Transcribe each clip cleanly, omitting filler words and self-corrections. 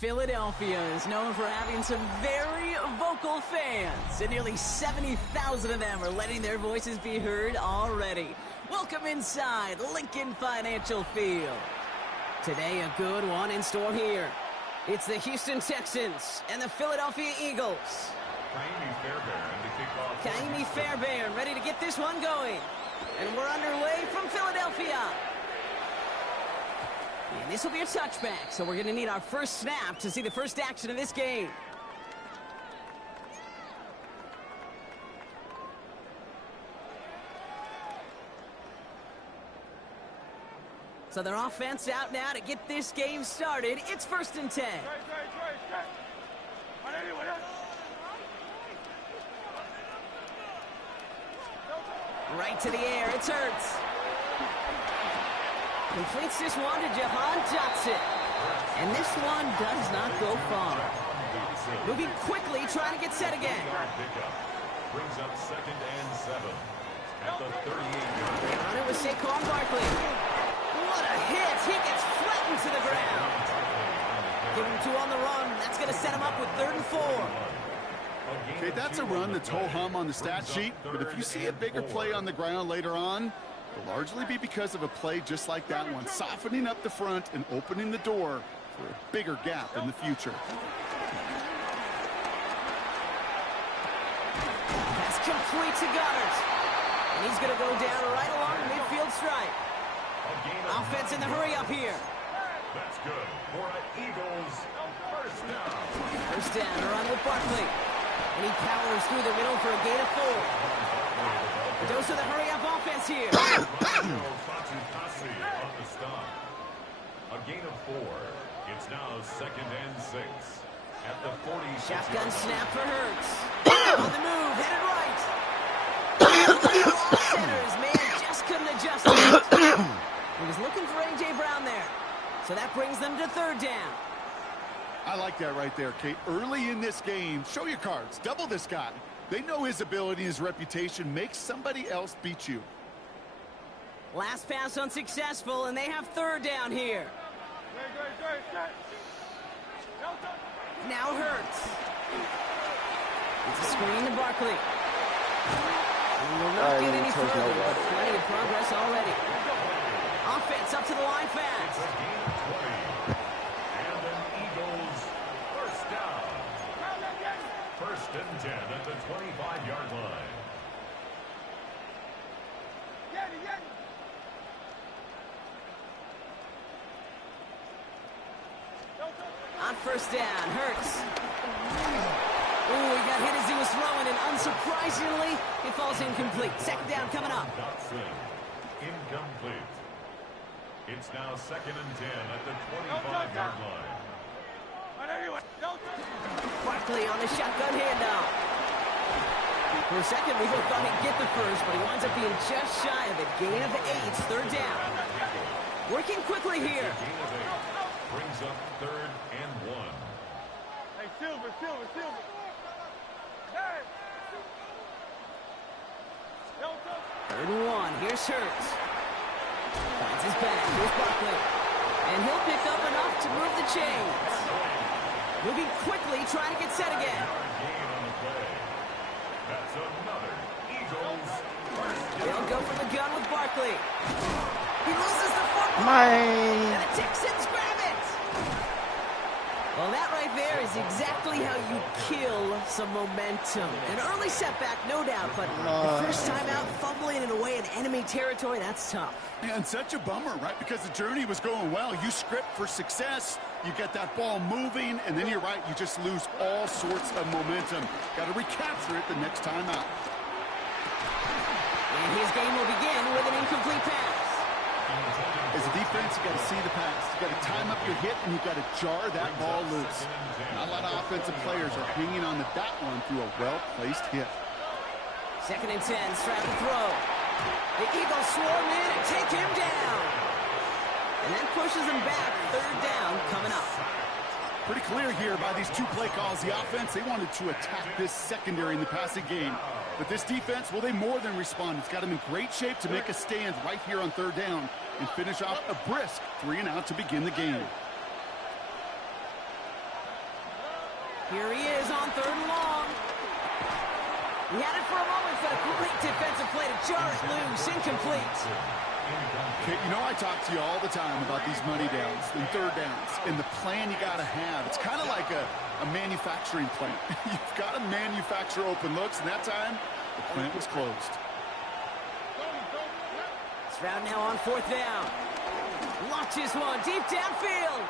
Philadelphia is known for having some very vocal fans, and nearly 70,000 of them are letting their voices be heard already. Welcome inside Lincoln Financial Field. Today, a good one in store here. It's the Houston Texans and the Philadelphia Eagles. Kaimi Fairbairn ready to get this one going. And we're underway from Philadelphia. And this will be a touchback, so we're going to need our first snap to see the first action of this game. So their offense out now to get this game started. It's 1st and 10. Right to the air, it's Hurts. Completes this one to Jahan Johnson. And this one does not go far. Moving quickly, trying to get set again. Brings up 2nd and 7 at the 38-yard line. On it was Saquon Barkley. What a hit! He gets flattened to the ground. Give him 2 on the run. That's going to set him up with 3rd and 4. Okay, that's a run that's ho-hum on the stat sheet, but if you see a bigger play on the ground later on, it'll largely be because of a play just like that one, softening up the front and opening the door for a bigger gap in the future. Pass complete to Goddard. And he's going to go down right along the midfield stripe. Offense in the hurry up here. That's good for an Eagles first down. First down, a run with Barkley. And he powers through the middle for a gain of 4. Dose of the hurry-up offense here. On the stop. A gain of 4. It's now 2nd and 6 at the 46. Shotgun snap for Hurts. On the move, headed right. Centers, man, just couldn't adjust it. He was looking for A.J. Brown there. So that brings them to 3rd down. I like that right there, Kate. Early in this game, show your cards. Double this guy. They know his ability and his reputation makes somebody else beat you. Last pass unsuccessful, and they have 3rd down here. Now Hurts. It's a screen to Barkley. And will not get any further, but plenty of progress already. Offense up to the line fast. And an Eagles first down. 1st and 10 at the 25-yard line. On 1st down, Hurts. Ooh, he got hit as he was throwing, and unsurprisingly, it falls incomplete. 2nd down coming up. Incomplete. It's now 2nd and 10 at the 25-yard line. Barkley on the shotgun handoff. For a second, we both thought he'd get the first, but he winds up being just shy of it. Gain of 8, 3rd down. Working quickly here. Gain of 8 brings up 3rd and 1. Hey, Silver. 3rd and 1. Here's Hurts. Finds his back. Here's Barkley. And he'll pick up enough to move the chains. Moving quickly, trying to get set again. That's another Eagles first down. They'll go for the gun with Barkley. He loses the football. And the Texans grab it. Well, that right there is exactly how you kill some momentum. An early setback, no doubt, but the first time out, fumbling in away in enemy territory, that's tough. And such a bummer, right? Because the journey was going well. You script for success, you get that ball moving, and then you're right, you just lose all sorts of momentum. Got to recapture it the next time out. And his game will begin with an incomplete pass. As a defense, you got to see the pass. You got to time up your hit, and you got to jar that ball loose. Not a lot of offensive players are hanging on to that one through a well-placed hit. 2nd and 10, strap and throw. The Eagles swarm in and take him down. And that pushes him back. 3rd down coming up. Pretty clear here by these 2 play calls. The offense, they wanted to attack this secondary in the passing game. But this defense, well, they more than respond. It's got them in great shape to make a stand right here on 3rd down and finish off a brisk 3 and out to begin the game. Here he is on 3rd and long. He had it for a moment, but a great defensive play to jar it loose. Incomplete. Okay, you know I talk to you all the time about these money downs and 3rd downs and the plan you got to have. It's kind of like a manufacturing plant. You've got to manufacture open looks, and that time, the plant was closed. Stroud now on 4th down. Launches one deep downfield.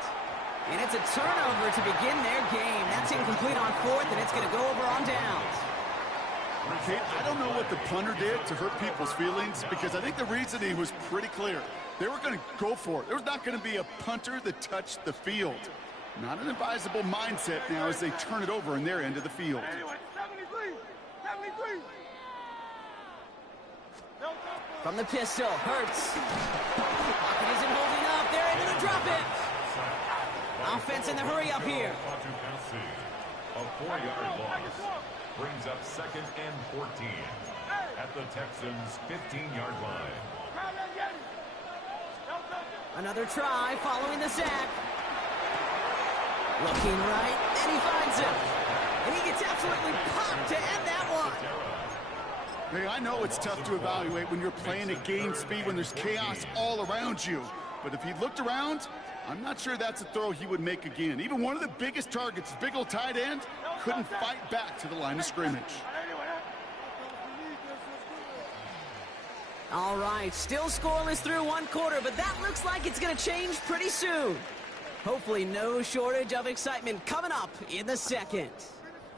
And it's a turnover to begin their game. That's incomplete on 4th, and it's going to go over on downs. Okay, I don't know what the punter did to hurt people's feelings, because I think the reasoning was pretty clear. They were going to go for it. There was not going to be a punter that touched the field. Not an advisable mindset now as they turn it over in their end of the field. 73. From the pistol, Hurts. Pocket isn't holding up. They're into the drop it. Offense in the hurry up here. A 4-yard loss brings up 2nd and 14 at the Texans' 15-yard line. Another try following the sack. Looking right, and he finds him. And he gets absolutely popped to end that one. Hey, I know it's tough to evaluate when you're playing at game speed when there's chaos all around you. But if he looked around, I'm not sure that's a throw he would make again. Even one of the biggest targets, big old tight end, couldn't fight back to the line of scrimmage. All right, still scoreless through 1 quarter, but that looks like it's going to change pretty soon. Hopefully no shortage of excitement coming up in the 2nd.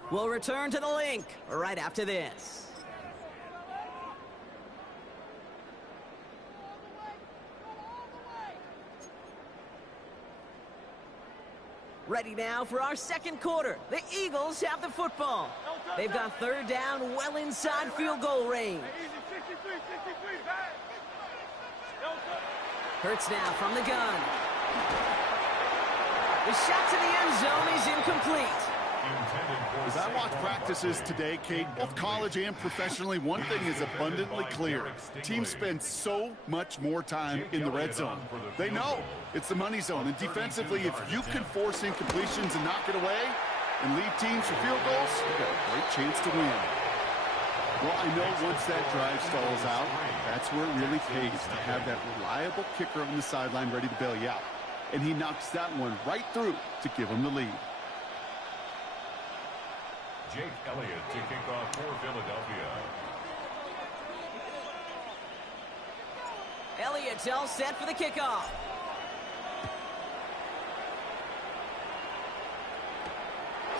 We'll return to the link right after this. Ready now for our 2nd quarter. The Eagles have the football. They've got 3rd down well inside field goal range. Hurts now from the gun. The shot to the end zone is incomplete. As I watch practices today, Kate, both college and professionally, one thing is abundantly clear. Teams spend so much more time in the red zone. They know it's the money zone, and defensively, if you can force incompletions and knock it away and lead teams for field goals, you've got a great chance to win. Well, I know once that drive stalls out, that's where it really pays to have that reliable kicker on the sideline ready to bail you out. And he knocks that one right through to give him the lead. Jake Elliott to kick off for Philadelphia. Elliott's all set for the kickoff.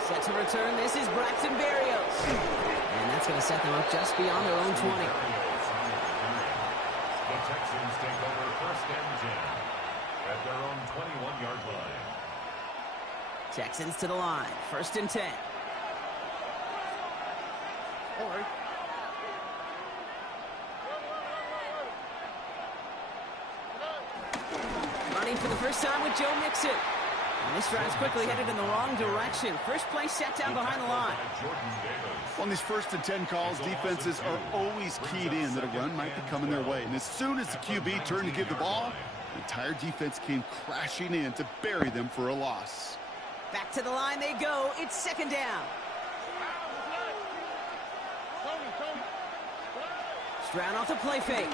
Set to return, this is Braxton Berrios. And that's going to set them up just beyond their own 20. The Texans take over 1st and 10 at their own 21-yard line. Texans to the line, 1st and 10. Running for the first time with Joe Mixon. And this drive's quickly headed in the wrong direction. First play set down behind the line. On these 1st and 10 calls, defenses are always keyed in that a run might be coming their way. And as soon as the QB turned to give the ball, the entire defense came crashing in to bury them for a loss. Back to the line they go. It's 2nd down. Stroud off the play fake.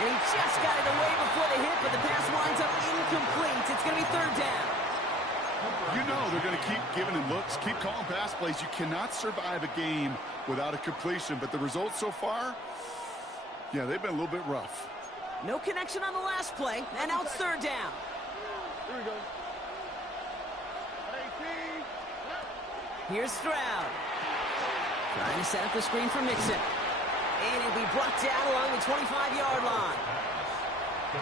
And he just got it away before the hit, but the pass winds up incomplete. It's going to be 3rd down. You know they're going to keep giving him looks, keep calling pass plays. You cannot survive a game without a completion, but the results so far, yeah, they've been a little bit rough. No connection on the last play, and now it's 3rd down. Here we go. Here's Stroud. Trying to set up the screen for Mixon. And he'll be brought down along the 25-yard line.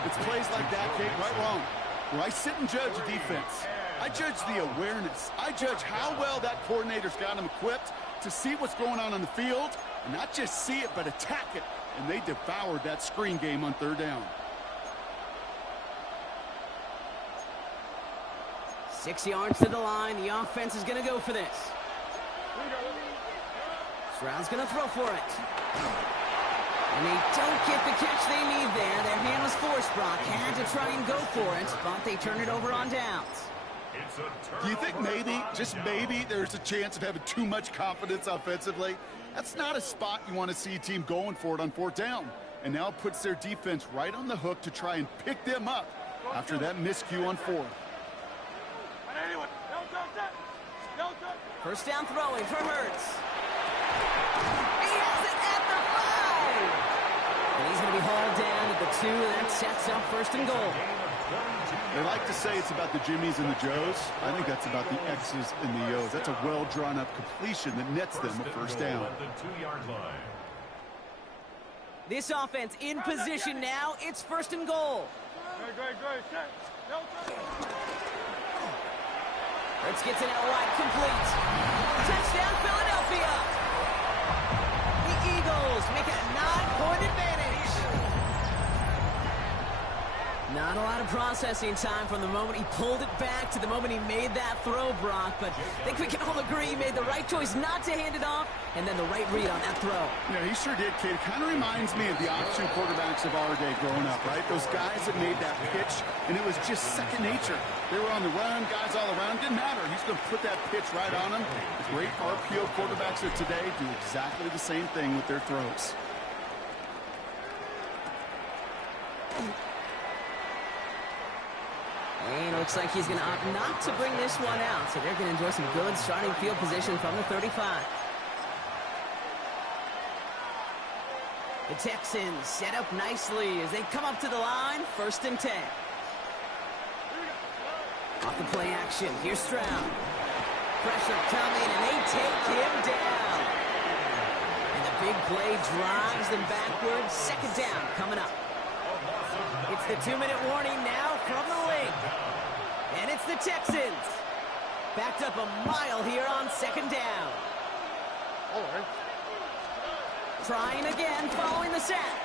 It's plays like that, Kate, right wrong. Where I sit and judge a defense. I judge the awareness. I judge how well that coordinator's got them equipped to see what's going on the field, and not just see it, but attack it. And they devoured that screen game on 3rd down. 6 yards to the line. The offense is going to go for this. Stroud's going to throw for it. And they don't get the catch they need there. Their hand was forced, Brock. Had to try and go for it, but they turn it over on downs. Do you think maybe, just maybe, there's a chance of having too much confidence offensively? That's not a spot you want to see a team going for it on 4th down. And now it puts their defense right on the hook to try and pick them up after that miscue on 4th. First down throwing for Hurts. He has it at the 5. And he's going to be hauled down at the 2, and that sets up 1st and goal. They like to say it's about the Jimmies and the Joes. I think that's about the X's and the O's. That's a well-drawn-up completion that nets them a 1st down. At the 2-yard line. This offense in position now. It's 1st and goal. Hurts gets it out wide, complete. Touchdown, Philadelphia. The Eagles make it a 9-point advantage. Not a lot of processing time from the moment he pulled it back to the moment he made that throw, Brock. But I think we can all agree he made the right choice not to hand it off, and then the right read on that throw. Yeah, he sure did, kid. It kind of reminds me of the option quarterbacks of our day growing up, right? Those guys that made that pitch, and it was just second nature. They were on the run, guys all around. Didn't matter. He's going to put that pitch right on them. The great RPO quarterbacks of today do exactly the same thing with their throws. And it looks like he's going to opt not to bring this one out. So they're going to enjoy some good starting field position from the 35. The Texans set up nicely as they come up to the line. 1st and 10. Off the play action. Here's Stroud. Pressure coming, and they take him down. And the big play drives them backwards. 2nd down coming up. It's the 2-minute warning now from the wing. And it's the Texans. Backed up a mile here on 2nd down. All right. Trying again following the sack.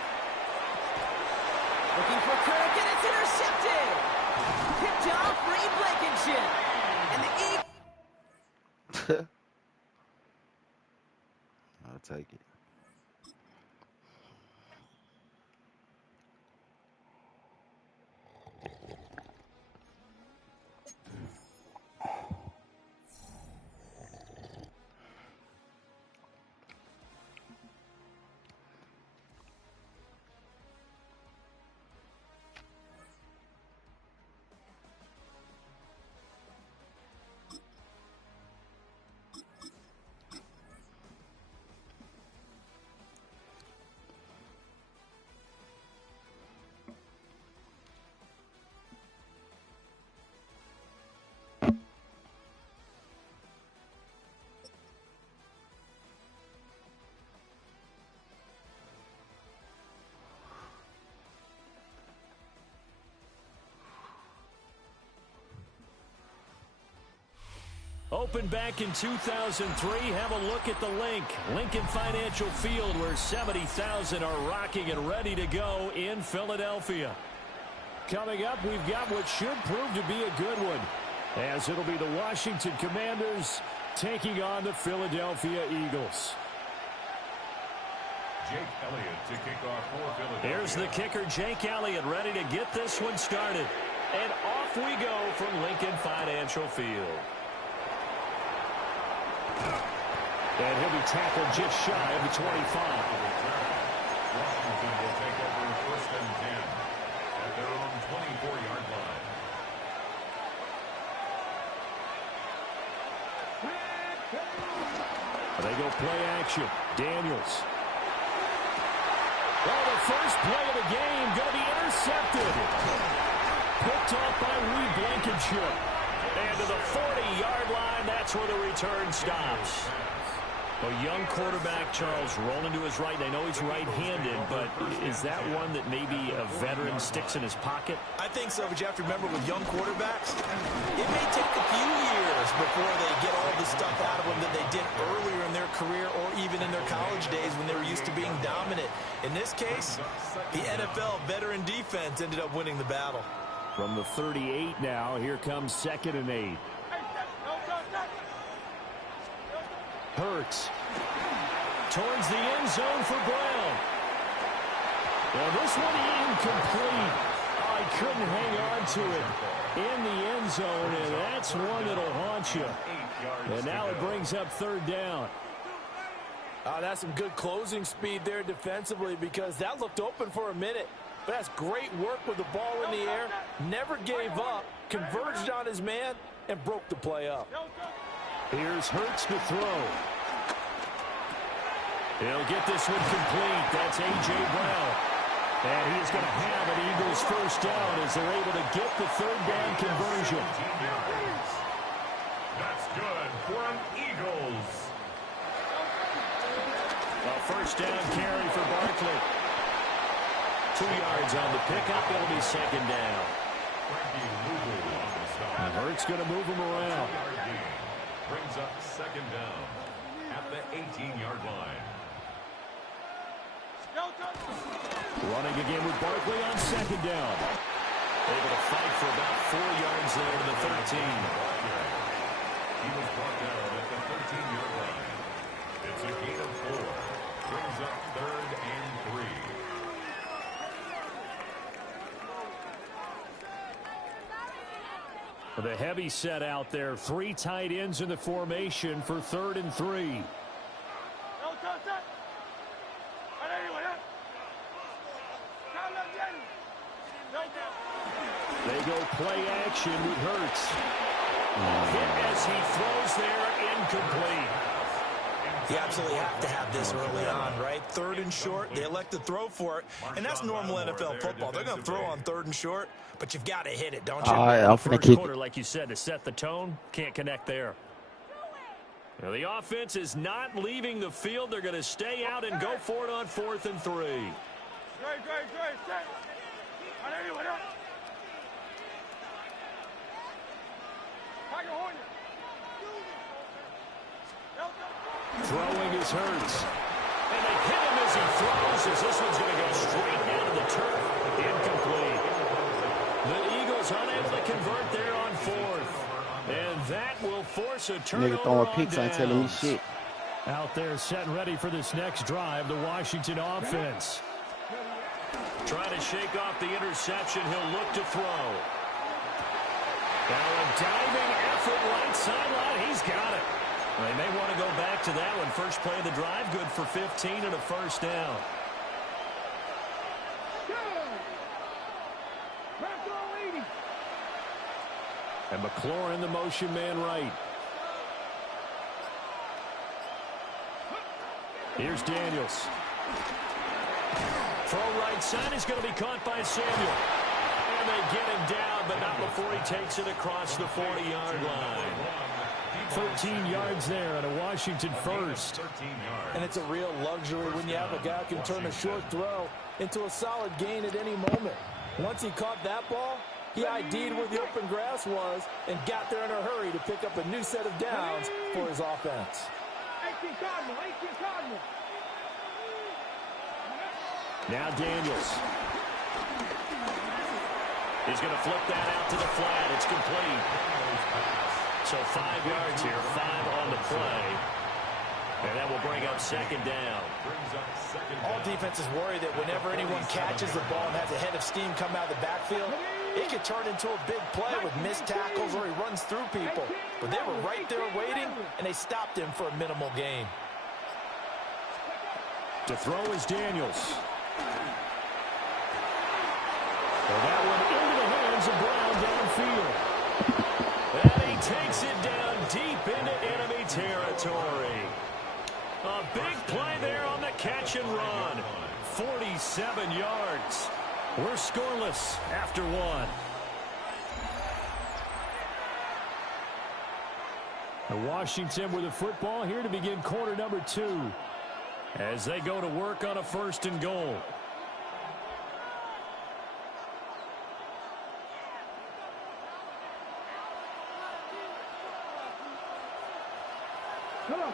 Looking for Kirk, and it's intercepted. Picked off Reed Blankenship. And the Eagles. I'll take it. Opened back in 2003. Have a look at the link. Lincoln Financial Field, where 70,000 are rocking and ready to go in Philadelphia. Coming up, we've got what should prove to be a good one, as it'll be the Washington Commanders taking on the Philadelphia Eagles. Jake Elliott to kick off for Philadelphia. Here's the kicker, Jake Elliott, ready to get this one started. And off we go from Lincoln Financial Field. And he'll be tackled just shy of the 25. Washington will take over 1st and 10 at their own 24-yard line. They go play action. Daniels. Well, the first play of the game going to be intercepted. Picked off by Reed Blankenship. And to the 40-yard line, that's where the return stops. A young quarterback, Charles, rolling to his right. I know he's right-handed, but is that one that maybe a veteran sticks in his pocket? I think so, but you have to remember with young quarterbacks, it may take a few years before they get all the stuff out of them that they did earlier in their career or even in their college days when they were used to being dominant. In this case, the NFL veteran defense ended up winning the battle. From the 38 now, here comes 2nd and 8. Hurts. Towards the end zone for Brown. Well, this one incomplete. Oh, he couldn't hang on to it. in the end zone, and that's one that'll haunt you. And now it brings up third down. That's some good closing speed there defensively, because that looked open for a minute. But that's great work with the ball in the air. Never gave up, converged on his man, and broke the play up. Here's Hurts to throw. He'll get this one complete. That's A.J. Brown. And he's going to have an Eagles first down as they're able to get the third down conversion. That's good for an Eagles. A first down carry for Barkley. 2 yards on the pickup. It'll be second down. And Hurts going to move him around. Brings up second down at the 18-yard line. Running again with Barkley on second down. Able to fight for about 4 yards there to the 13. He was brought down at the 13-yard line. It's a gain of 4. Brings up third and 3. The heavy set out there. 3 tight ends in the formation for third and 3. They go play action with Hurts. Hit as he throws there, incomplete. You absolutely have to have this early on, right? Third and short, they elect to throw for it, and that's normal NFL football. They're going to throw on third and short, but you've got to hit it, don't you? First quarter, like you said, to set the tone, can't connect there. Now, the offense is not leaving the field. They're going to stay out and go for it on 4th and 3. Throwing is Hurts. And they hit him as he throws, as this one's going to go straight down to the turf. Incomplete. The Eagles unable to convert there on 4th. And that will force a turnover on downs. Out there set and ready for this next drive, the Washington offense. Trying to shake off the interception, he'll look to throw. Now a diving effort right sideline, he's got it. They may want to go back to that one. First play of the drive, good for 15 and a first down. And McLaurin, the motion man right. Here's Daniels. Throw right side is going to be caught by Samuel. And they get him down, but not before he takes it across the 40-yard line. 13 yards there and a Washington first. And it's a real luxury when you have a guy who can turn a short throw into a solid gain at any moment. Once he caught that ball, he ID'd where the open grass was and got there in a hurry to pick up a new set of downs for his offense. Now Daniels. He's going to flip that out to the flat. It's complete. So 5 yards here, 5 on the play. And that will bring up second down. All defenses worry that whenever anyone catches the ball and has a head of steam come out of the backfield, it could turn into a big play with missed tackles or he runs through people. But they were right there waiting, and they stopped him for a minimal gain. To throw is Daniels. Well, that one into the hands of Brown downfield. And he takes it down deep into enemy territory. A big play there on the catch and run. 47 yards. We're scoreless after one. And Washington with the football here to begin quarter number 2 as they go to work on a 1st and goal. Come on,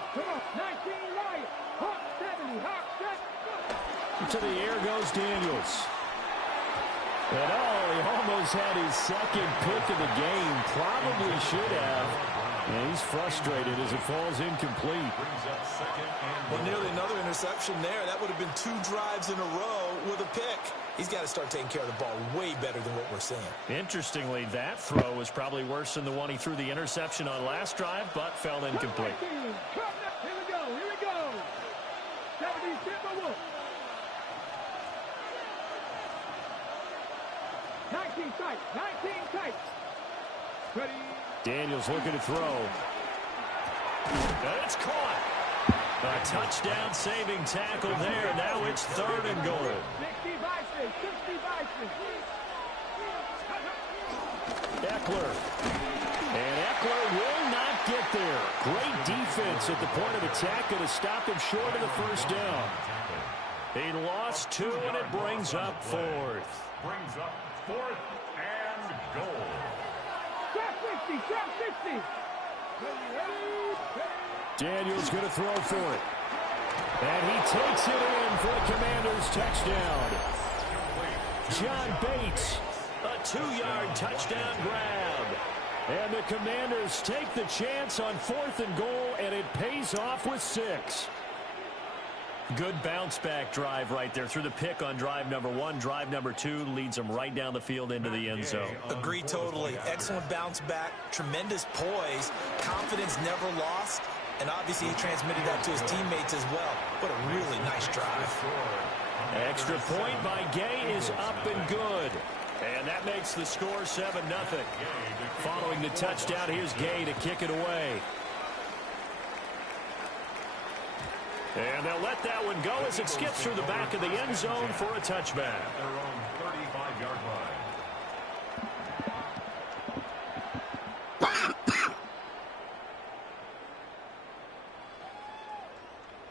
19 right, hop 70, hop, to the air goes Daniels. And he almost had his second pick of the game. Probably should have. And he's frustrated as it falls incomplete. Well, nearly another interception there. That would have been 2 drives in a row with a pick. He's got to start taking care of the ball way better than what we're seeing. Interestingly, that throw was probably worse than the one he threw the interception on last drive, but fell incomplete. Here we go. Here we go. 70 Timberwolves. 19 tight. 19 tight. Ready. Daniels looking to throw. It's caught. A touchdown saving tackle there. Now it's 3rd and goal. 60 Bison. 60 Bison. Eckler. And Eckler will not get there. Great defense at the point of attack. Going to stop him short of the first down. He lost 2, and it brings up 4th. Brings up 4th and goal. Trap 60. Trap 60. Daniels going to throw for it. And he takes it in for the Commanders' touchdown. John Bates, a 2-yard touchdown grab. And the Commanders take the chance on 4th and goal, and it pays off with 6. Good bounce-back drive right there through the pick on drive number 1. Drive number 2 leads them right down the field into the end zone. Agree totally. Excellent bounce back, tremendous poise, confidence never lost, and obviously he transmitted that to his teammates as well. What a really nice drive. Extra point by Gay is up and good. And that makes the score 7-0. Following the touchdown, here's Gay to kick it away. And they'll let that one go as it skips through the back of the end zone for a touchback. Their own 35-yard line.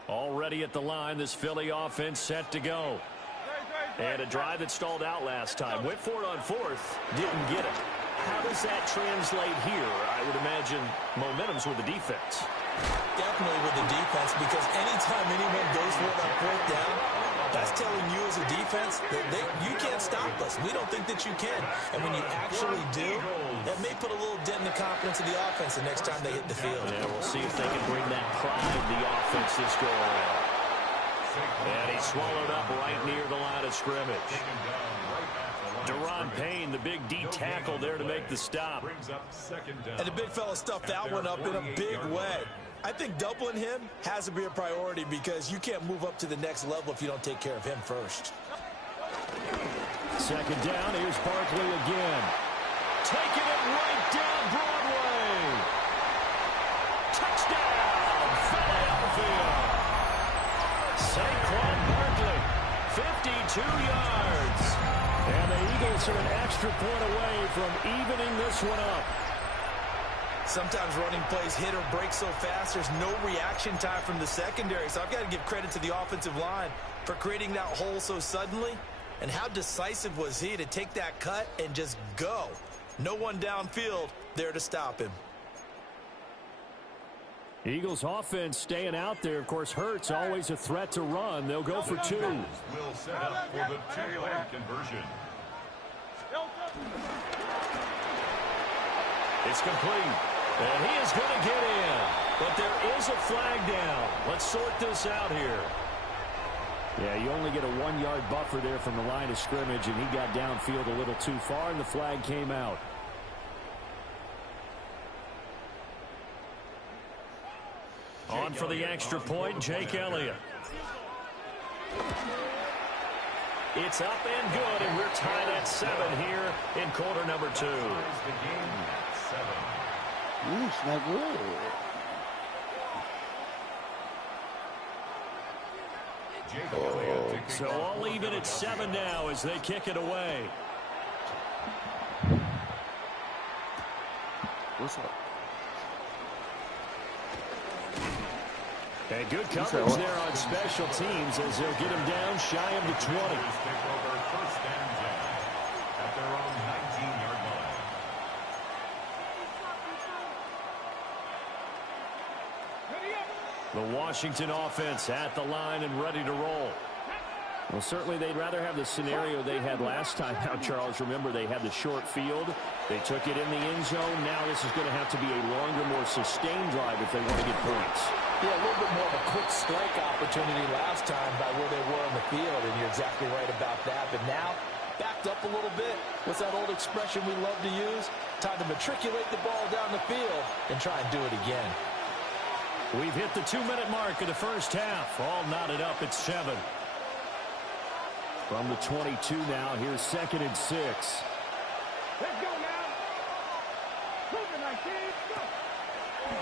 Already at the line, this Philly offense set to go. And a drive that stalled out last time. Went for it on 4th. Didn't get it. How does that translate here? I would imagine momentum's with the defense. Definitely with the defense, because anytime anyone goes for it on 4th down, that's telling you as a defense that you can't stop us. We don't think that you can. And when you actually do, that may put a little dent in the confidence of the offense the next time they hit the field. Yeah, we'll see if they can bring that pride of the offense this go around. And he swallowed up right near the line of scrimmage. Deron Payne, the big D tackle there to make the stop. And the big fella stuffed that one up in a big way. I think doubling him has to be a priority because you can't move up to the next level if you don't take care of him first. 2nd down, here's Barkley again. Taking it right down Broadway. Touchdown, Philadelphia. Saquon Barkley, 52 yards. And the Eagles are an extra point away from evening this one up. Sometimes running plays hit or break so fast, there's no reaction time from the secondary. So I've got to give credit to the offensive line for creating that hole so suddenly. And how decisive was he to take that cut and just go? No one downfield there to stop him. Eagles offense staying out there. Of course, Hurts always a threat to run. They'll go for 2. Will set up for the 2-point conversion. It's complete. And he is going to get in. But there is a flag down. Let's sort this out here. Yeah, you only get a 1-yard buffer there from the line of scrimmage, and he got downfield a little too far, and the flag came out. On for the extra point, Jake Elliott. It's up and good, and we're tied at 7 here in quarter number 2. It's not good. So all even at 7 now as they kick it away. What's up? And good coverage there on special teams as they'll get him down shy of the 20. At their own 19-yard line. The Washington offense at the line and ready to roll. Well, certainly they'd rather have the scenario they had last time out, Charles. Remember, they had the short field. They took it in the end zone. Now this is going to have to be a longer, more sustained drive if they want to get points. Yeah, a little bit more of a quick strike opportunity last time by where they were in the field, and you're exactly right about that. But now, backed up a little bit. What's that old expression we love to use? Time to matriculate the ball down the field and try and do it again. We've hit the 2-minute mark of the first half. All knotted up at 7. From the 22 now, here's 2nd and 6. Let's go now. Move it, 19. Go.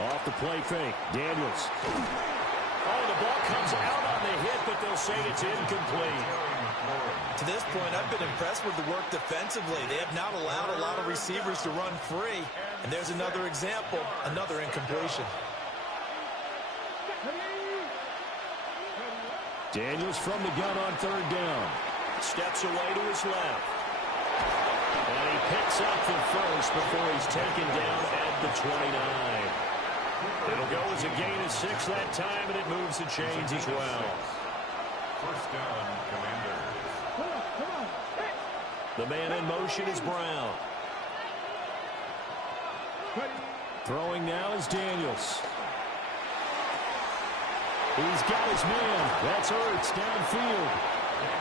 Off the play fake, Daniels. Oh, the ball comes out on the hit, but they'll say it's incomplete. To this point, I've been impressed with the work defensively. They have not allowed a lot of receivers to run free. And there's another example, another incompletion. Daniels from the gun on 3rd down. Steps away to his left. And he picks up the first before he's taken down at the 29. It'll go as a gain of 6 that time, and it moves the chains as well. First down, Commanders. Come on. Hey. The man in motion is Brown. Throwing now is Daniels. He's got his man. That's Ertz downfield.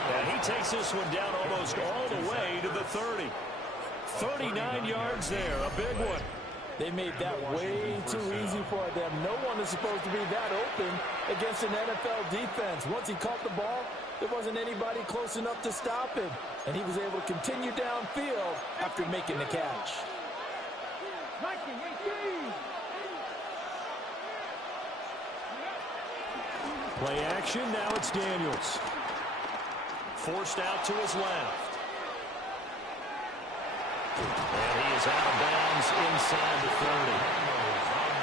And he takes this one down almost all the way to the 30. 39 yards there, a big one. They made that way too easy for them. No one is supposed to be that open against an NFL defense. Once he caught the ball, there wasn't anybody close enough to stop him. And he was able to continue downfield after making the catch. 19-18. Play action, now it's Daniels. Forced out to his left. And he is out of bounds inside the 30.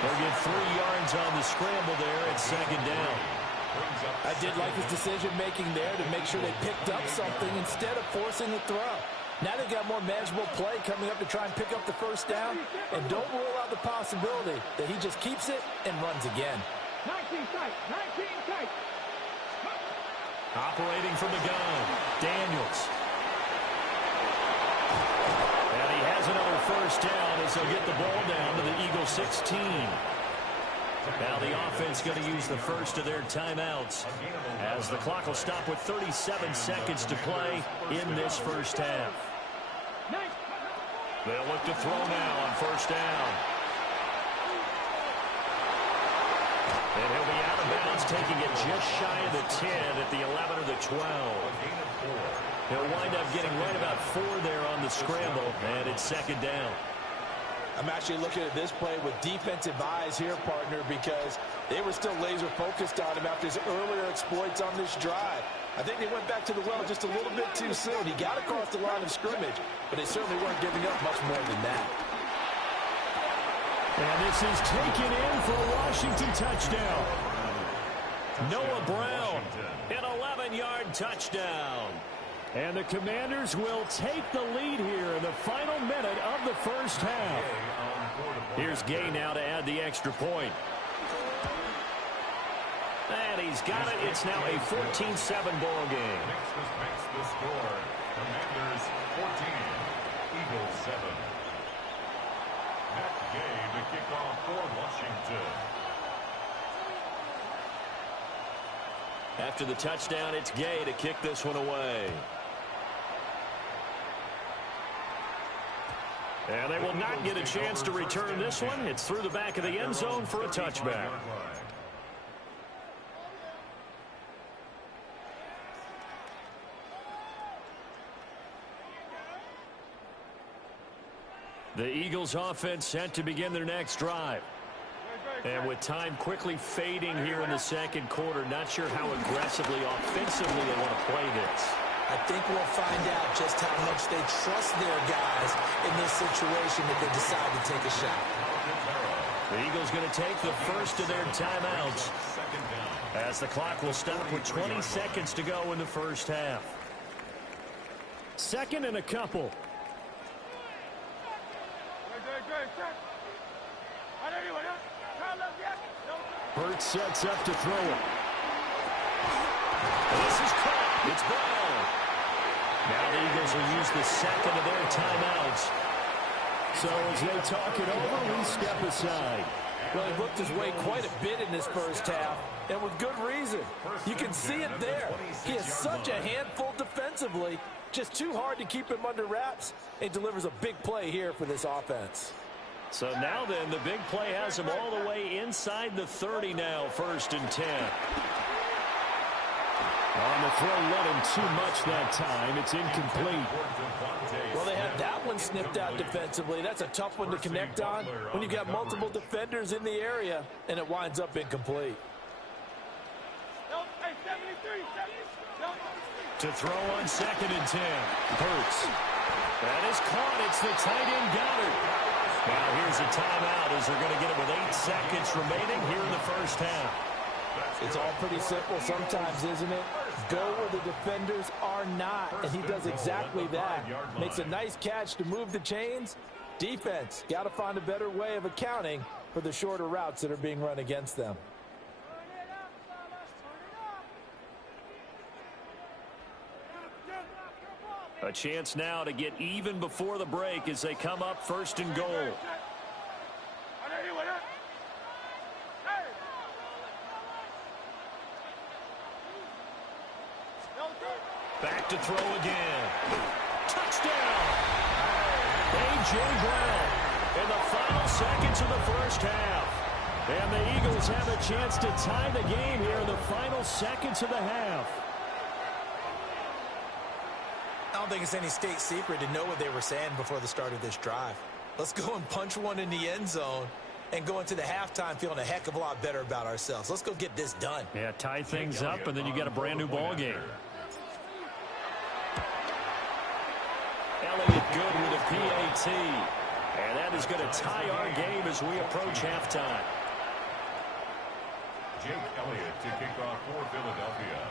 They'll get 3 yards on the scramble there at 2nd down. I did like his decision-making there to make sure they picked up something instead of forcing the throw. Now they've got more manageable play coming up to try and pick up the first down. And don't rule out the possibility that he just keeps it and runs again. 19 tight. 19 tight. Operating from the gun, Daniels. And he has another first down as they'll get the ball down to the Eagle 16. Now the offense going to use the first of their timeouts as the clock will stop with 37 seconds to play in this first half. They'll look to throw now on first down. And he'll be out of bounds, taking it just shy of the 10 at the 11 or the 12. He'll wind up getting right about 4 there on the scramble, and it's 2nd down. I'm actually looking at this play with defensive eyes here, partner, because they were still laser focused on him after his earlier exploits on this drive. I think they went back to the well just a little bit too soon. He got across the line of scrimmage, but they certainly weren't giving up much more than that. And this is taken in for a Washington touchdown. Noah Brown, an 11-yard touchdown. And the Commanders will take the lead here in the final minute of the first half. Here's Gay now to add the extra point. And he's got it. It's now a 14-7 ball game. Makes the score. Commanders 14, Eagles 7. Matt Gay to kick off for Washington. After the touchdown, it's Gay to kick this one away. And they will not get a chance to return this one. It's through the back of the end zone for a touchback. The Eagles offense set to begin their next drive. And with time quickly fading here in the second quarter, not sure how aggressively, offensively they want to play this. I think we'll find out just how much they trust their guys in this situation if they decide to take a shot. The Eagles going to take the first of their timeouts as the clock will stop with 20 seconds to go in the first half. 2nd and a couple. Hurts sets up to throw it. This is caught. It's Brown. Now the Eagles will use the second of their timeouts. So as they talk it over, we step aside. Well, he looked his way quite a bit in this first half, and with good reason. You can see it there. He is such a handful defensively. Just too hard to keep him under wraps. He delivers a big play here for this offense. So now then, the big play has him all the way inside the 30 now, 1st and 10. On the throw, let him too much that time. It's incomplete. Well, they had that one snipped out defensively. That's a tough one to connect on when you got multiple defenders in the area, and it winds up incomplete. To throw on 2nd and 10. Hurts. That is caught. It's the tight end Goddard. Now here's a timeout as they're going to get it with 8 seconds remaining here in the first half. It's all pretty simple sometimes, isn't it? Go where the defenders are not, and he does exactly that. Makes a nice catch to move the chains. Defense, got to find a better way of accounting for the shorter routes that are being run against them. A chance now to get even before the break as they come up 1st and goal. Back to throw again. Touchdown! A.J. Brown in the final seconds of the first half. And the Eagles have a chance to tie the game here in the final seconds of the half. I don't think it's any state secret to know what they were saying before the start of this drive. Let's go and punch one in the end zone and go into the halftime feeling a heck of a lot better about ourselves. Let's go get this done. Yeah, tie things up, and then you got a brand-new ball game. Elliott good with a PAT. And that is going to tie our game as we approach halftime. Jake Elliott to kick off for Philadelphia.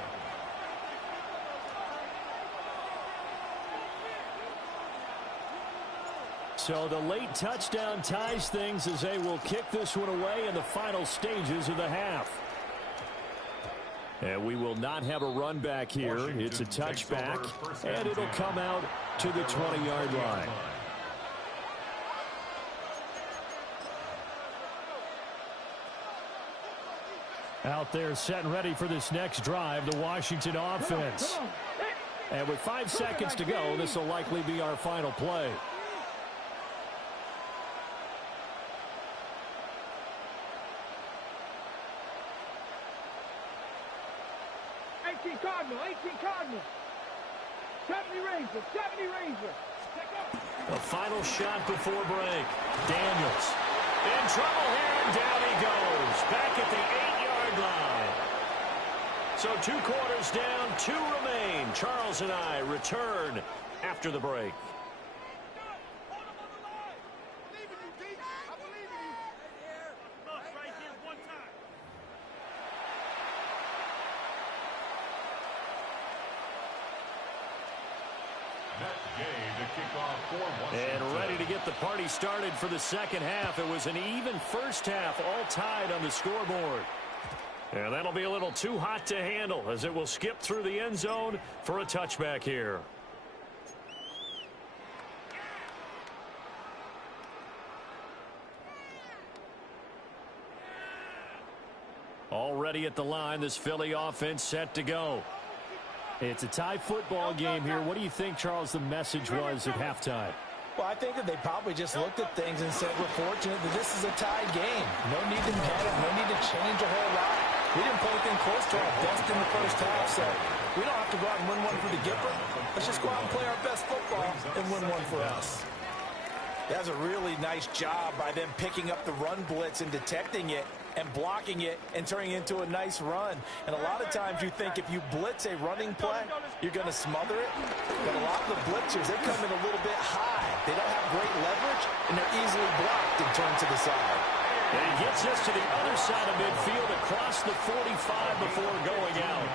So the late touchdown ties things as they will kick this one away in the final stages of the half. And we will not have a run back here. It's a touchback, and it'll come out to the 20-yard line. Out there set and ready for this next drive, the Washington offense. And with 5 seconds to go, this will likely be our final play. Cardinal. 70 Razor. A final shot before break. Daniels in trouble here, and down he goes. Back at the 8-yard line. So 2 quarters down, 2 remain. Charles and I return after the break. And ready to get the party started for the second half. It was an even first half, all tied on the scoreboard. And that'll be a little too hot to handle as it will skip through the end zone for a touchback here. Already at the line, this Philly offense set to go. It's a tie football game here. What do you think, Charles, the message was at halftime? Well, I think that they probably just looked at things and said, we're fortunate that this is a tied game. No need to panic, no need to change a whole lot. We didn't play anything close to our best in the first half, so we don't have to go out and win one for the Gipper. Let's just go out and play our best football and win one for us. That's a really nice job by them picking up the run blitz and detecting it and blocking it and turning it into a nice run. And a lot of times you think if you blitz a running play, you're going to smother it. But a lot of the blitzers, they come in a little bit high. They don't have great leverage, and they're easily blocked and turned to the side. And he gets us to the other side of midfield across the 45 before going out.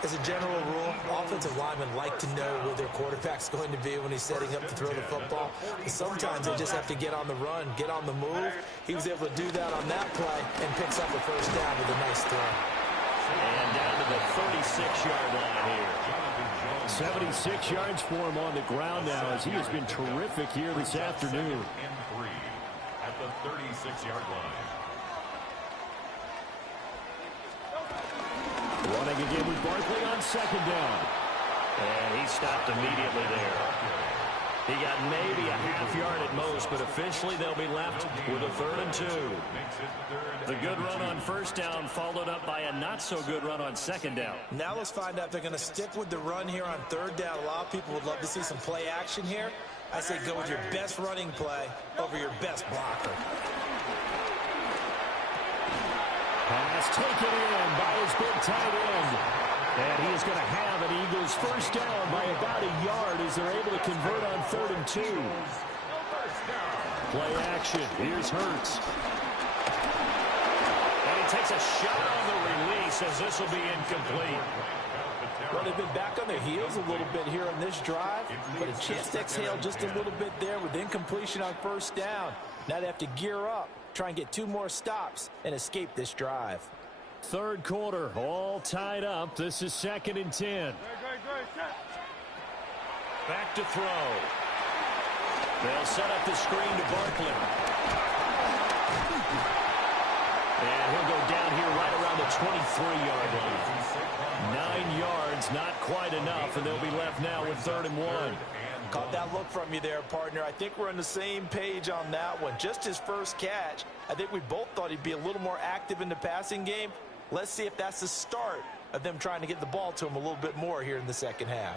As a general rule, offensive linemen like to know where their quarterback's going to be when he's setting up to throw the football. But sometimes they just have to get on the run, get on the move. He was able to do that on that play and picks up a first down with a nice throw. And down to the 36-yard line here. 76 yards for him on the ground now as he has been terrific here this afternoon. And 3 at the 36-yard line. Running again with Barkley on second down. And he stopped immediately there. He got maybe a half yard at most, but officially they'll be left with a 3rd and 2. The good run on first down followed up by a not-so-good run on second down. Now let's find out if they're going to stick with the run here on 3rd down. A lot of people would love to see some play action here. I say go with your best running play over your best blocker. Pass taken in by his big tight end. And he is going to have an Eagles first down by about a yard as they're able to convert on 3rd and 2. Play action. Here's Hurts. And he takes a shot on the release as this will be incomplete. Well, they've been back on their heels a little bit here on this drive, but a chance to exhale just a little bit there with incompletion on first down. Now they have to gear up, try and get 2 more stops, and escape this drive. 3rd quarter, all tied up. This is 2nd and 10. Back to throw. They'll set up the screen to Barkley. And he'll go down here right around the 23-yard line. 9 yards, not quite enough, and they'll be left now with 3rd and 1. Caught that look from you there, partner. I think we're on the same page on that one. Just his first catch. I think we both thought he'd be a little more active in the passing game. Let's see if that's the start of them trying to get the ball to him a little bit more here in the second half.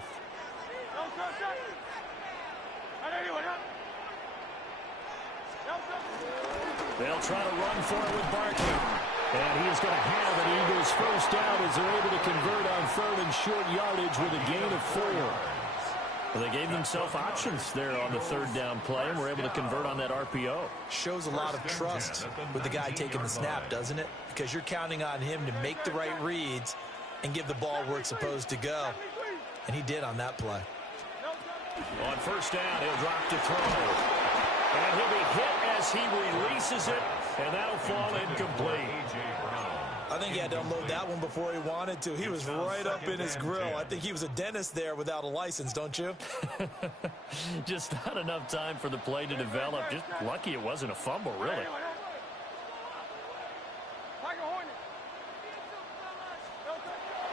They'll try to run for it with Barkley. And he is going to have an Eagles first down as they're able to convert on 3rd and short yardage with a gain of 4. Well, they gave themselves options there on the 3rd down play, and were able to convert on that RPO. Shows a lot of trust with the guy taking the snap, doesn't it? Because you're counting on him to make the right reads and give the ball where it's supposed to go. And he did on that play. On first down, he'll drop to throw. And he'll be hit as he releases it, and that'll fall incomplete. I think he had to unload that one before he wanted to. He was right up in his grill. I think he was a dentist there without a license, don't you? Just not enough time for the play to develop. Just lucky it wasn't a fumble, really.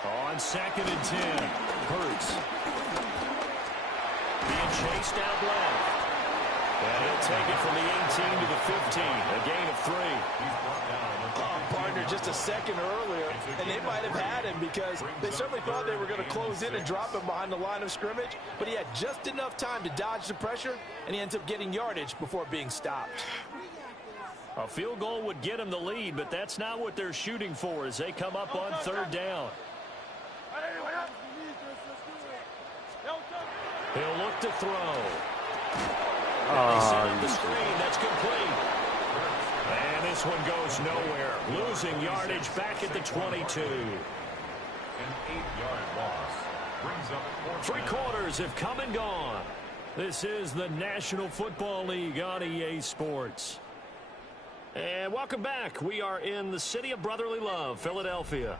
On 2nd and 10, Hurts. Being chased out left. And he'll take it from the 18 to the 15, a gain of 3. Partner, just a second earlier, and they might have had him because they certainly thought they were going to close in and drop him behind the line of scrimmage, but he had just enough time to dodge the pressure, and he ends up getting yardage before being stopped. A field goal would get him the lead, but that's not what they're shooting for as they come up on 3rd down. He'll look to throw. They set up the screen. That's complete. And this one goes nowhere. Losing yardage back at the 22. An 8-yard loss brings up 3 quarters have come and gone. This is the National Football League on EA Sports. And welcome back. We are in the city of brotherly love, Philadelphia.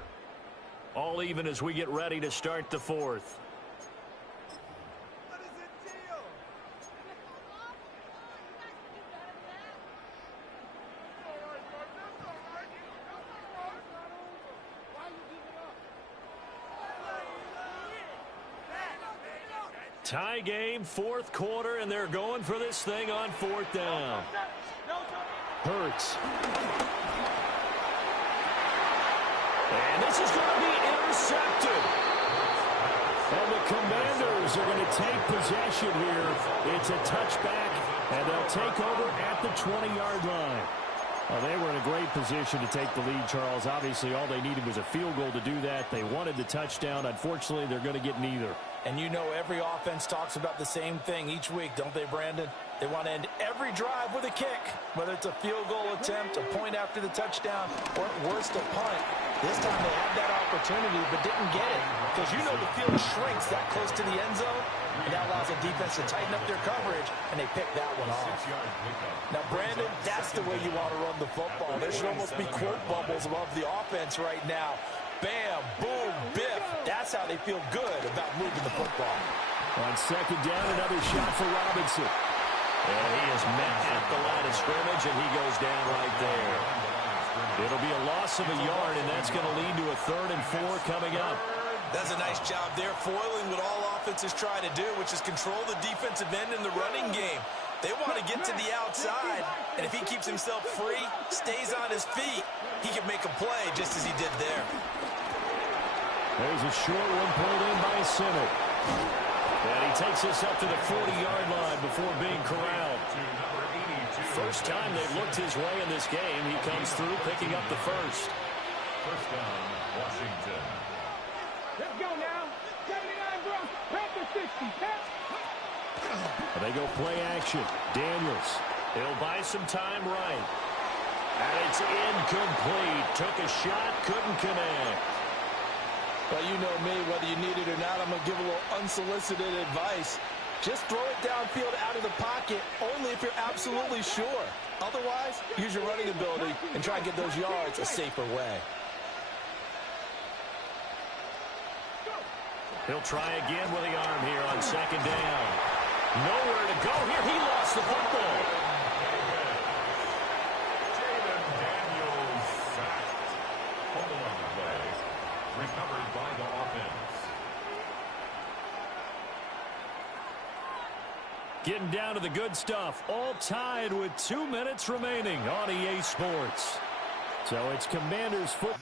All even as we get ready to start the 4th. Tie game, 4th quarter, and they're going for this thing on 4th down. Hurts. And this is going to be intercepted. And the Commanders are going to take possession here. It's a touchback, and they'll take over at the 20-yard line. Well, they were in a great position to take the lead, Charles. Obviously, all they needed was a field goal to do that. They wanted the touchdown. Unfortunately, they're going to get neither. And you know every offense talks about the same thing each week, don't they, Brandon? They want to end every drive with a kick, whether it's a field goal attempt, a point after the touchdown, or at worst, a punt. This time they had that opportunity but didn't get it because you know the field shrinks that close to the end zone, and that allows the defense to tighten up their coverage, and they pick that one off. Now, Brandon, that's the way you want to run the football. There should almost be quote bubbles above the offense right now. bam, boom, biff. That's how they feel good about moving the football. On second down, another shot for Robinson. And he is met at the line of scrimmage, and he goes down right there. It'll be a loss of a yard, and that's going to lead to a 3rd and 4 coming up. That's a nice job there, foiling what all offenses try to do, which is control the defensive end in the running game. They want to get to the outside, and if he keeps himself free, stays on his feet, he can make a play just as he did there. There's a short one pulled in by Simic. And he takes this up to the 40-yard line before being corralled. First time they've looked his way in this game. He comes through picking up the first. First down, Washington. Let's go now. 79 bro. Back to 60. And they go play action. Daniels. He'll buy some time right. And it's incomplete. Took a shot, couldn't connect. Well, you know me, whether you need it or not, I'm going to give a little unsolicited advice. Just throw it downfield out of the pocket only if you're absolutely sure. Otherwise, use your running ability and try and get those yards a safer way. He'll try again with the arm here on second down. Nowhere to go here. He lost the football. Daniels sacked. Fumble on the play. Recovered by the offense. Getting down to the good stuff. All tied with 2 minutes remaining on EA Sports. So it's Commanders football.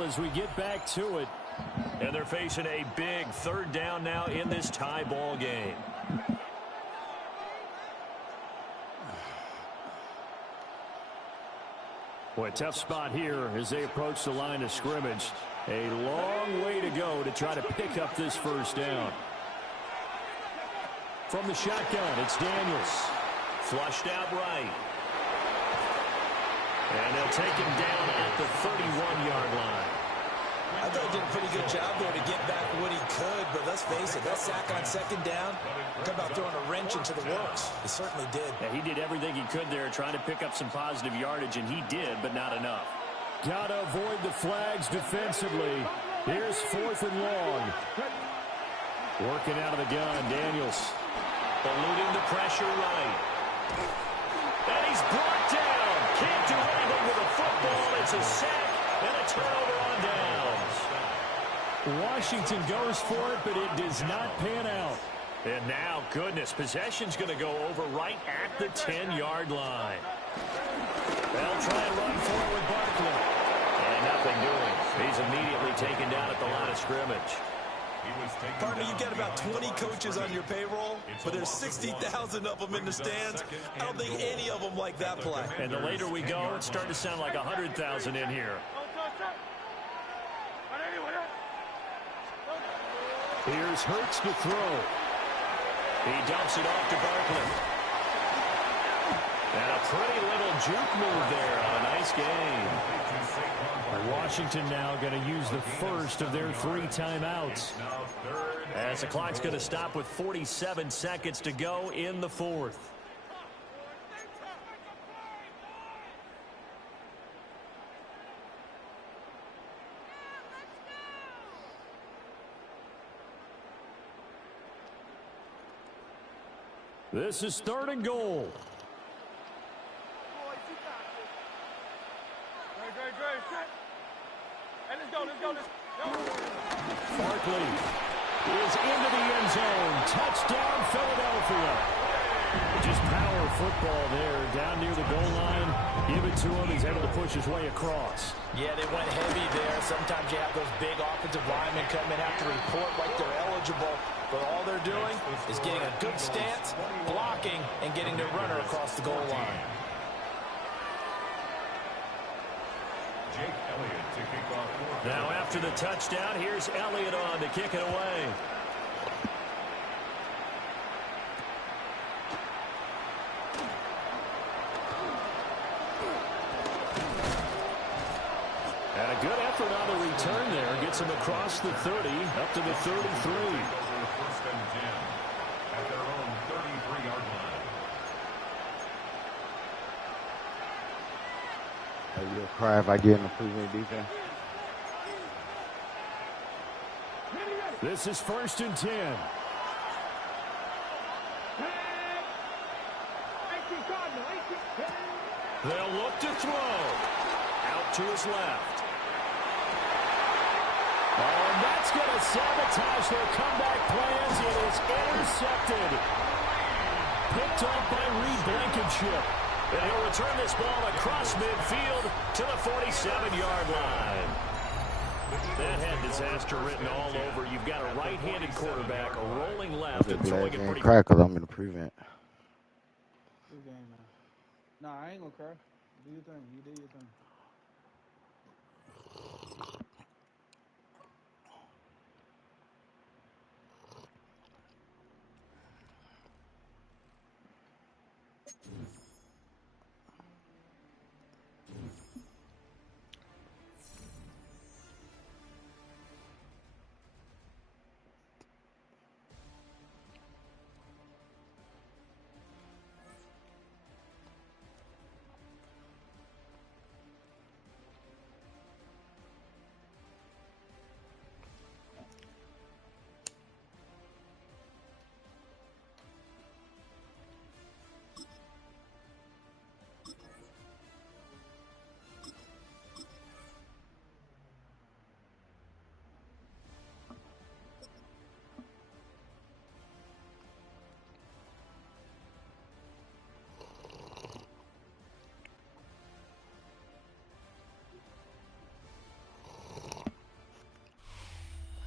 As we get back to it, and they're facing a big 3rd down now in this tie ball game. Boy, tough spot here as they approach the line of scrimmage. A long way to go to try to pick up this first down. From the shotgun, it's Daniels. Flushed out right. And they'll take him down at the 31-yard line. I thought he did a pretty good job there to get back what he could, but let's face it, that sack on second down, talk about throwing a wrench into the works. It certainly did. Yeah, he did everything he could there trying to pick up some positive yardage, and he did, but not enough. Got to avoid the flags defensively. Here's 4th and long. Working out of the gun, Daniels. Eluding the pressure right. And he's brought down. Can't do anything with the football. It's a sack and a turnover on downs. Washington goes for it, but it does not pan out. And now, goodness, possession's going to go over right at the 10-yard line. They'll try and run for it with Barkley. And nothing doing. He's immediately taken down at the line of scrimmage. Partner, you've got about 20 coaches on your payroll, but there's 60,000 of them in the stands. I don't think any of them like that play. And the later we go, it's starting to sound like 100,000 in here. Here's Hurts to throw. He dumps it off to Barkley. And a pretty little juke move there on a nice game. Washington now going to use the first of their 3 timeouts. As the clock's going to stop with 47 seconds to go in the 4th. This is 3rd and goal. Barkley is into the end zone. Touchdown, Philadelphia. Just power football there down near the goal line. Give it to him. He's able to push his way across. Yeah, they went heavy there. Sometimes you have those big offensive linemen come in, have to report like they're eligible. But all they're doing is getting a good stance, blocking, and getting their runner across the goal line. Jake Elliott to kick off. Now after the touchdown, here's Elliott on to kick it away. And a good effort on the return there. Gets him across the 30, up to the 33. First and 10 at their own 33-yard line. You'll cry if I get an improvement defense. This is first and 10. They'll look to throw. Out to his left. Oh, and that's going to sabotage their comeback plans. It is intercepted. Picked up by Reed Blankenship. And he'll return this ball across midfield to the 47-yard line. That had disaster written all over. You've got a right-handed quarterback rolling left and throwing it pretty... Cry because I'm in the prevent. Good game, man. Nah, I ain't gonna cry. Do your thing. You do your thing.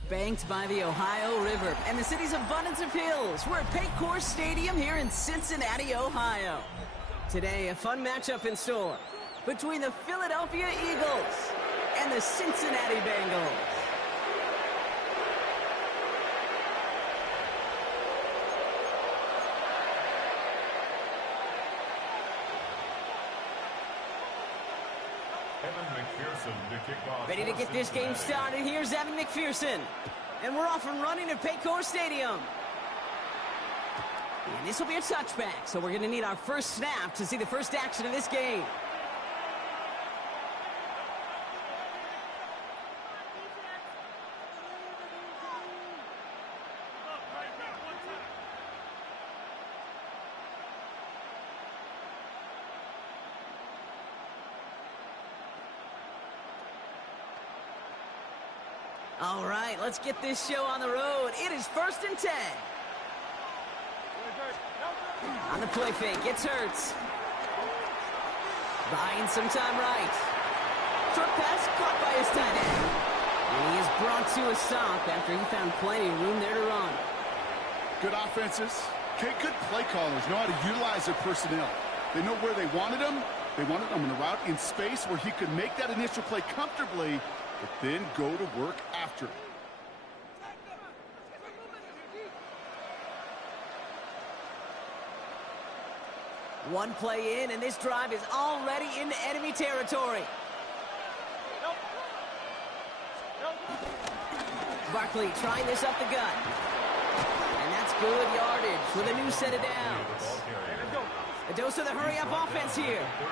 Banked by the Ohio River and the city's abundance of hills. We're at Paycor Stadium here in Cincinnati, Ohio. Today, a fun matchup in store between the Philadelphia Eagles and the Cincinnati Bengals. Ready to get this game started. Here's Evan McPherson. And we're off and running at Paycor Stadium. And this will be a touchback, so we're going to need our first snap to see the first action of this game. All right, let's get this show on the road. It is first and 10. On the play fake, gets Hurts. Buying some time right. Short pass caught by his tight end. And he is brought to a stop after he found plenty of room there to run. Good offenses. Okay, good play callers know how to utilize their personnel. They know where they wanted them. They wanted them in a route in space where he could make that initial play comfortably, but then go to work after. One play in, and this drive is already into enemy territory. Barkley trying this up the gut. And that's good yardage with a new set of downs. A dose of the hurry-up offense here. 31,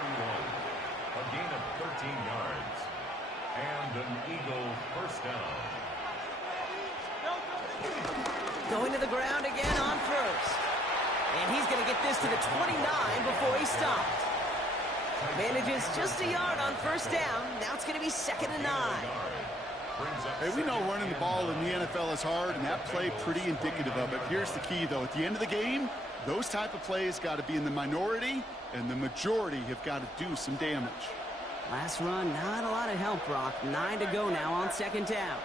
a gain of 13 yards. And an Eagle first down. Going to the ground again on first. And he's going to get this to the 29 before he stopped. Manages just a yard on first down. Now it's going to be 2nd and 9. Hey, we know running the ball in the NFL is hard, and that play pretty indicative of it. Here's the key, though. At the end of the game, those type of plays got to be in the minority, and the majority have got to do some damage. Last run, not a lot of help, Brock. 9 to go now on 2nd down.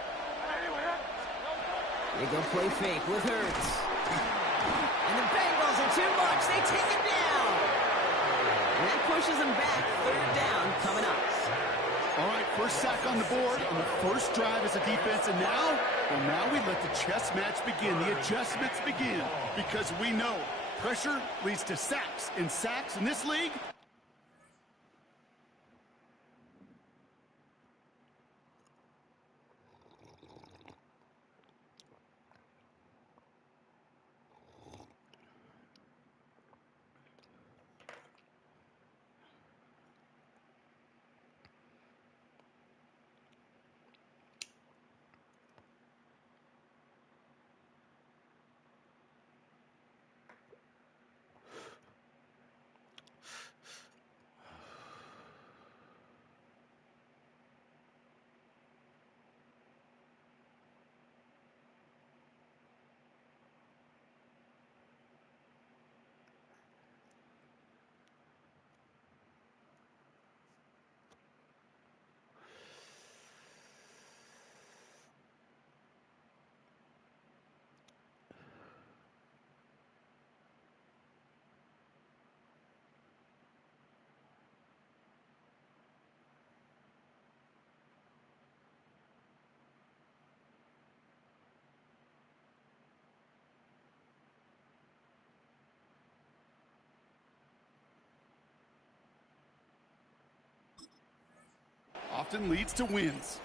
They go play fake with Hurts. And the Bengals are too much. They take it down. And that pushes them back. 3rd down coming up. All right, first sack on the board on the first drive as a defense, and now, well, now we let the chess match begin, the adjustments begin, because we know pressure leads to sacks, and sacks in this league. Often leads to wins.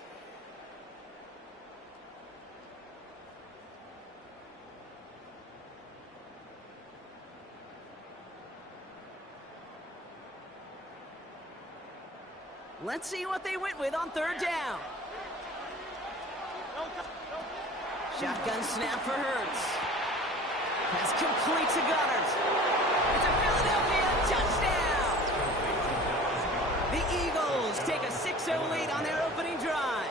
Let's see what they went with on third down. Shotgun snap for Hurts. Pass complete to Goddard. It's a Philadelphia touchdown. The Eagles take a 6-0 lead on their opening drive.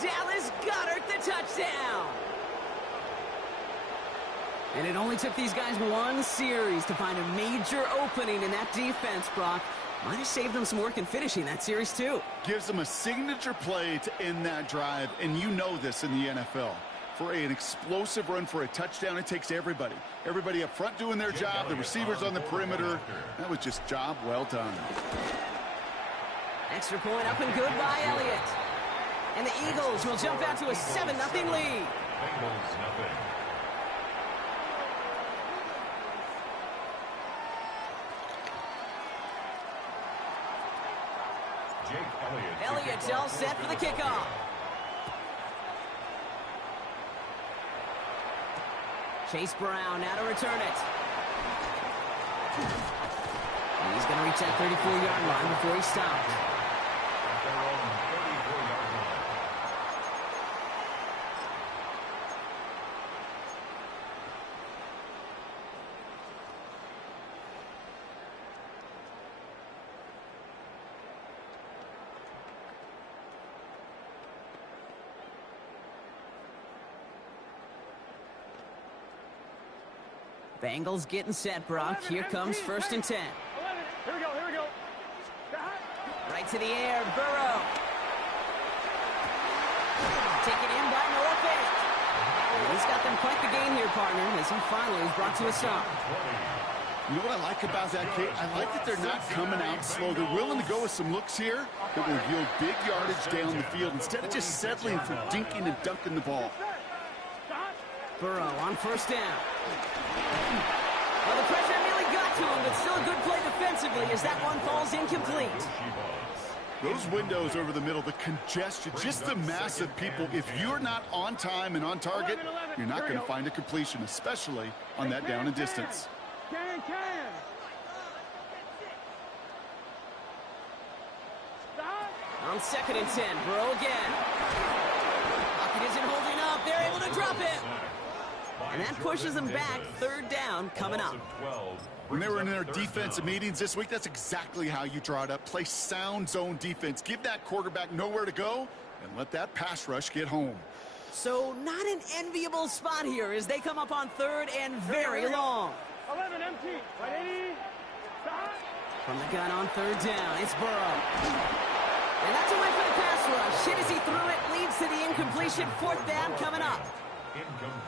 Dallas Goedert the touchdown. And it only took these guys one series to find a major opening in that defense, Brock. Might have saved them some work in finishing that series, too. Gives them a signature play to end that drive, and you know this in the NFL. For an explosive run for a touchdown, it takes everybody. Everybody up front doing their job, the receivers on the perimeter. That was just job well done. Extra point up and good by Elliott. And the Eagles will jump out to a 7-0 lead. Bengals nothing. Elliott's all set for the kickoff. Chase Brown now to return it. And he's going to reach that 34-yard line before he stopped. Bengals getting set, Brock. Here comes 1st and 10. Here we go. Right to the air, Burrow. Taken in by Noah Fant. And he's got them quite the game here, partner, as he finally is brought to a stop. You know what I like about that, Kate? I like that they're not coming out slow. They're willing to go with some looks here that will yield big yardage down the field instead of just settling for dinking and dunking the ball. Burrow on 1st down. Well, the pressure nearly got to him, but still a good play defensively as that one falls incomplete. Those windows over the middle, the congestion, just the mass of people. If you're not on time and on target, you're not going to find a completion, especially on that down and distance. On 2nd and 10, Burrow again. Pocket isn't holding up. They're able to drop it. And that pushes them back. 3rd down coming up. When they were in their defensive meetings this week, that's exactly how you draw it up. Play sound zone defense. Give that quarterback nowhere to go and let that pass rush get home. So not an enviable spot here as they come up on 3rd and very long. 11 empty. 180. From the gun on 3rd down, it's Burrow. And that's away for the pass rush. Hit as he threw it, leads to the incompletion. 4th down coming up.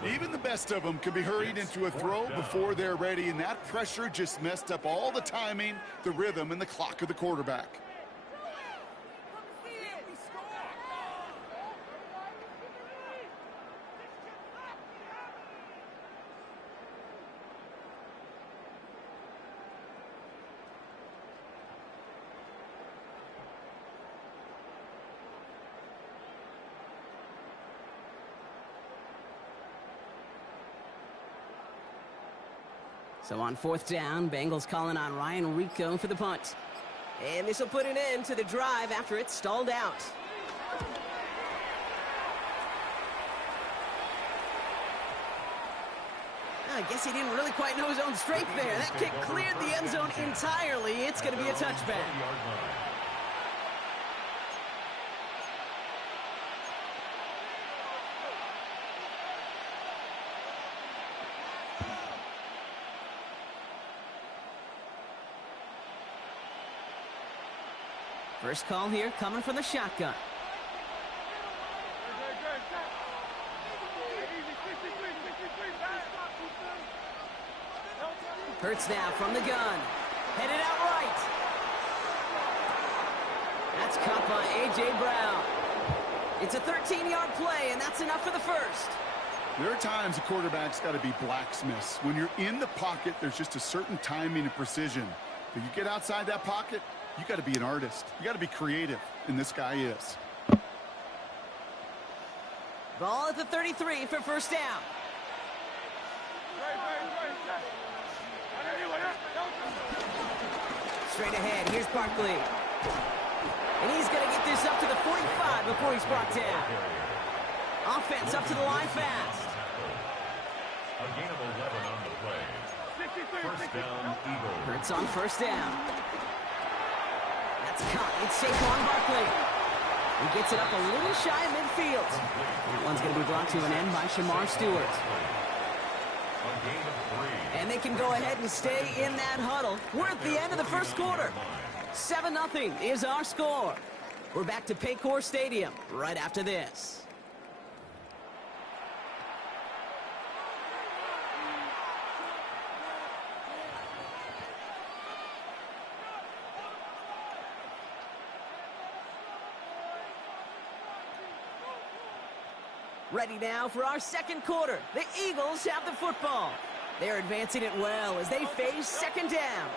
Even the best of them can be hurried into a throw before they're ready, and that pressure just messed up all the timing, the rhythm, and the clock of the quarterback. So on 4th down, Bengals calling on Ryan Rico for the punt. And this will put an end to the drive after it stalled out. I guess he didn't really quite know his own strength there. That kick cleared the end zone entirely. It's going to be a touchback. First call here coming from the shotgun. Hurts now from the gun. Headed out right. That's caught by A.J. Brown. It's a 13-yard play, and that's enough for the first. There are times a quarterback's got to be blacksmiths. When you're in the pocket, there's just a certain timing and precision. But you get outside that pocket, you got to be an artist. You got to be creative, and this guy is. Ball at the 33 for first down. Straight ahead, here's Barkley. And he's going to get this up to the 45 before he's brought down. Offense up to the line fast. A gain of 11 on the play. First down, Eagles. Hurts on first down. That's caught. It's Saquon Barkley. He gets it up a little shy of midfield. That one's going to be brought to an end by Shamar Stewart. And they can go ahead and stay in that huddle. We're at the end of the first quarter. 7-0 is our score. We're back to Paycor Stadium right after this. Ready now for our second quarter. The Eagles have the football. They're advancing it well as they face second down.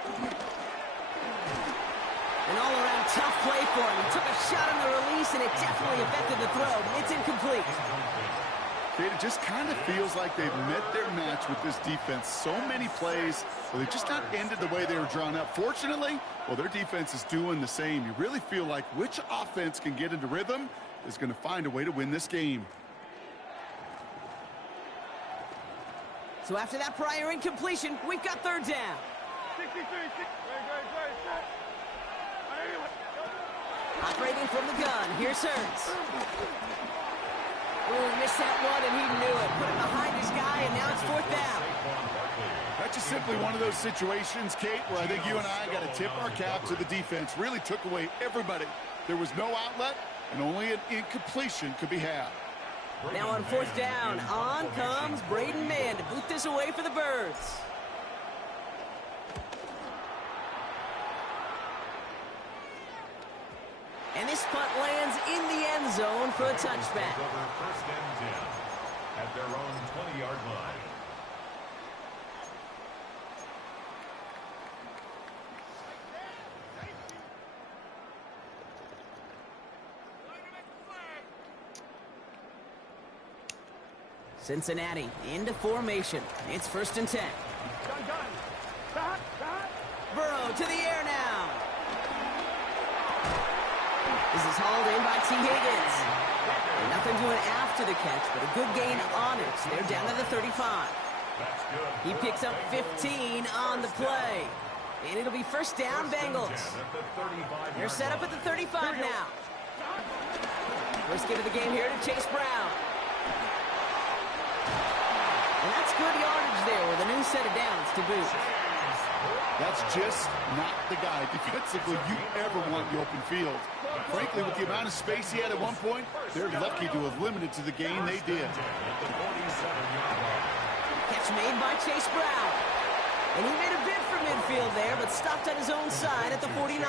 An all-around tough play for him. He took a shot on the release, and it definitely affected the throw, but it's incomplete. It just kind of feels like they've met their match with this defense. So many plays, but they've just not ended the way they were drawn up. Fortunately, well, their defense is doing the same. You really feel like which offense can get into rhythm is going to find a way to win this game. So after that prior incompletion, we've got third down. Operating from the gun, here's Hurts. Ooh, missed that one, and he knew it. Put it behind his guy, and now it's fourth down. That's just simply one of those situations, Kate, where I think you and I got to tip our cap to the defense. Really took away everybody. There was no outlet, and only an incompletion could be had. Now on fourth down, on comes Braden Mann to boot this away for the Birds. And this punt lands in the end zone for a touchback. First and 10 at their own 20-yard line. Cincinnati into formation. It's first and 10. Burrow to the air now. This is hauled in by T. Higgins. And nothing doing after the catch, but a good gain on it. They're down to the 35. He picks up 15 on the play. And it'll be first down, Bengals. They're set up at the 35 now. First give of the game here to Chase Brown. And that's good yardage there with a new set of downs to boot. That's just not the guy defensively you ever want in the open field. Frankly, with the amount of space he had at one point, they're lucky to have limited to the gain they did. Catch made by Chase Brown. And he made a bid for midfield there, but stopped on his own side at the 49.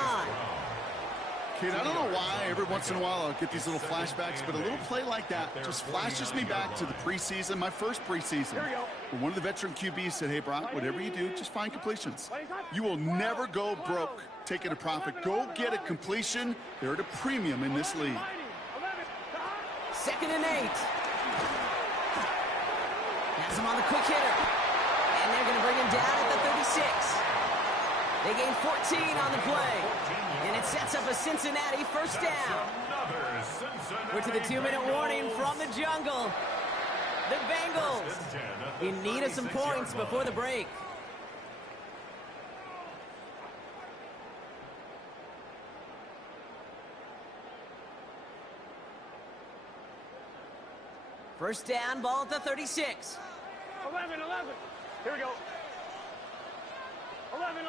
Kid, I don't know why every once in a while I'll get these little flashbacks, but a little play like that just flashes me back to the preseason, my first preseason. Where one of the veteran QBs said, hey, Brock, whatever you do, just find completions. You will never go broke taking a profit. Go get a completion. They're at a premium in this league. Second and 8. Has him on the quick hitter. And they're going to bring him down at the 35. 36. They gain 14 on the play. And it sets up a Cincinnati first down. We're to the 2-minute warning from the jungle. The Bengals in need of some points before the break. First down, ball at the 36. 11. Here we go. 11.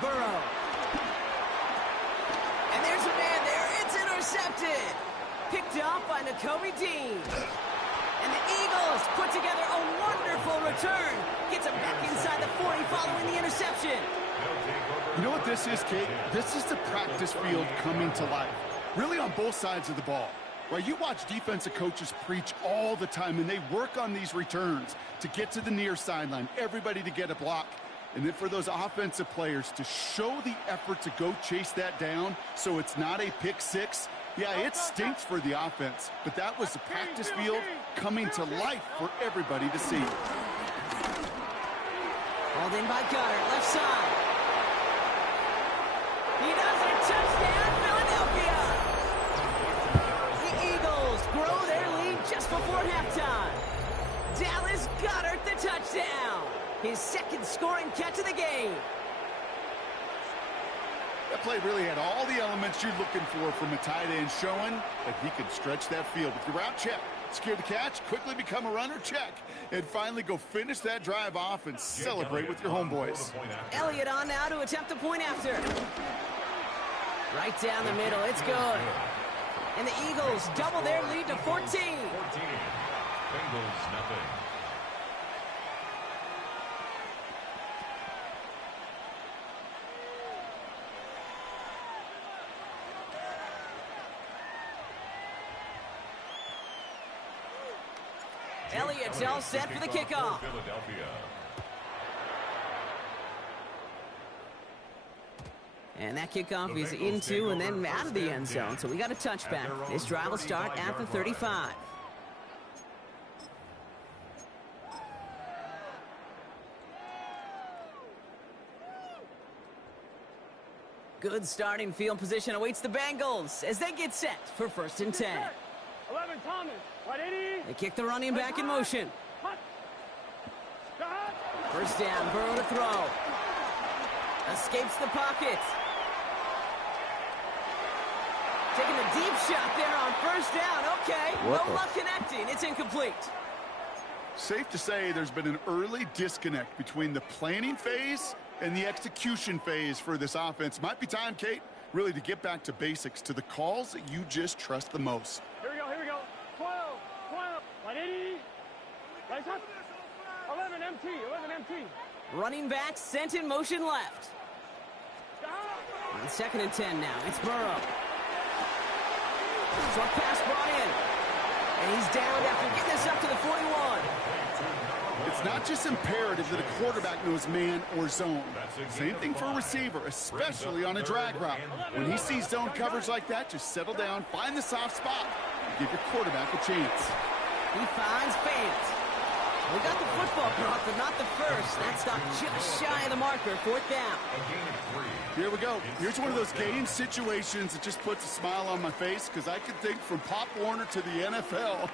Burrow. And there's a man there. It's intercepted. Picked up by Nakobe Dean. And the Eagles put together a wonderful return. Gets him back inside the 40 following the interception. You know what this is, Kate? This is the practice field coming to life. Really on both sides of the ball. Right, you watch defensive coaches preach all the time, and they work on these returns to get to the near sideline, everybody to get a block. And then for those offensive players to show the effort to go chase that down so it's not a pick six, yeah, it stinks for the offense. But that was the practice field coming to life for everybody to see. Hauled in by Goddard, left side. He does it, touchdown, Philadelphia! The Eagles grow their lead just before halftime. Dallas Goddard the touchdown. His second scoring catch of the game. That play really had all the elements you're looking for from a tight end, showing that he could stretch that field with your route check. Secure the catch, quickly become a runner, check. And finally go finish that drive off and celebrate with your homeboys. Elliott on now to attempt the point after. Right down the middle, it's good. And the Eagles double their lead to 14. Bengals nothing. Elliott's all set for the kickoff. And that kickoff is into and then out of the end zone. So we got a touchback. This drive will start at the 35. Good starting field position awaits the Bengals as they get set for 1st and 10. 11, Thomas. They kick the running back in motion. First down, Burrow to throw. Escapes the pocket. Taking a deep shot there on first down. Okay, no luck connecting. It's incomplete. Safe to say there's been an early disconnect between the planning phase and the execution phase for this offense. Might be time, Kate, really to get back to basics, to the calls that you just trust the most. Here we go. 12. 180. Lights up. 11 MT. Running back sent in motion left. On 2nd and 10 now. It's Burrow. Short pass brought in. And he's downed after getting this up to the 41. It's not just imperative that a quarterback knows man or zone. Same thing for a receiver, especially on a drag route. When he sees zone coverage like that, just settle down, find the soft spot, and give your quarterback a chance. He finds Fant. We got the football brought, but not the first. That stopped just shy of the marker. 4th down. Here we go. Here's one of those game situations that just puts a smile on my face, because I can think from Pop Warner to the NFL,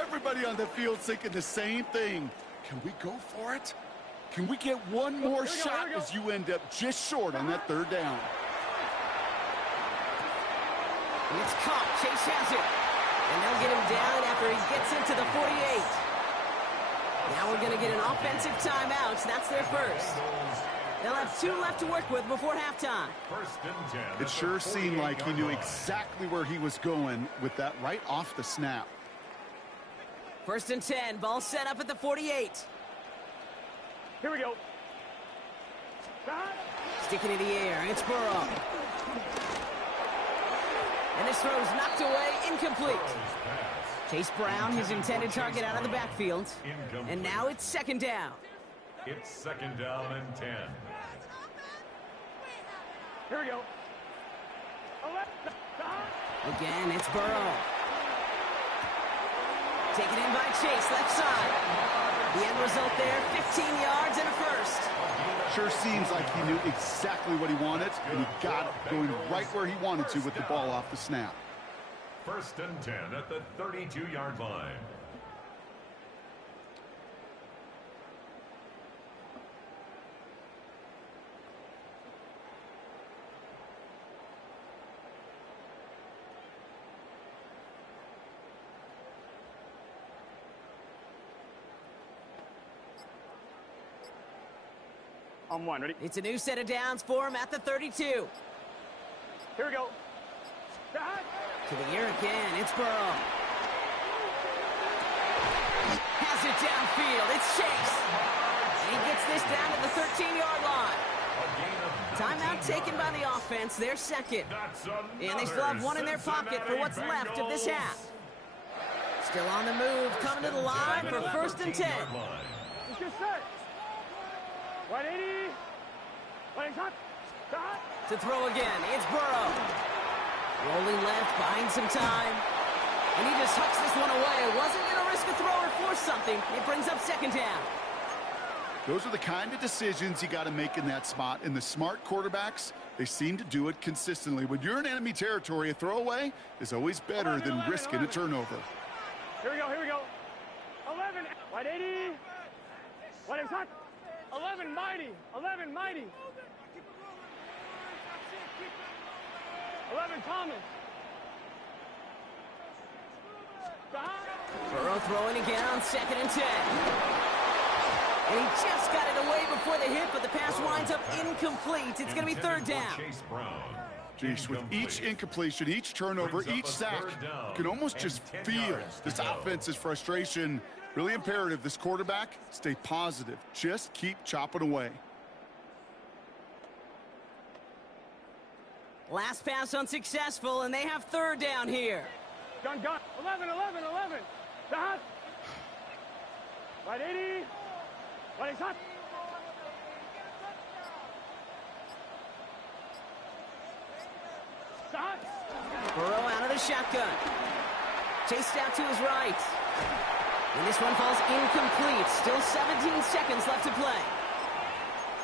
everybody on the field thinking the same thing. Can we go for it? Can we get one more shot as you end up just short on that 3rd down? It's caught. Chase has it. And they'll get him down after he gets into the 48. Now we're going to get an offensive timeout. That's their first. They'll have 2 left to work with before halftime. It sure seemed like he knew exactly where he was going with that right off the snap. 1st and 10. Ball set up at the 48. Here we go. Sticking in the air. It's Burrow. And this throw's knocked away. Incomplete. Chase Brown, his intended target, out of the backfield. And now it's 2nd down. It's 2nd down and 10. Here we go. Again, it's Burrow. Taken in by Chase, left side. The end result there, 15 yards and a first. Sure seems like he knew exactly what he wanted, and he got it going right where he wanted to with the ball off the snap. 1st and 10 at the 32-yard line. On one, ready? It's a new set of downs for him at the 32. Here we go. To the air again, it's Burrow. Has it downfield, it's Chase. And he gets this down to the 13-yard line. Timeout taken by the offense, their second. And they still have one in their pocket for what's left of this half. Still on the move, coming to the line for 1st and 10. It's your set. 180. To throw again, it's Burrow. Rolling left, buying some time. And he just hucks this one away. Wasn't going to risk a throw or force something. It brings up 2nd down. Those are the kind of decisions you got to make in that spot. And the smart quarterbacks, they seem to do it consistently. When you're in enemy territory, a throwaway is always better than risking a turnover. Here we go, here we go. 11, 180. 11 mighty, 11 mighty. 11 Thomas. Burrow throwing again on 2nd and 10. And he just got it away before the hit, but the pass winds up incomplete. It's going to be 3rd down. Jeez, with each incompletion, each turnover, each sack, you can almost just feel this offense's frustration. Really imperative, this quarterback, stay positive. Just keep chopping away. Last pass unsuccessful, and they have 3rd down here. Gun. 11. Dot. 180. 180. Dot. Burrow out of the shotgun. Chased out to his right. And this one falls incomplete. Still 17 seconds left to play.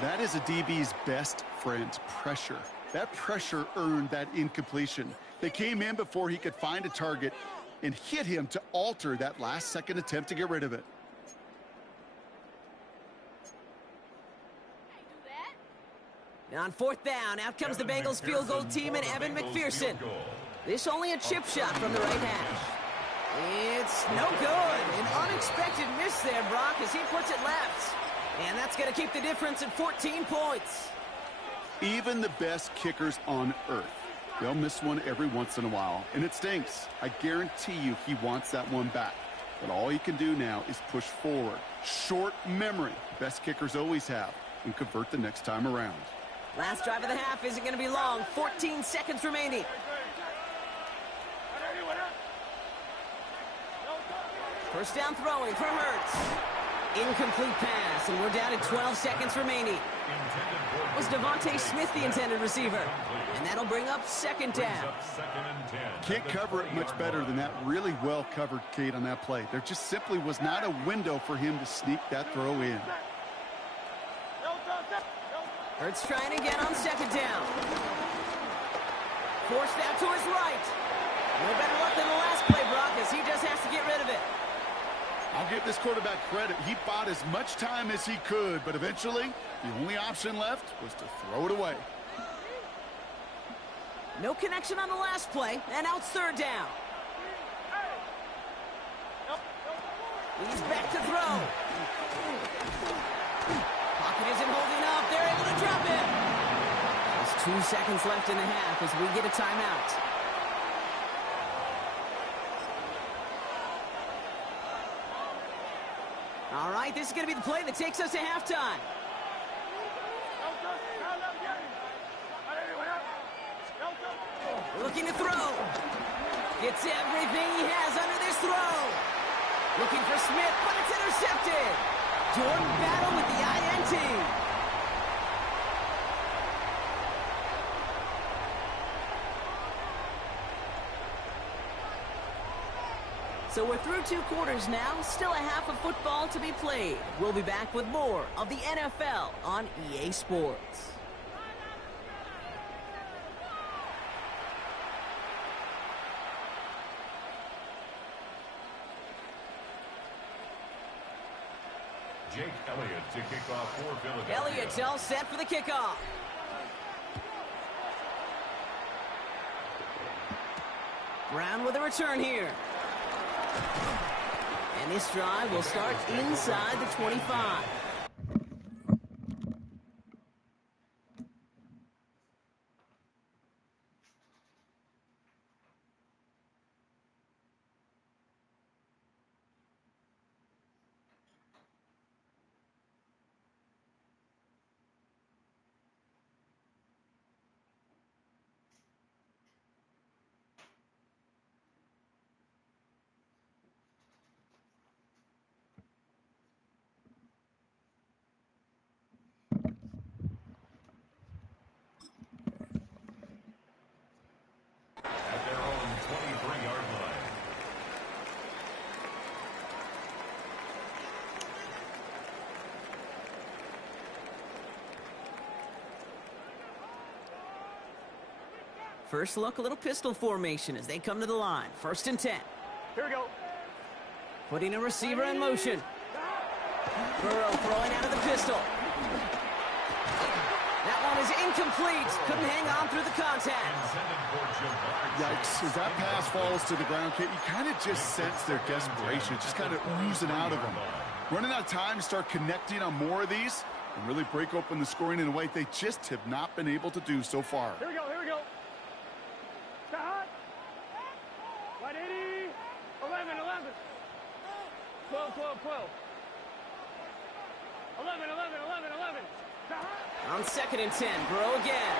That is a DB's best friend, pressure. That pressure earned that incompletion. They came in before he could find a target and hit him to alter that last-second attempt to get rid of it. Now on 4th down, out comes the Bengals field goal team and Evan McPherson. This only a chip shot from the right hash. It's no good. An unexpected miss there, Brock, as he puts it left. And that's going to keep the difference at 14 points. Even the best kickers on earth, they'll miss one every once in a while, and it stinks. I guarantee you he wants that one back. But all he can do now is push forward. Short memory, best kickers always have, and convert the next time around. Last drive of the half isn't going to be long. 14 seconds remaining. First down throwing for Hurts. Incomplete pass, and we're down to 12 seconds remaining. Was Devontae Smith the intended receiver? And that'll bring up 2nd down. Can't cover it much better than that. Really well covered, Kate, on that play. There just simply was not a window for him to sneak that throw in. Hurts trying again on 2nd down. Forced out to his right. No better luck than the last play, Brock, as he just has to get rid of it. I'll give this quarterback credit. He bought as much time as he could, but eventually, the only option left was to throw it away. No connection on the last play, and now it's 3rd down. He's back to throw. Pocket isn't holding up. They're able to drop him. There's 2 seconds left in the half as we get a timeout. All right, this is going to be the play that takes us to halftime. Looking to throw. Gets everything he has under this throw. Looking for Smith, but it's intercepted. Jordan Battle with the INT. So we're through 2 quarters now, still a half of football to be played. We'll be back with more of the NFL on EA Sports. Jake Elliott to kick off for Philadelphia. Elliott's all set for the kickoff. Brown with a return here. And this drive will start inside the 25. At their own 23-yard line. First look, a little pistol formation as they come to the line. 1st and 10. Here we go. Putting a receiver in motion. Burrow throwing out of the pistol. That one is incomplete. Couldn't hang on through the contact. Yikes. As that pass falls to the ground, Kate, you kind of just sense their desperation. Just kind of oozing out of them. Running out of time to start connecting on more of these and really break open the scoring in a way they just have not been able to do so far. Here we go. Here we go. Stop. 180. 11. 11. 12. 12. 12. 11. 11. 11. 11. On 2nd and 10, Burrow again.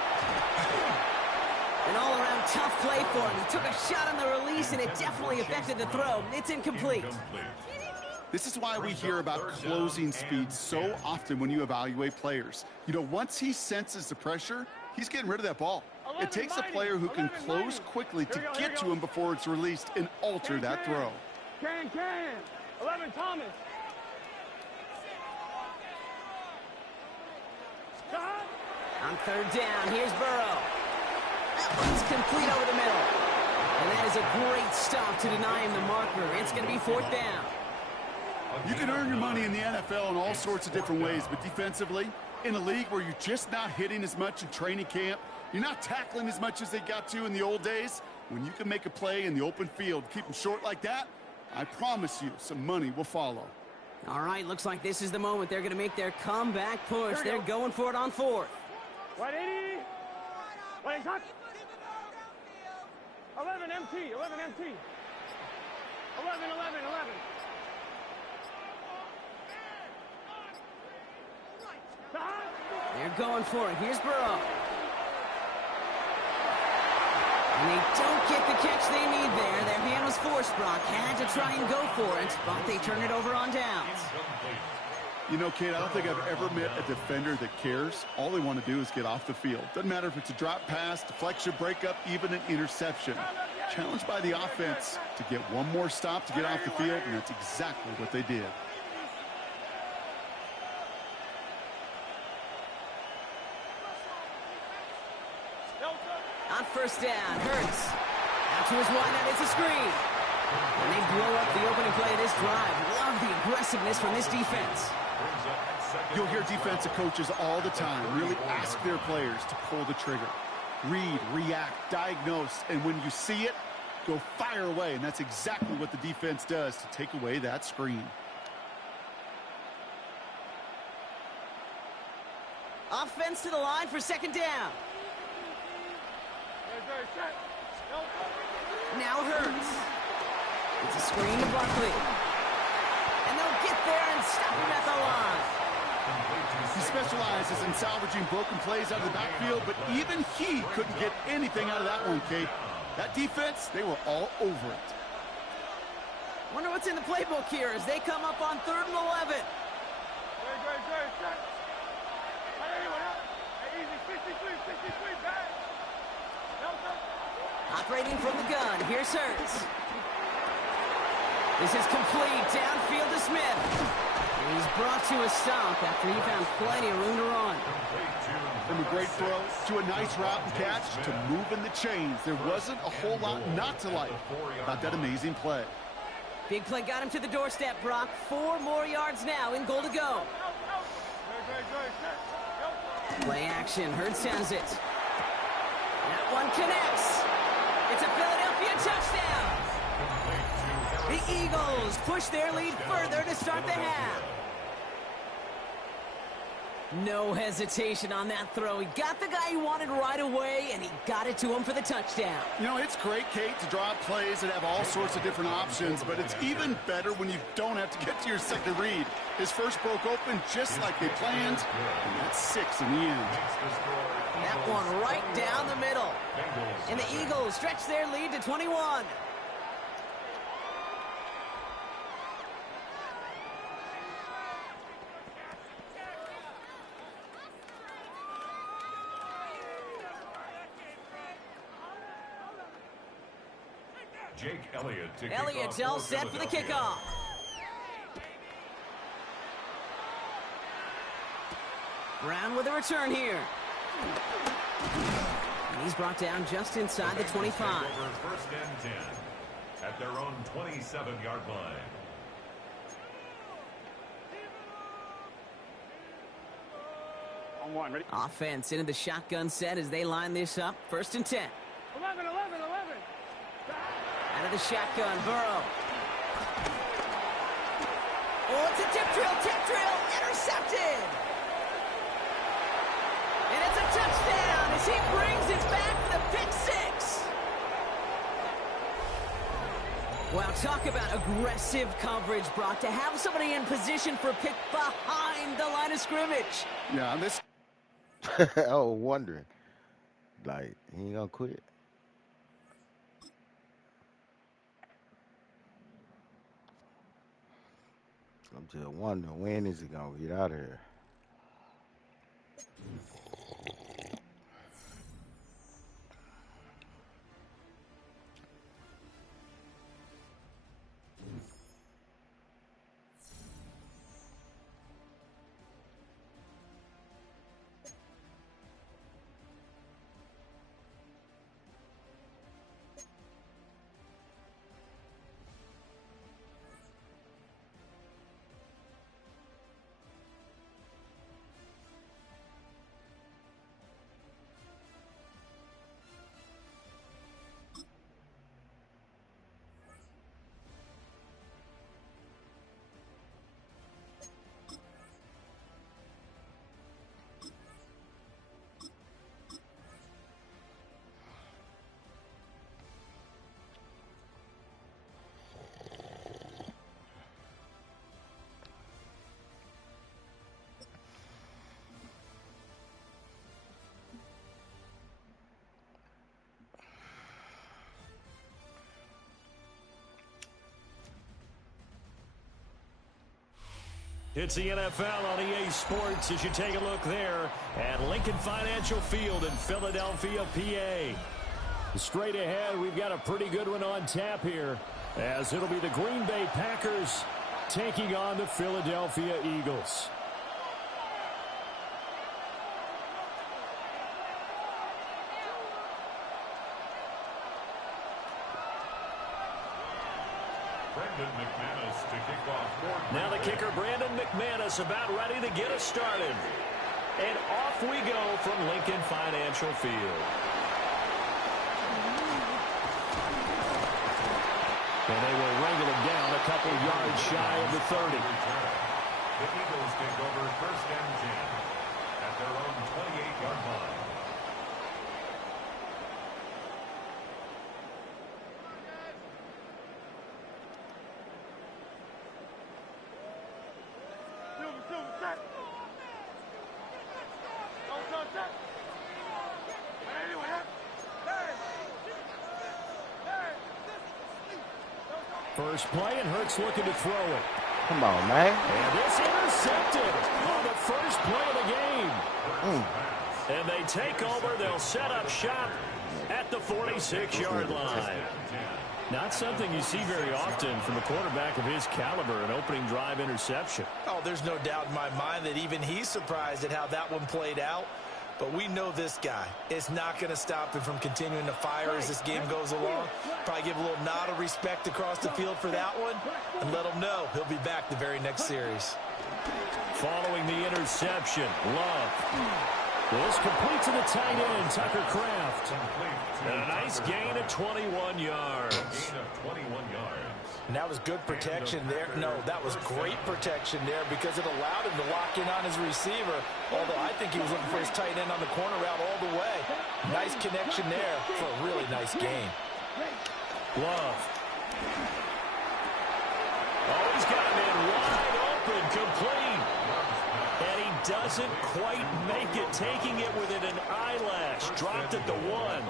An all-around tough play for him. He took a shot on the release, and it definitely affected the throw. It's incomplete. This is why we hear about closing speed so often when you evaluate players. You know, once he senses the pressure, he's getting rid of that ball. It takes a player who can close quickly to get to him before it's released and alter that throw. Can. 11, Thomas. On 3rd down, here's Burrow. That one's complete over the middle. And that is a great stop to deny him the marker. It's going to be 4th down. You can earn your money in the NFL in all sorts of different ways, but defensively, in a league where you're just not hitting as much in training camp, you're not tackling as much as they got to in the old days, when you can make a play in the open field, keep them short like that, I promise you some money will follow. All right, looks like this is the moment they're going to make their comeback push. They're going for it on 4th. 180. 180, touch. 11 MT. 11 MT. 11. 11. 11. They're going for it. Here's Burrow. And they don't get the catch they need there. Their hand was forced, Brock. Had to try and go for it, but they turn it over on downs. You know, Kate, I don't think I've ever met a defender that cares. All they want to do is get off the field. Doesn't matter if it's a drop pass, deflection, breakup, even an interception. Challenged by the offense to get one more stop to get off the field, and that's exactly what they did. On 1st down, Hurts. Out to his wideout, it's a screen. And they blow up the opening play of this drive. Love the aggressiveness from this defense. You'll hear defensive coaches all the time really ask their players to pull the trigger. Read, react, diagnose, and when you see it, go fire away. And that's exactly what the defense does to take away that screen. Offense to the line for 2nd down. Now Hurts. It's a screen to Barkley. And they'll get there and stop him at the line. He specializes in salvaging broken plays out of the backfield, but even he couldn't get anything out of that one, Kate. That defense, they were all over it. Wonder what's in the playbook here as they come up on 3rd and 11. Operating from the gun, here's Hurts. This is complete. Downfield to Smith. He's brought to a stop after he found plenty of room to run. From a great throw to a nice route and catch to moving the chains. There wasn't a whole lot not to like about that amazing play. Big play got him to the doorstep, Brock. 4 more yards now in goal to go. Play action. Hurts has it. That one connects. It's a Philadelphia touchdown. The Eagles push their lead further to start the half. No hesitation on that throw. He got the guy he wanted right away, and he got it to him for the touchdown. You know, it's great, Kate, to draw up plays that have all sorts of different options, but it's even better when you don't have to get to your second read. His first broke open just like they planned, and that's 6 in the end. That one right down the middle. And the Eagles stretch their lead to 21. Jake Elliott to Elliott's all set for the kickoff. Brown with a return here. And he's brought down just inside the 25. First and 10 at their own 27-yard line. On one, ready? Offense into the shotgun set as they line this up. First and 10. 11. Out of the shotgun, Burrow. Oh, it's a tip drill, intercepted. And it's a touchdown as he brings it back for the pick 6. Wow, talk about aggressive coverage, Brock, to have somebody in position for a pick behind the line of scrimmage. Yeah, this... I was wondering. Like, he ain't gonna quit. I'm just wondering, when is he gonna get out of here? It's the NFL on EA Sports as you take a look there at Lincoln Financial Field in Philadelphia, PA. Straight ahead, we've got a pretty good one on tap here, as it'll be the Green Bay Packers taking on the Philadelphia Eagles. Now the kicker, Brandon McManus, about ready to get us started. And off we go from Lincoln Financial Field. And they will wrangle him down a couple yards shy of the 30. The Eagles take over first and 10 at their own 28-yard line. First play, and Hurts looking to throw it. Come on, man. And this intercepted on the first play of the game. And they take over. They'll set up shop at the 46-yard line. Not something you see very often from a quarterback of his caliber, an opening drive interception. Oh, there's no doubt in my mind that even he's surprised at how that one played out. But we know this guy is not going to stop him from continuing to fire as this game goes along. Probably give a little nod of respect across the field for that one and let him know he'll be back the very next series. Following the interception, Love. This complete to the tight end, Tucker Kraft. And a nice gain of 21 yards. And that was good protection there. No, that was great protection there because it allowed him to lock in on his receiver. Although I think he was looking for his tight end on the corner route all the way. Nice connection there for a really nice gain. Love. Oh, he's got him in wide open, complete. And he doesn't quite make it, taking it within an eyelash. Dropped at the 1.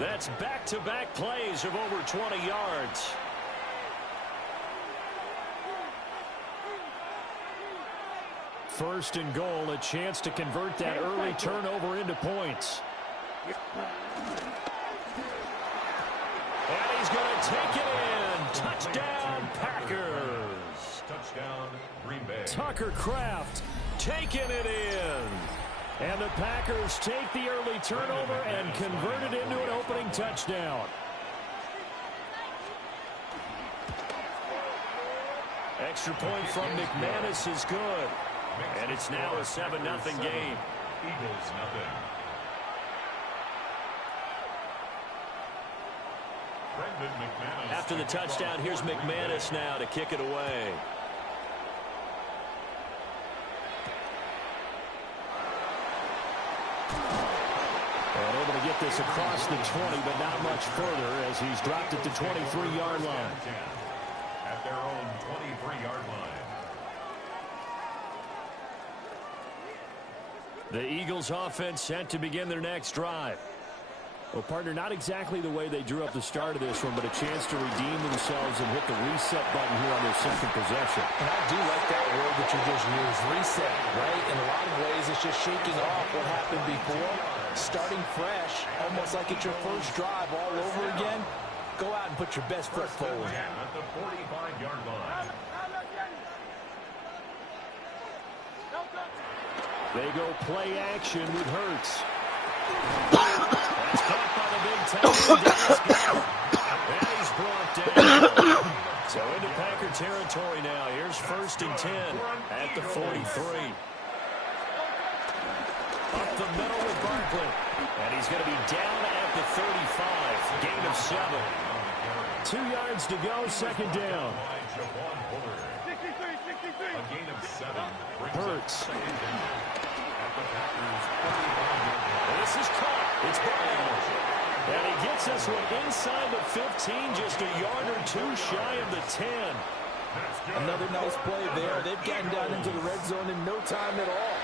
That's back-to-back plays of over 20 yards. First and goal, a chance to convert that early turnover into points. And he's going to take it in. Touchdown, Packers. Touchdown, Green Bay. Tucker Kraft taking it in. And the Packers take the early turnover and convert it into an opening touchdown. Extra point from McManus is good. And it's now a 7-0 game. Eagles nothing. After the touchdown, here's McManus now to kick it away. And able to get this across the 20, but not much further as he's dropped it to 23-yard line. At their own 23-yard line. The Eagles offense set to begin their next drive. Well, partner, not exactly the way they drew up the start of this one, but a chance to redeem themselves and hit the reset button here on their second possession. And I do like that word that you just used, reset, right? In a lot of ways, it's just shaking off what happened before, starting fresh, almost like it's your first drive all over again. Go out and put your best foot forward. At the 45-yard line. They go play action with Hurts. That's caught by the big tackle. And he's brought down. So into Packer territory now. Here's 1st and 10 at the 43. Up the middle with Barkley. And he's going to be down at the 35. Gain of 7. 2 yards to go, 2nd down. A gain of 7. Hurts. This is caught. It's Brown. And he gets this one inside the 15, just a yard or 2 shy of the 10. Another nice play there. They've gotten down into the red zone in no time at all.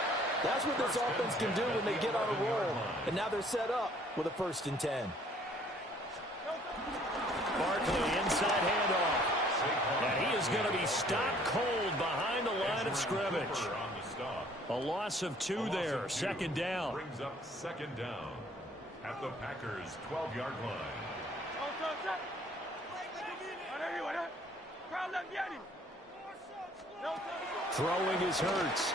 That's what this offense can do when they get on a roll. And now they're set up with a 1st and 10. Barkley, inside handoff. And he is going to be stopped cold behind the line of scrimmage. A loss of 2 there, 2nd down. Brings up 2nd down at the Packers' 12-yard line. Throwing is Hurts.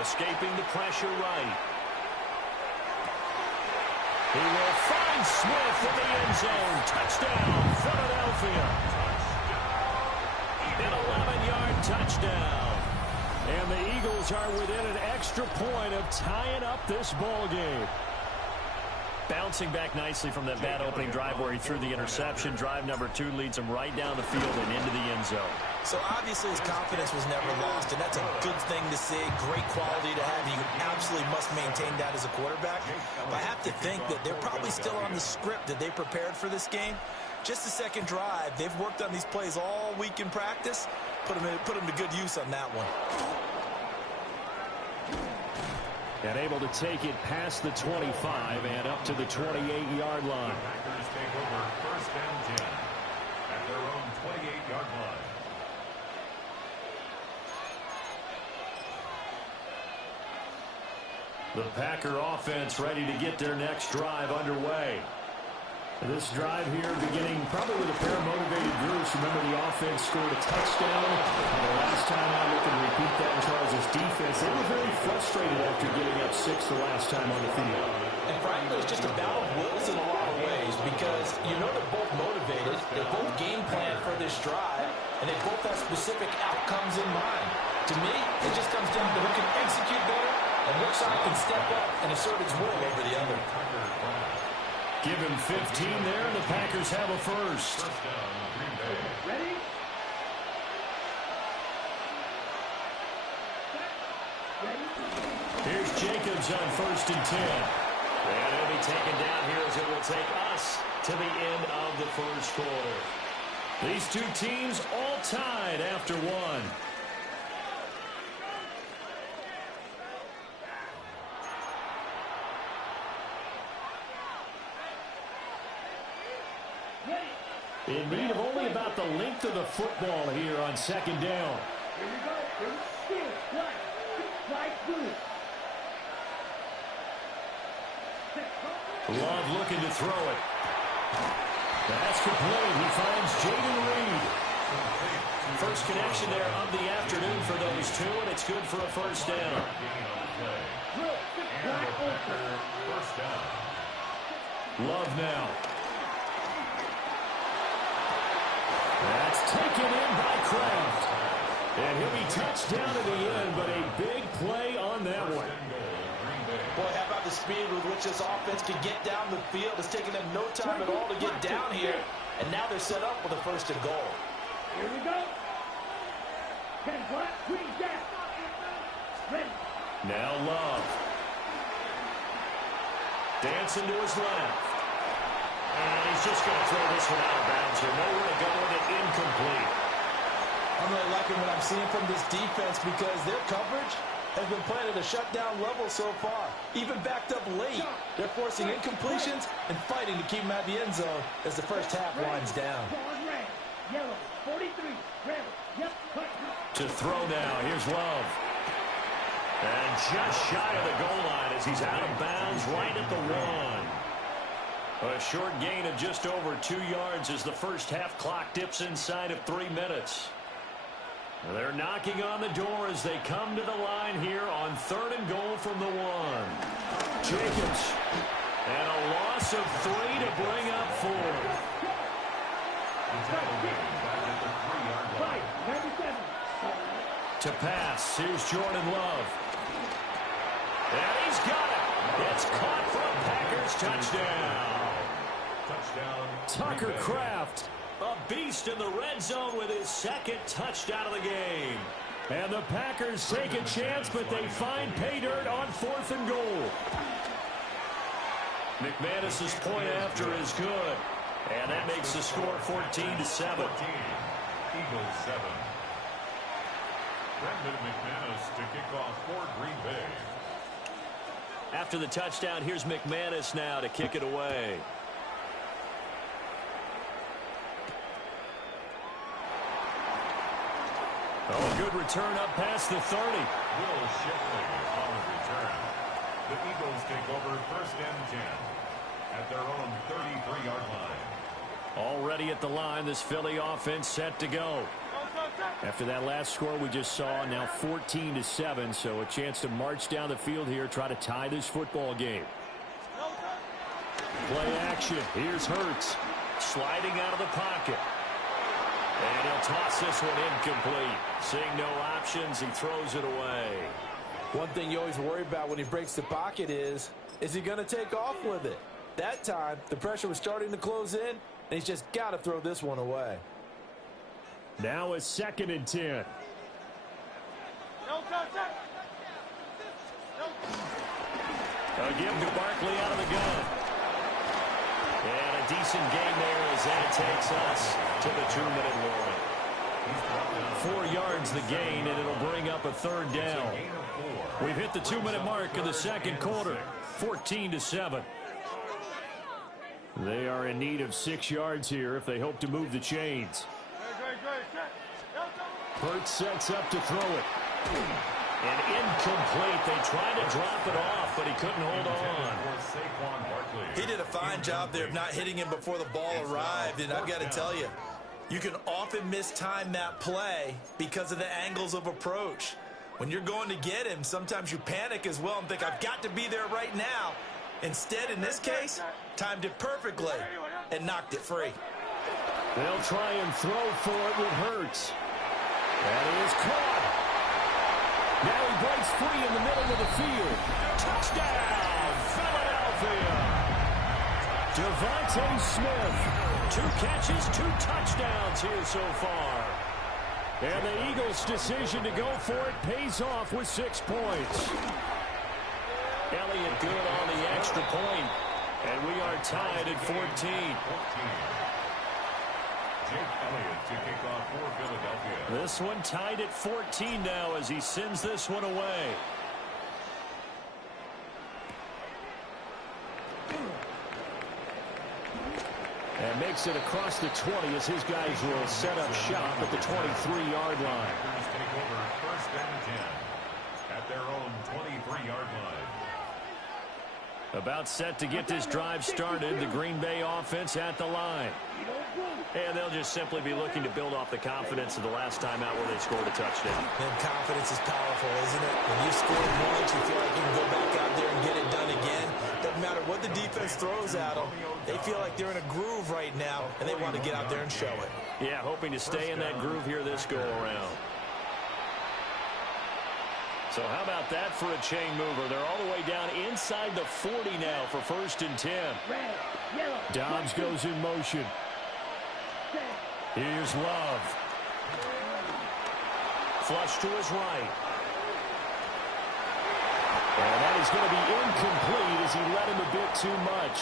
Escaping the pressure right. He will find Smith in the end zone. Touchdown, Philadelphia. An 11-yard touchdown. And the Eagles are within an extra point of tying up this ball game. Bouncing back nicely from that bad opening drive where he threw the interception. Drive number 2 leads him right down the field and into the end zone. So obviously his confidence was never lost, and that's a good thing to see. Great quality to have. You absolutely must maintain that as a quarterback. But I have to think that they're probably still on the script that they prepared for this game. Just the second drive. They've worked on these plays all week in practice. Put them to good use on that one. And able to take it past the 25 and up to the 28-yard line. Packers take over 1st and 10 at their own 28-yard line. The Packer offense ready to get their next drive underway. This drive here beginning probably with a pair of motivated groups. Remember, the offense scored a touchdown. And the last time I looked and repeat that in Charles' defense, they were very frustrated after giving up 6 the last time on the field. And frankly, it's just a battle of wills in a lot of ways because you know they're both motivated. They both game plan for this drive, and they both have specific outcomes in mind. To me, it just comes down to who can execute better and which side can step up and assert its will over the other. Give him 15 there, and the Packers have a first. Ready? Here's Jacobs on 1st and 10. And he'll be taken down here as it will take us to the end of the first quarter. These two teams all tied after one. In need of only about the length of the football here on 2nd down. Here we go. Here we go. Love looking to throw it. That's complete. He finds Jaden Reed. First connection there of the afternoon for those two, and it's good for a first down. Love now. That's taken in by Kraft. And he'll be touched down at the end, but a big play on that one. Boy, how about the speed with which this offense can get down the field? It's taken them no time at all to get down here, and now they're set up with a 1st and goal. Here we go. 10 black, green, gas. Ready. Now Love. Dancing to his left. And he's just going to throw this one out of bounds here. Nowhere to go with it, incomplete. I'm really liking what I'm seeing from this defense because their coverage has been playing at a shutdown level so far. Even backed up late, they're forcing incompletions and fighting to keep them out of the end zone as the first half winds down. Yellow, 43, red, yep, to throw now, here's Love. And just shy of the goal line as he's out of bounds right at the 1. A short gain of just over 2 yards as the first half clock dips inside of 3 minutes. They're knocking on the door as they come to the line here on 3rd and goal from the 1. Jacobs. And a loss of 3 to bring up 4. To pass. Here's Jordan Love. And he's got it. It's caught for a Packers touchdown. Tucker Kraft. A beast in the red zone with his 2nd touchdown of the game. And the Packers take a chance, but they find pay dirt on 4th and goal. McManus's point after is good. And that makes the score 14-7. Eagles 7. Brendan McManus to kick off for Green Bay. After the touchdown, here's McManus now to kick it away. Oh, a good return up past the 30. Will Shipley on the return. The Eagles take over 1st and 10 at their own 33-yard line. Already at the line, this Philly offense set to go. After that last score we just saw, now 14-7, so a chance to march down the field here, try to tie this football game. Play action. Here's Hurts. Sliding out of the pocket. And he'll toss this one incomplete. Seeing no options, he throws it away. One thing you always worry about when he breaks the pocket is he going to take off with it? That time, the pressure was starting to close in, and he's just got to throw this one away. Now a 2nd and 10. A give to Barkley out of the gun. And a decent game there as that takes us to the 2-minute warning. 4 yards the gain, and it'll bring up a 3rd down. We've hit the 2-minute mark in the 2nd quarter. 14-7. They are in need of 6 yards here if they hope to move the chains. Hurts sets up to throw it. And incomplete. They tried to drop it off, but he couldn't hold on. He did a fine job there of not hitting him before the ball arrived, and I've got to tell you, you can often mistime that play because of the angles of approach. When you're going to get him, sometimes you panic as well and think, I've got to be there right now. Instead, in this case, timed it perfectly and knocked it free. They'll try and throw for it with Hurts. That is caught. Now he breaks free in the middle of the field. Touchdown, Philadelphia. Devontae Smith, 2 catches, 2 touchdowns here so far. And the Eagles' decision to go for it pays off with 6 points. Elliott good on the extra point. And we are tied at 14. Jake Elliott to kick off for Philadelphia. This one tied at 14 now as he sends this one away. And makes it across the 20 as his guys will set up shop at the 23-yard line. Take over 1st and 10 at their own 23-yard line. About set to get this drive started, the Green Bay offense at the line. And they'll just simply be looking to build off the confidence of the last time out where they scored a touchdown. And confidence is powerful, isn't it? When you score once, you feel like you can go back out there and get it done again. Doesn't matter what the defense throws at them. They feel like they're in a groove right now, and they want to get out there and show it. Yeah, hoping to stay in that groove here this go-around. So how about that for a chain mover? They're all the way down inside the 40 now for 1st and 10. Dobbs goes in motion. Here's Love. Flush to his right. And that is going to be incomplete as he led him a bit too much.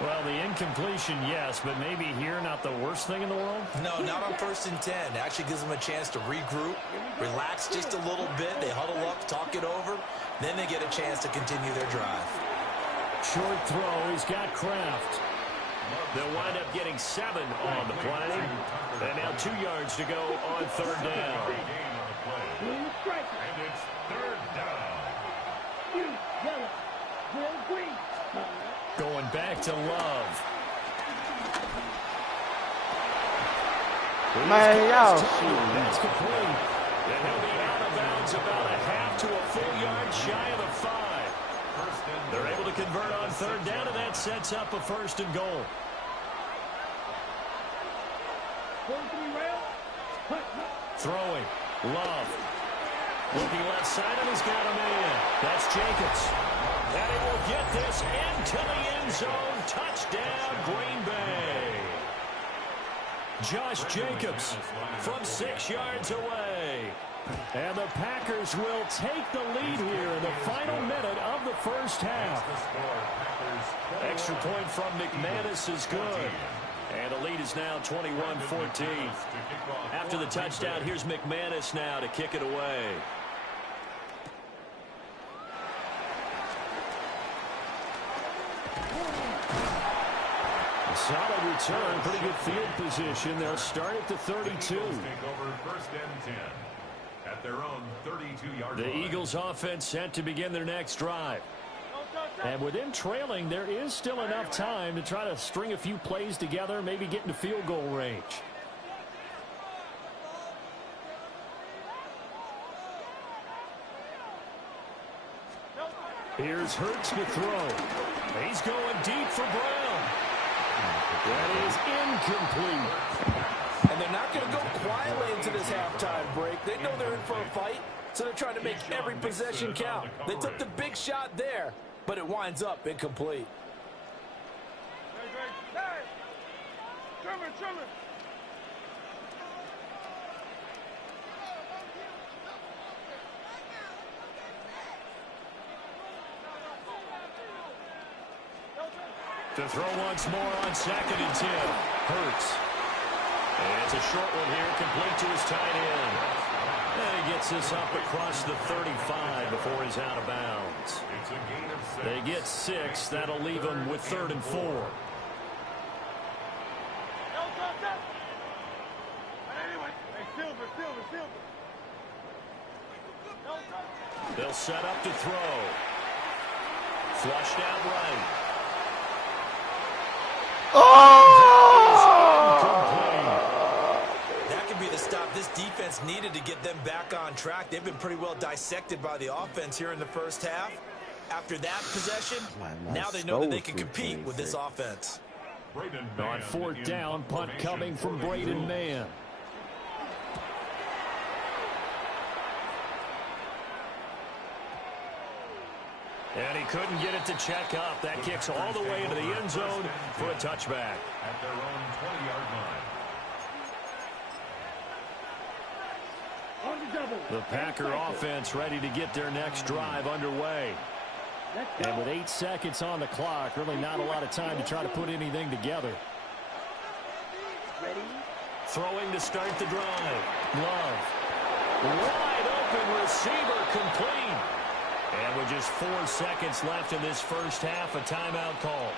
Well, the incompletion, yes, but maybe here not the worst thing in the world? No, not on 1st and 10. It actually gives them a chance to regroup, relax just a little bit. They huddle up, talk it over. Then they get a chance to continue their drive. Short throw. He's got Kraft. They'll wind up getting 7 on the play. And now 2 yards to go on 3rd down. And it's 3rd down. Going back to Love. Man, y'all That's complete. And he'll be out of bounds about a half to a full yard shy of the 5. They're able to convert on 3rd down, and that sets up a 1st and goal. Throwing. Love. Looking left side, and he's got a man. That's Jacobs. And he will get this into the end zone. Touchdown, Green Bay. Josh Jacobs from 6 yards away. And the Packers will take the lead here in the final minute of the 1st half. Extra point from McManus is good. And the lead is now 21-14. After the touchdown, here's McManus now to kick it away. Solid return, pretty good field position. They'll start at the 32. Take over 1st and 10 at their own 32-yard line. The Eagles offense set to begin their next drive. And with them trailing, there is still enough time to try to string a few plays together, maybe get into field goal range. Here's Hurts to throw. He's going deep for Brown. That is incomplete. And they're not going to go quietly into this halftime break. They know they're in for a fight, so they're trying to make every possession count. They took the big shot there, but it winds up incomplete. To throw once more on 2nd and 10. Hurts. And it's a short one here, complete to his tight end. And he gets this up across the 35 before he's out of bounds. It's a gain of 6. They get 6. That'll leave them with 3rd and 4. They'll set up to throw. Flushed out right. That could be the stop this defense needed to get them back on track. They've been pretty well dissected by the offense here in the first half. After that possession, now they know that they can compete with this offense. On fourth down, punt coming from Braden Mann. And he couldn't get it to check up. That kicks all the way into the end zone for a touchback. At their own 20-yard line. The Packer offense ready to get their next drive underway. And with 8 seconds on the clock, really not a lot of time to try to put anything together. Throwing to start the drive. Love. Wide open receiver complete. And with just 4 seconds left in this first half, a timeout call.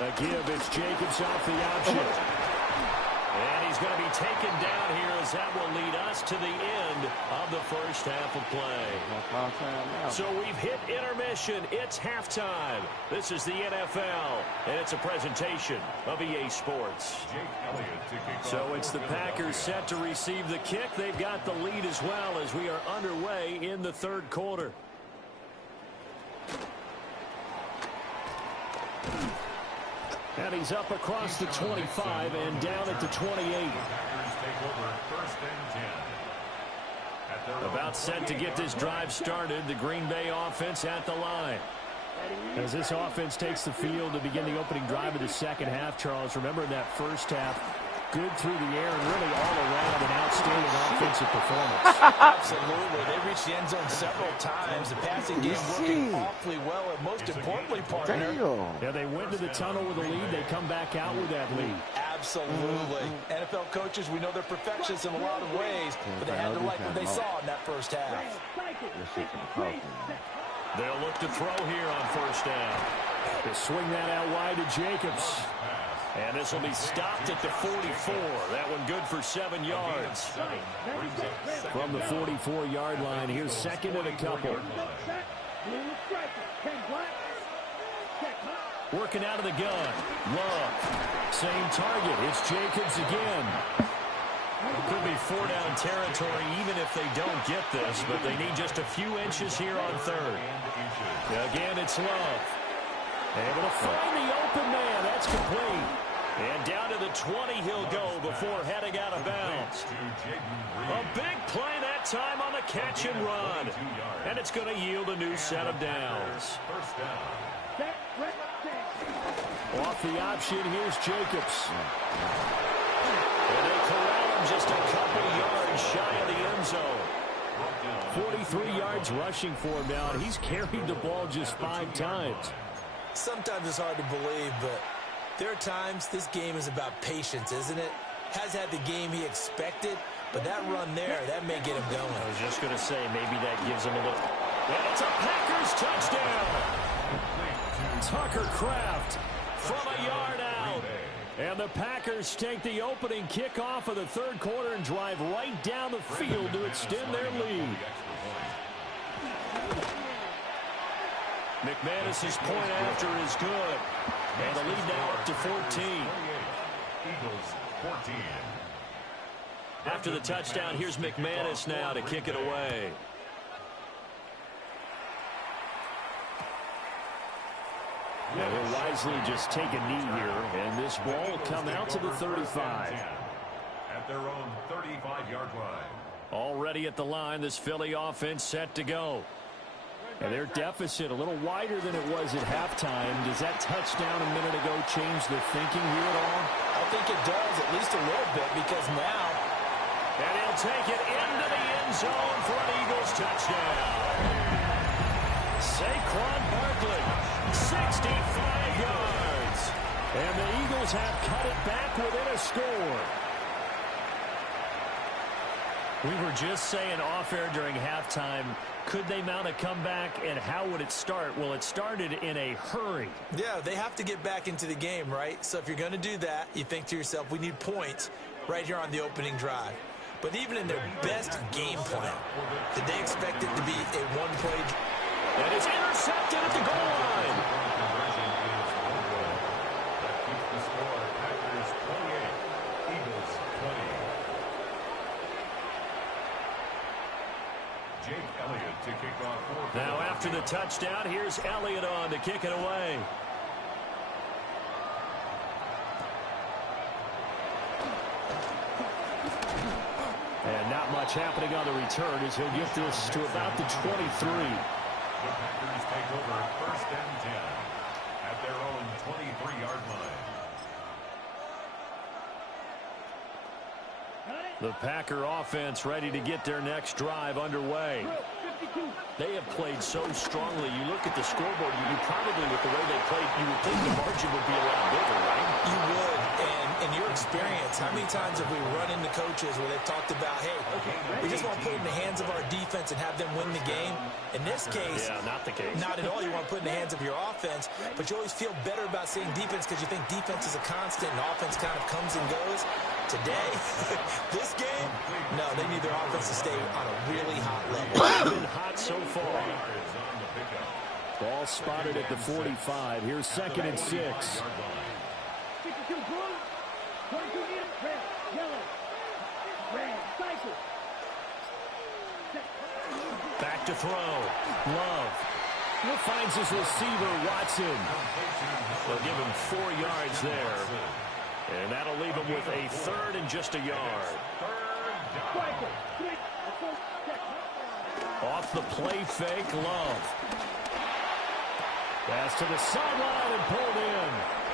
A give, it's Jacobs off the option. And he's going to be taken down here as that will lead us to the end of the first half of play. So we've hit intermission. It's halftime. This is the NFL, and it's a presentation of EA Sports. So it's the Packers set to receive the kick. They've got the lead as well as we are underway in the third quarter. And he's up across the 25 and down at the 28. About set to get this drive started. The Green Bay offense at the line. As this offense takes the field to begin the opening drive of the second half, Charles, remember in that first half, good through the air and really all around an outstanding offensive performance. Absolutely. They reached the end zone several times. The passing game working awfully well, and most importantly, partner. Yeah, they went to the tunnel with a lead. They come back out with that lead. Absolutely. NFL coaches, we know they're perfectionists in a lot of ways, but they had to like what they saw in that first half. They'll look to throw here on first down. They swing that out wide to Jacobs. And this will be stopped at the 44. That one good for 7 yards. From the 44-yard line, here's second and a couple. Working out of the gun. Love. Same target. It's Jacobs again. It could be 4-down territory even if they don't get this, but they need just a few inches here on third. Again, it's Love. Able to find the open man. That's complete. And down to the 20 he'll go before heading out of bounds. A big play that time on the catch and run. And it's going to yield a new set of downs. Off the option, here's Jacobs. And they corral him just a couple yards shy of the end zone. 43 yards rushing for him now, and he's carried the ball just 5 times. Sometimes it's hard to believe, but there are times this game is about patience, isn't it? Has had the game he expected, but that run there, that may get him going. I was just going to say, maybe that gives him a look. And it's a Packers touchdown. Tucker Kraft from a yard out. And the Packers take the opening kickoff of the third quarter and drive right down the field to extend their lead. McManus's point after is good. And the lead now up to 14. Eagles 14. After the touchdown, here's McManus now to kick it away. Now he'll wisely just take a knee here, and this ball will come out to the 35. At their own 35-yard line. Already at the line, this Philly offense set to go. And their deficit a little wider than it was at halftime. Does that touchdown a minute ago change their thinking here at all? I think it does, at least a little bit, because now. And he'll take it into the end zone for an Eagles touchdown. Saquon Barkley, 65 yards. And the Eagles have cut it back within a score. We were just saying off air during halftime, could they mount a comeback and how would it start? Well, it started in a hurry. Yeah, they have to get back into the game, right? So if you're going to do that, you think to yourself, we need points right here on the opening drive. But even in their best game plan, did they expect it to be a one-play? And it's intercepted at the goal line. Now after the touchdown, here's Elliott on to kick it away. And not much happening on the return as he'll get this to about the 23. The Packers take over first and 10 at their own 23-yard line. The Packer offense ready to get their next drive underway. They have played so strongly. You look at the scoreboard, you probably, with the way they played, you would think the margin would be a lot bigger, right? You would. And in your experience, how many times have we run into coaches where they've talked about, hey, we just want to put it in the hands of our defense and have them win the game? In this case, yeah, not the case. Not at all. You want to put it in the hands of your offense, but you always feel better about seeing defense because you think defense is a constant and offense kind of comes and goes. Today, this game, no, they need their offense to stay on a really hot level. Been hot so far. Ball spotted at the 45. Here's second and 6. 52 blue, 22 in, red, yellow, red, cycle. Back to throw. Love. He finds his receiver, Watson. They'll give him 4 yards there. And that'll leave him with a third and just a yard. Off the play fake, Love. Pass to the sideline and pulled in.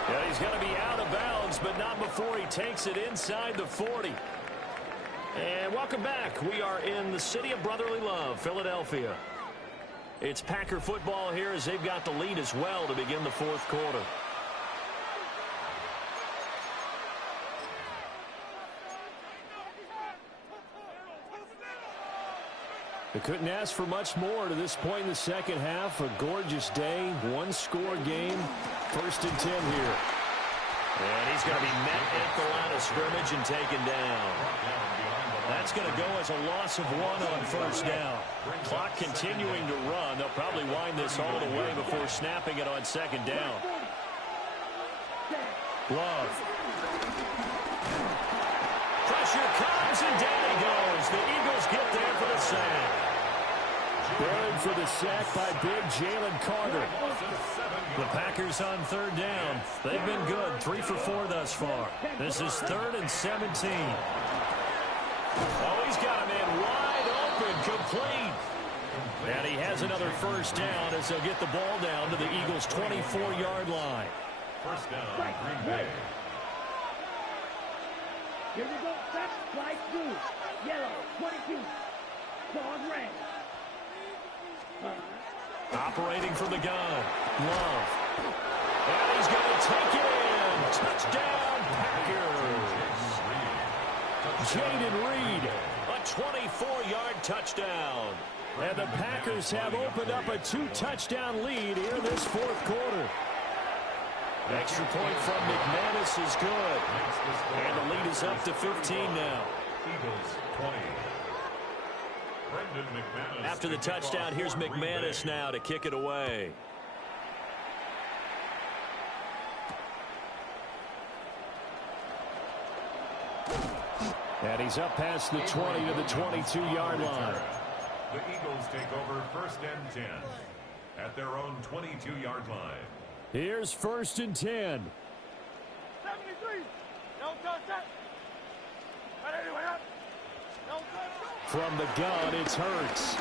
Yeah, he's going to be out of bounds, but not before he takes it inside the 40. And welcome back. We are in the city of brotherly love, Philadelphia. It's Packer football here as they've got the lead as well to begin the fourth quarter. They couldn't ask for much more to this point in the second half. A gorgeous day, one-score game. First and 10 here. And he's going to be met at the line of scrimmage and taken down. That's going to go as a loss of 1 on first down. Clock continuing to run. They'll probably wind this all the way before snapping it on second down. Love. Pressure comes and down he goes. The Eagles get there for the sack. Good for the sack by big Jalen Carter. The Packers on third down. They've been good. 3 for 4 thus far. This is 3rd and 17. Oh, he's got a man wide open, complete. And he has another first down as they'll get the ball down to the Eagles' 24-yard line. First down, Green Bay. Here we go. Set, slide through. Yellow, 22. Dog red. Operating from the gun. Love. And he's going to take it in. Touchdown, Packers. Jaden Reed, a 24-yard touchdown. And the Packers have opened up a 2-touchdown lead here in this fourth quarter. Extra point from McManus is good. And the lead is up to 15 now. Eagles 20. After the touchdown, here's McManus now to kick it away. And he's up past the 20 to the 22-yard line. The Eagles take over first and 10 at their own 22-yard line. Here's first and 10. 73. No touch that. From the gun, it's Hurts.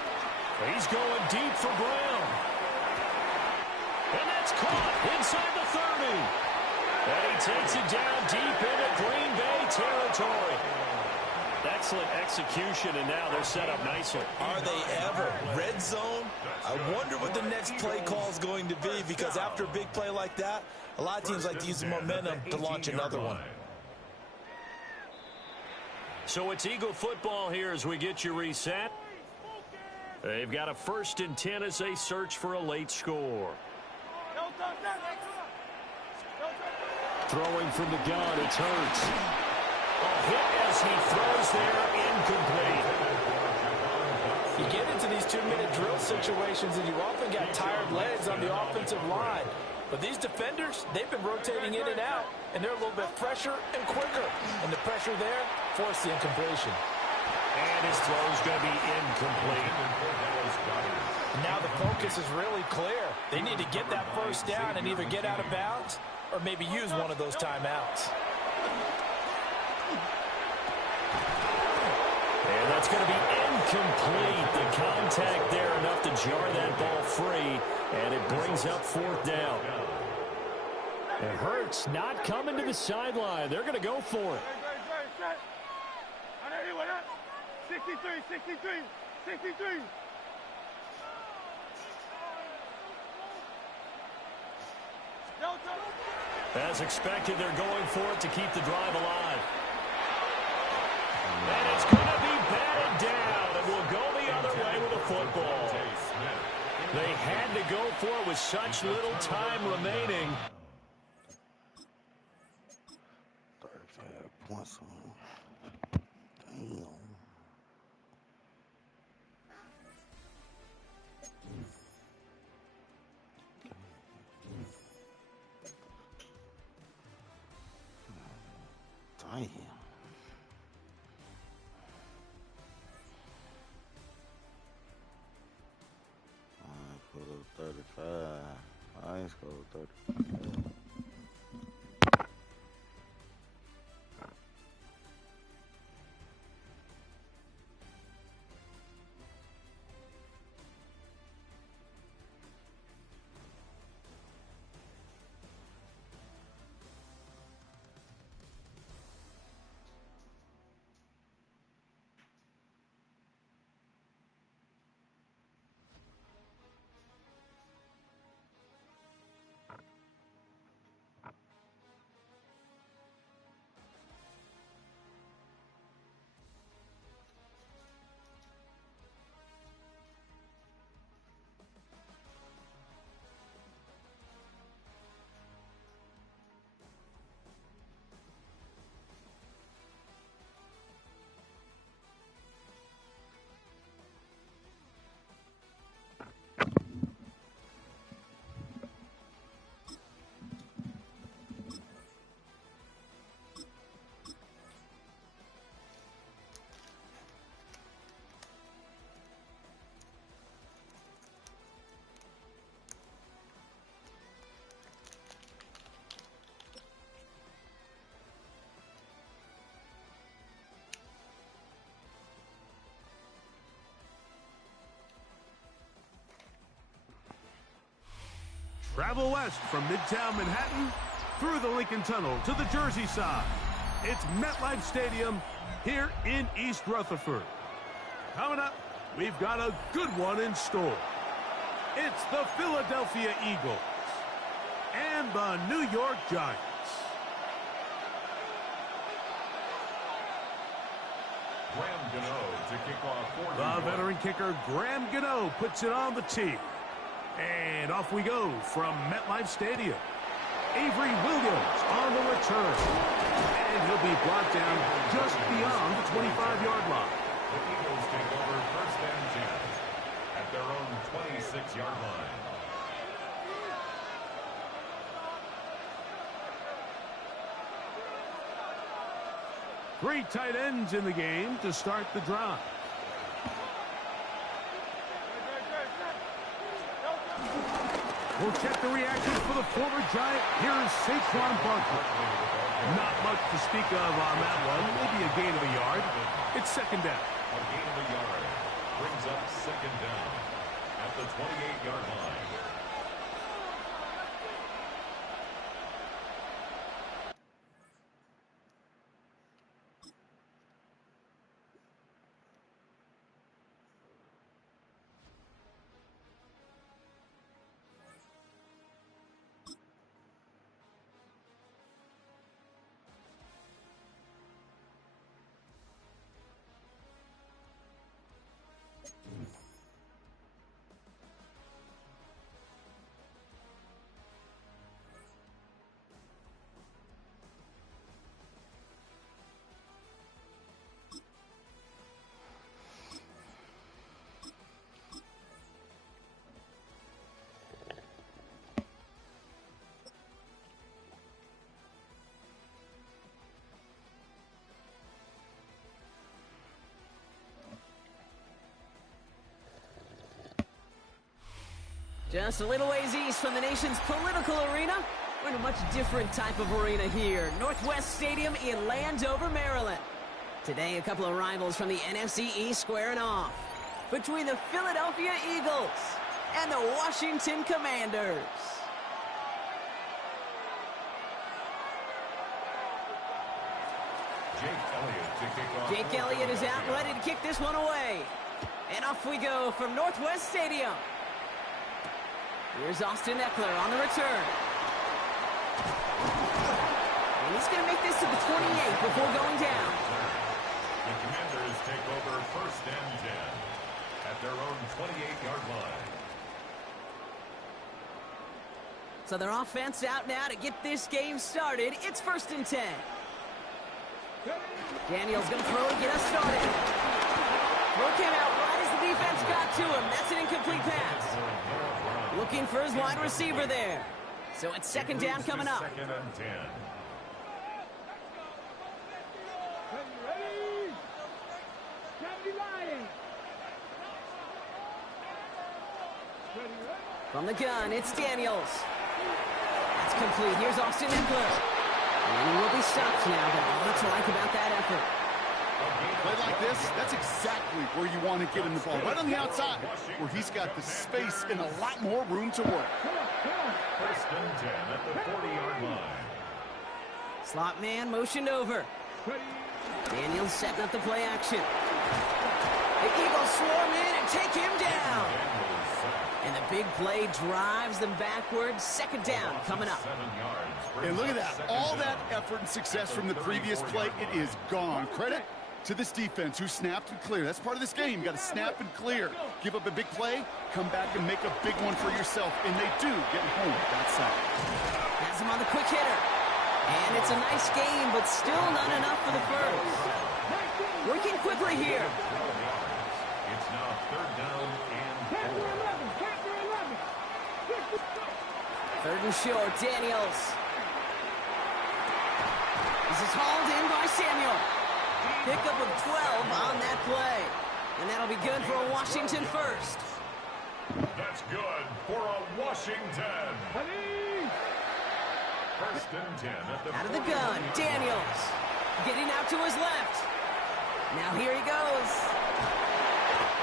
He's going deep for Brown. And that's caught inside the 30. And he takes it down deep into Green Bay territory. Excellent execution, and now they're set up nicely. Are they ever? Red zone? I wonder what the next play call is going to be, because after a big play like that, a lot of teams like to use the momentum to launch another one. So it's Eagle football here as we get you reset. They've got a 1st and 10 as they search for a late score. Throwing from the gun, it's Hurts. A hit as he throws there, incomplete. You get into these 2-minute drill situations and you often got tired legs on the offensive line. But these defenders, they've been rotating in and out, and they're a little bit fresher and quicker. And the pressure there forced the incompletion. And his throw's going to be incomplete. Now the focus is really clear. They need to get that 1st down and either get out of bounds or maybe use one of those timeouts. And that's going to be incomplete. The contact there enough to jar that ball free, and it brings up 4th down. And Hurts not coming to the sideline. They're going to go for it. 63. As expected, they're going for it to keep the drive alive. And it's going to be batted down, and we'll go the other way with the football. They had to go for it with such little time remaining. 35 points on. Damn. Damn. I put up 35. I ain't scored 35. Travel west from Midtown Manhattan through the Lincoln Tunnel to the Jersey side. It's MetLife Stadium here in East Rutherford. Coming up, we've got a good one in store. It's the Philadelphia Eagles and the New York Giants. Graham Gano to kick off for The veteran kicker Graham Gano puts it on the tee. And off we go from MetLife Stadium. Avery Williams on the return. And he'll be brought down just beyond the 25-yard line. The Eagles take over 1st and 10 at their own 26-yard line. Three tight ends in the game to start the drive. We'll check the reaction for the former Giant. Here is Saquon Barkley. Not much to speak of on that one. Maybe a gain of a yard. It's 2nd down. A gain of a yard brings up 2nd down at the 28-yard line. Just a little ways east from the nation's political arena, we're in a much different type of arena here. Northwest Stadium in Landover, Maryland. Today, a couple of rivals from the NFC East squaring off. Between the Philadelphia Eagles and the Washington Commanders. Jake Elliott is out and ready to kick this one away. And off we go from Northwest Stadium. Here's Austin Eckler on the return. And he's going to make this to the 28 before going down. The Commanders take over 1st and 10 at their own 28-yard line. So their offense out now to get this game started. It's 1st and 10. Daniels going to throw to get us started. Throw came out right as the defense got to him. That's an incomplete pass. Looking for his wide receiver there. So it's 2nd down coming up. 2nd and 10. From the gun, it's Daniels. That's complete. Here's Austin Eckler. And he will be stopped now, but what to like about that effort? Play like this, that's exactly where you want to get him the ball. Right on the outside, where he's got the space and a lot more room to work. 1st and 10 at the 40-yard line. Slot man motioned over. Daniels setting up the play action. The Eagles swarm in and take him down. And the big play drives them backwards. 2nd down coming up. And look at that. All that effort and success from the previous play, it is gone. Credit to this defense who snapped and cleared. That's part of this game. You got to snap and clear. Give up a big play, come back and make a big one for yourself. And they do get home that side. Has him on the quick hitter. And it's a nice game, but still not enough for the first. Working quickly here. It's now 3rd down and 4. 3rd and short, Daniels. This is hauled in by Samuel. Pickup of 12 on that play. And that'll be good for a Washington first. That's good for a Washington. 1st and 10 at the out of the gun, Daniels. Getting out to his left. Now here he goes.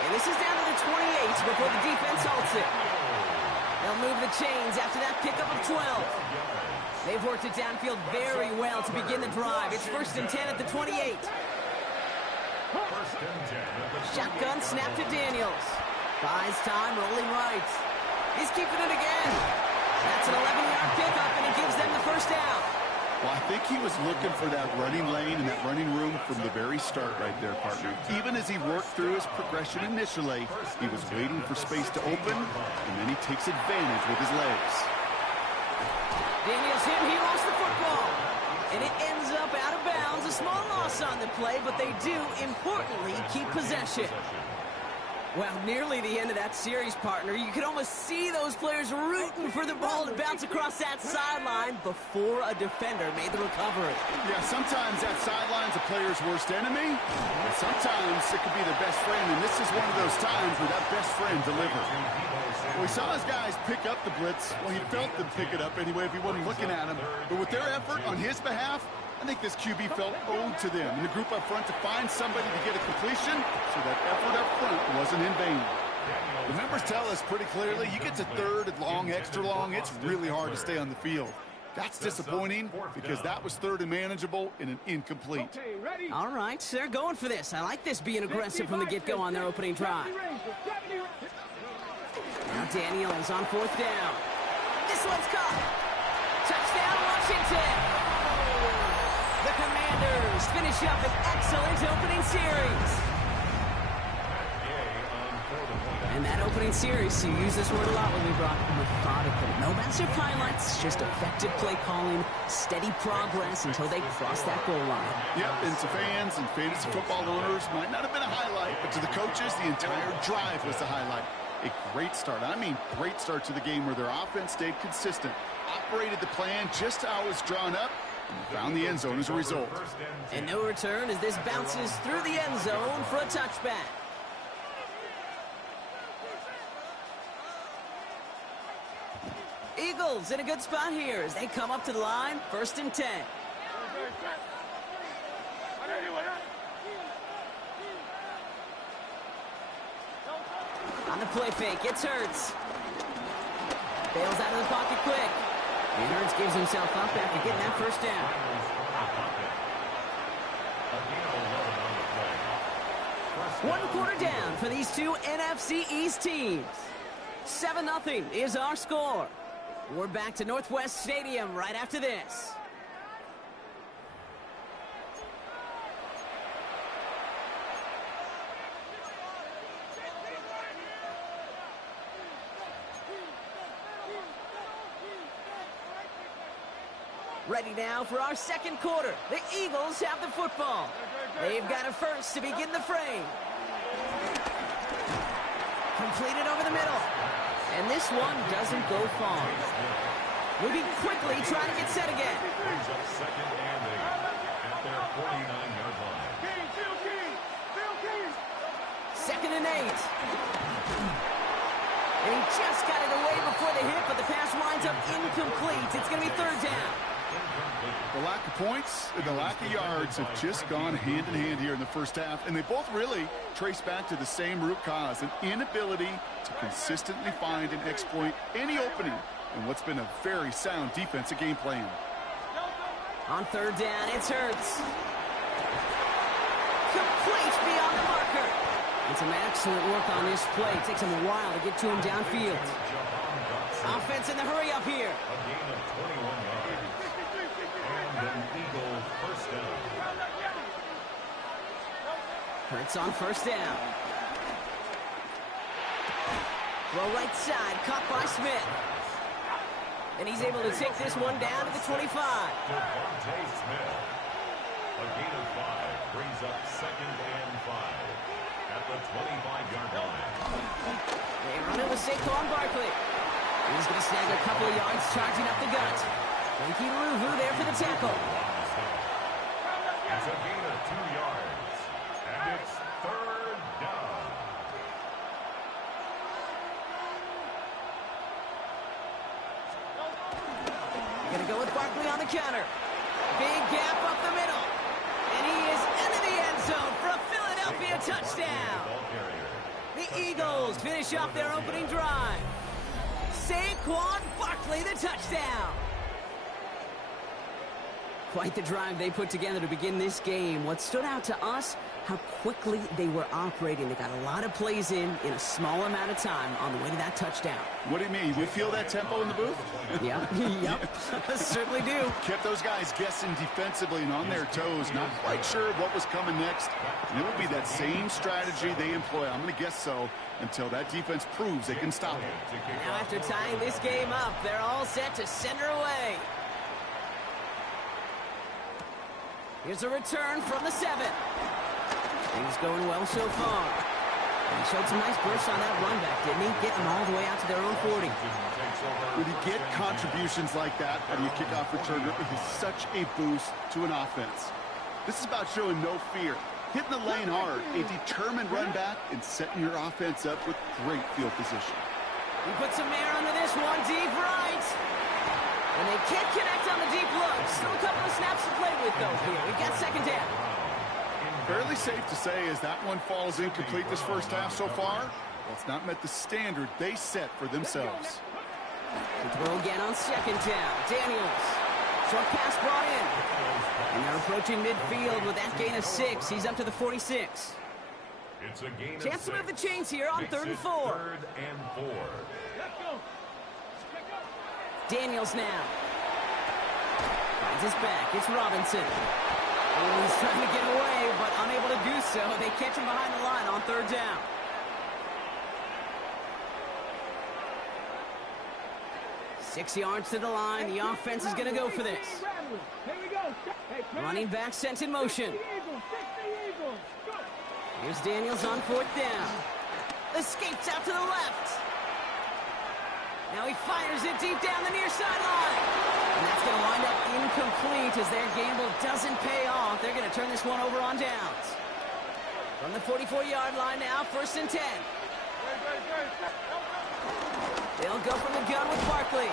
And this is down to the 28 before the defense halts it. They'll move the chains after that pickup of 12. They've worked it downfield very well to begin the drive. It's 1st and 10 at the 28. Shotgun snap to Daniels. Buys time, rolling right. He's keeping it again. That's an 11-yard pickup, and it gives them the 1st down. Well, I think he was looking for that running lane and that running room from the very start right there, partner. Even as he worked through his progression initially, he was waiting for space to open, and then he takes advantage with his legs. Daniels hit, he lost the football. And it ends up out of bounds. A small loss on the play, but they do, importantly, keep possession. Well, nearly the end of that series, partner. You could almost see those players rooting for the ball to bounce across that sideline before a defender made the recovery. Yeah, sometimes that sideline's a player's worst enemy, and sometimes it could be their best friend, and this is one of those times where that best friend delivered. Well, we saw his guys pick up the blitz. Well, he felt them pick it up anyway if he wasn't looking at him. But with their effort on his behalf, I think this QB felt owed to them and the group up front to find somebody to get a completion, so that effort up front wasn't in vain. The numbers tell us pretty clearly, you get to 3rd and long, extra long, it's really hard to stay on the field. That's disappointing because that was 3rd and manageable and an incomplete. All right, they're going for this. I like this being aggressive from the get-go on their opening drive. Now Daniels on 4th down. This one's caught. Touchdown, Washington. The Commanders finish up an excellent opening series. And that opening series, you use this word a lot when we brought methodical. No massive highlights, just effective play calling, steady progress until they cross that goal line. Yep, and to fans and fantasy football owners, might not have been a highlight, but to the coaches, the entire drive was the highlight. A great start. I mean, great start to the game where their offense stayed consistent, operated the plan just how it was drawn up, and found the end zone as a result. And no return as this bounces through the end zone for a touchback. Eagles in a good spot here as they come up to the line, 1st and 10. On the play fake, it's Hurts. Bails out of the pocket quick. And Hurts gives himself up after getting that 1st down. One quarter down for these two NFC East teams. 7-0 is our score. We're back to Northwest Stadium right after this. Ready now for our 2nd quarter. The Eagles have the football. They've got it first to begin the fray. Completed over the middle. And this one doesn't go far. Moving quickly, trying to get set again. Brings up 2nd and 8 at their 49-yard line. 2nd and 8. And he just got it away before the hit, but the pass winds up incomplete. It's going to be 3rd down. The lack of points and the lack of yards have just gone hand in hand here in the 1st half, and they both really trace back to the same root cause, an inability to consistently find and exploit any opening in what's been a very sound defensive game plan. On 3rd down, it's Hurts. Complete beyond the marker. And some excellent work on this play. It takes him a while to get to him downfield. Offense in the hurry up here. A gain of 21 yards. And an Eagle 1st down. Hurts on 1st down. Throw right side, caught by Smith. And he's able to take this one down to the 25. Devontae Smith. A gain of 5 brings up 2nd and 5 at the 25-yard line. They run it with Saquon Barkley. He's going to snag a couple of yards, charging up the gut. Frankie Louvu there for the tackle. It's a gain of 2 yards, and it's 3rd down. Going to go with Barkley on the counter. Big gap up the middle. And he is into the end zone for a Philadelphia touchdown. The Eagles finish off their opening drive. Saquon Barkley, the touchdown. Quite the drive they put together to begin this game. What stood out to us, how quickly they were operating. They got a lot of plays in a small amount of time on the way to that touchdown. What do you mean? We feel that tempo in the booth? Yeah, yep, certainly do. Kept those guys guessing defensively and on their toes, not quite sure what was coming next. And it will be that same strategy they employ, I'm going to guess so, until that defense proves they can stop it. Now after tying this game up, they're all set to send her away. Here's a return from the 7. Things going well so far. And he showed some nice bursts on that run back, didn't he? Getting them all the way out to their own 40. When you get contributions like that out of your kickoff returner, it is such a boost to an offense. This is about showing no fear, hitting the lane hard, a determined run back, and setting your offense up with great field position. He puts some air under this one, deep right. And they can't connect on the deep look. Still a couple of snaps to play with, though, here. We've got 2nd down. Fairly safe to say as that one falls incomplete this 1st half so far, well, it's not met the standard they set for themselves. The throw again on 2nd down. Daniels. Short pass brought in. And they're approaching midfield with that gain of 6. He's up to the 46. It's a gain Chance of 6. to move the chains here on 3rd and 4. 3rd and 4. Daniels now. Finds his back. It's Robinson. Oh, he's trying to get away, but unable to do so. They catch him behind the line on 3rd down. Six yards to the line. The offense is going to go for this. Running back sent in motion. Here's Daniels on 4th down. Escapes out to the left. Now he fires it deep down the near sideline. And that's going to wind up incomplete as their gamble doesn't pay off. They're going to turn this one over on downs. From the 44-yard line now, 1st and 10. They'll go from the gun with Barkley.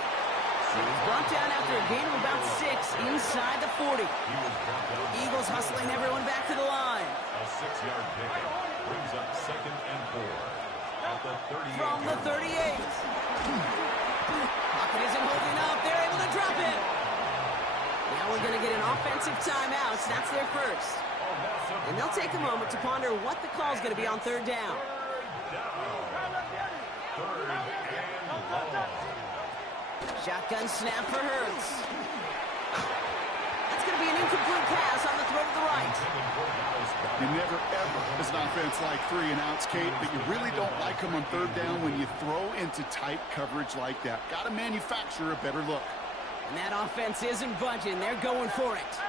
He's brought down after a gain of about 6 inside the 40. Eagles hustling everyone back to the line. A 6-yard pickup brings up 2nd and 4 at the 38. From the 38. Pocket isn't holding up. They're able to drop it. Now we're going to get an offensive timeout. That's their first. And they'll take a moment to ponder what the call is going to be on 3rd down. 3rd and long. Shotgun snap for Hurts. That's going to be an incomplete pass on the throw to the right. You never, ever, as an offense, like 3 and outs, Kate, but you really don't like them on 3rd down when you throw into tight coverage like that. Got to manufacture a better look. And that offense isn't budging. They're going for it.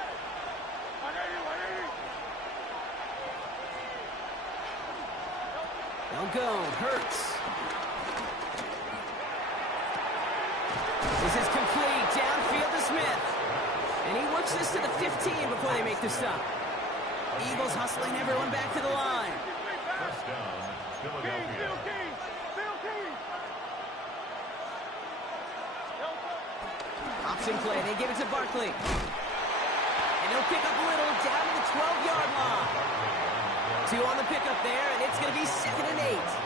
They'll go. Hurts. This is complete. Downfield to Smith. And he works this to the 15 before they make the stop. Eagles hustling everyone back to the line. First down, Philadelphia. Option play. They give it to Barkley. And he'll pick up a little down to the 12-yard line. 2 on the pickup there, and it's going to be 2nd and 8.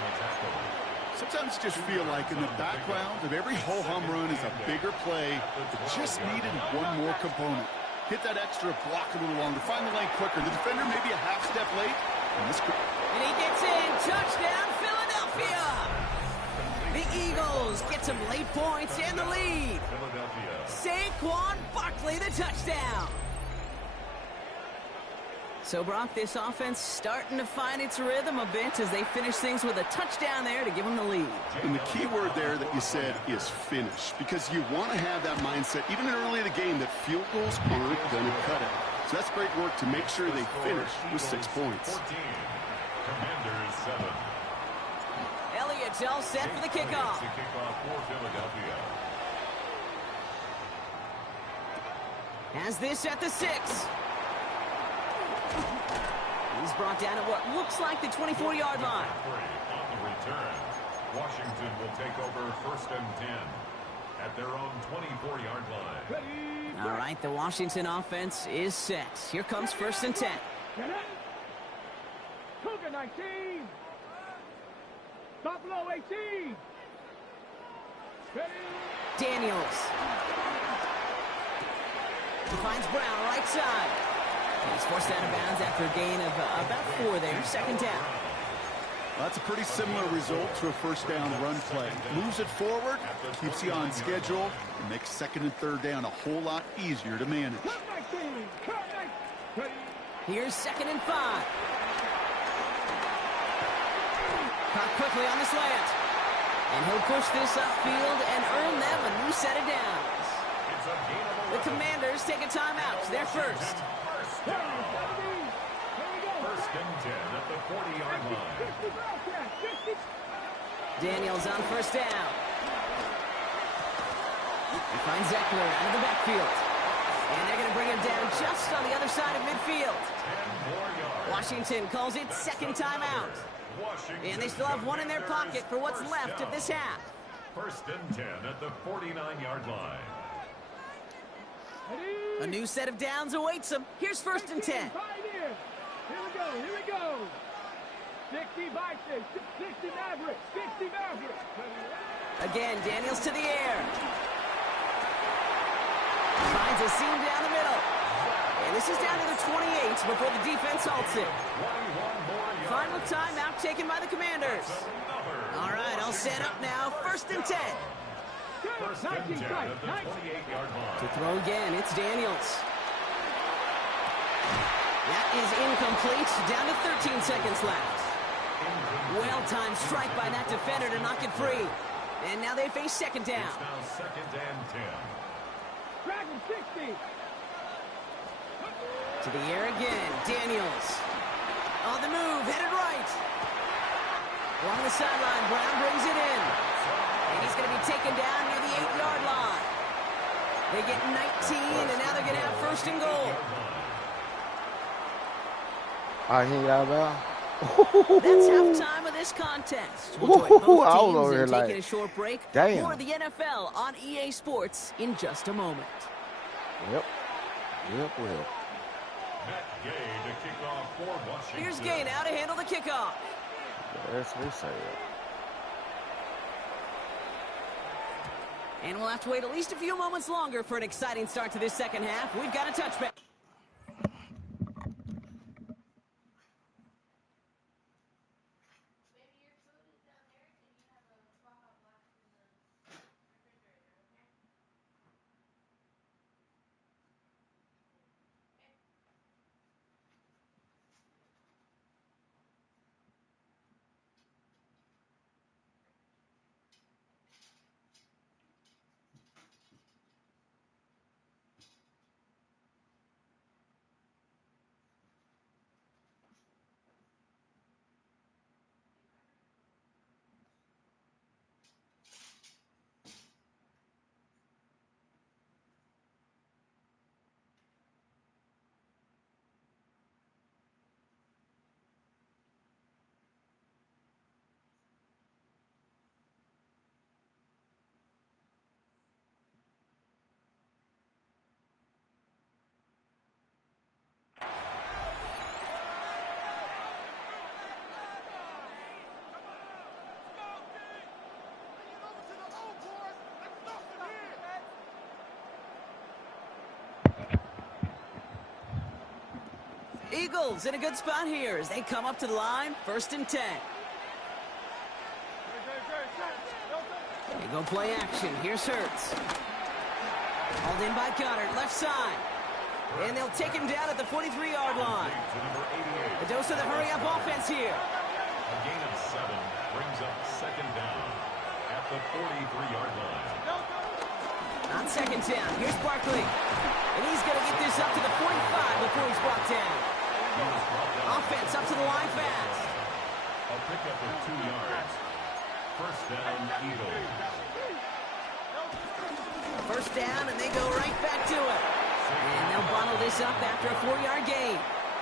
Sometimes you just feel like in the background of every ho-hum run is a bigger play that just needed one more component. Hit that extra block a little longer, find the lane quicker. The defender maybe a half step late. And he gets in. Touchdown, Philadelphia! The Eagles get some late points and the lead. Saquon Barkley, the touchdown. So, Brock, this offense starting to find its rhythm a bit as they finish things with a touchdown there to give them the lead. And the key word there that you said is finish, because you want to have that mindset, even early in the game, that field goals aren't going to cut it. So that's great work to make sure they finish with 6 points. 14. Commanders 7. Elliott's all set for the kickoff. The kickoff for Philadelphia. Has this at the 6. He's brought down at what looks like the 24-yard line. On the return, Washington will take over 1st and 10 at their own 24-yard line. All right, the Washington offense is set. Here comes 1st and 10. Cougar 19. Buffalo 18. Daniels. He finds Brown right side. He's forced out of bounds after a gain of about 4 there. 2nd down. Well, that's a pretty similar result to a 1st down run play. Moves it forward, keeps you on schedule, and makes 2nd and 3rd down a whole lot easier to manage. Here's 2nd and 5. Caught quickly on the slant. And he'll push this upfield and earn them a new set of downs. The Commanders take a timeout. They're first. 1st and 10 at the 40-yard line. Daniels on 1st down. He finds Eckler out of the backfield. And they're going to bring him down just on the other side of midfield. Washington calls it 2nd timeout. And they still have 1 in their pocket for what's left of this half. 1st and 10 at the 49-yard line. A new set of downs awaits them. Here's 1st and 10. Here we go. 60 Vikings, 60 Mavericks, 60 Mavericks. Again, Daniels to the air. Finds a seam down the middle. And this is down to the 28 before the defense halts it. Final timeout taken by the Commanders. All right, all set up now. 1st and 10. 1st and 10 at the 28-yard line. To throw again, it's Daniels. That is incomplete. Down to 13 seconds left. Well-timed strike by that defender to knock it free. And now they face 2nd down. It's now 2nd and 10. Dragon 60. To the air again. Daniels. On the move, headed right. Along the sideline, Brown brings it in. And he's going to be taken down near the 8-yard line. They get 19, and now they're going to have 1st and goal. He got a ball. That's halftime of this contest. We'll join both teams in taking like, a short break. damn. More of the NFL on EA Sports in just a moment. Yep. Matt Gay to kick off for Washington. Here's Gay now to handle the kickoff. That's what they say. And we'll have to wait at least a few moments longer for an exciting start to this second half. We've got a touchback. Eagles in a good spot here as they come up to the line, 1st and 10. They go play action. Here's Hurts. Hauled in by Goddard, left side. And they'll take him down at the 43-yard line. A dose of the hurry-up offense here. A gain of 7 brings up 2nd down at the 43-yard line. On 2nd down, here's Barkley. And he's going to get this up to the 45 before he's brought down. Offense up to the line fast. A pickup of 2 yards. 1st down, Eagles. 1st down, and they go right back to it. And they'll bottle this up after a 4-yard gain.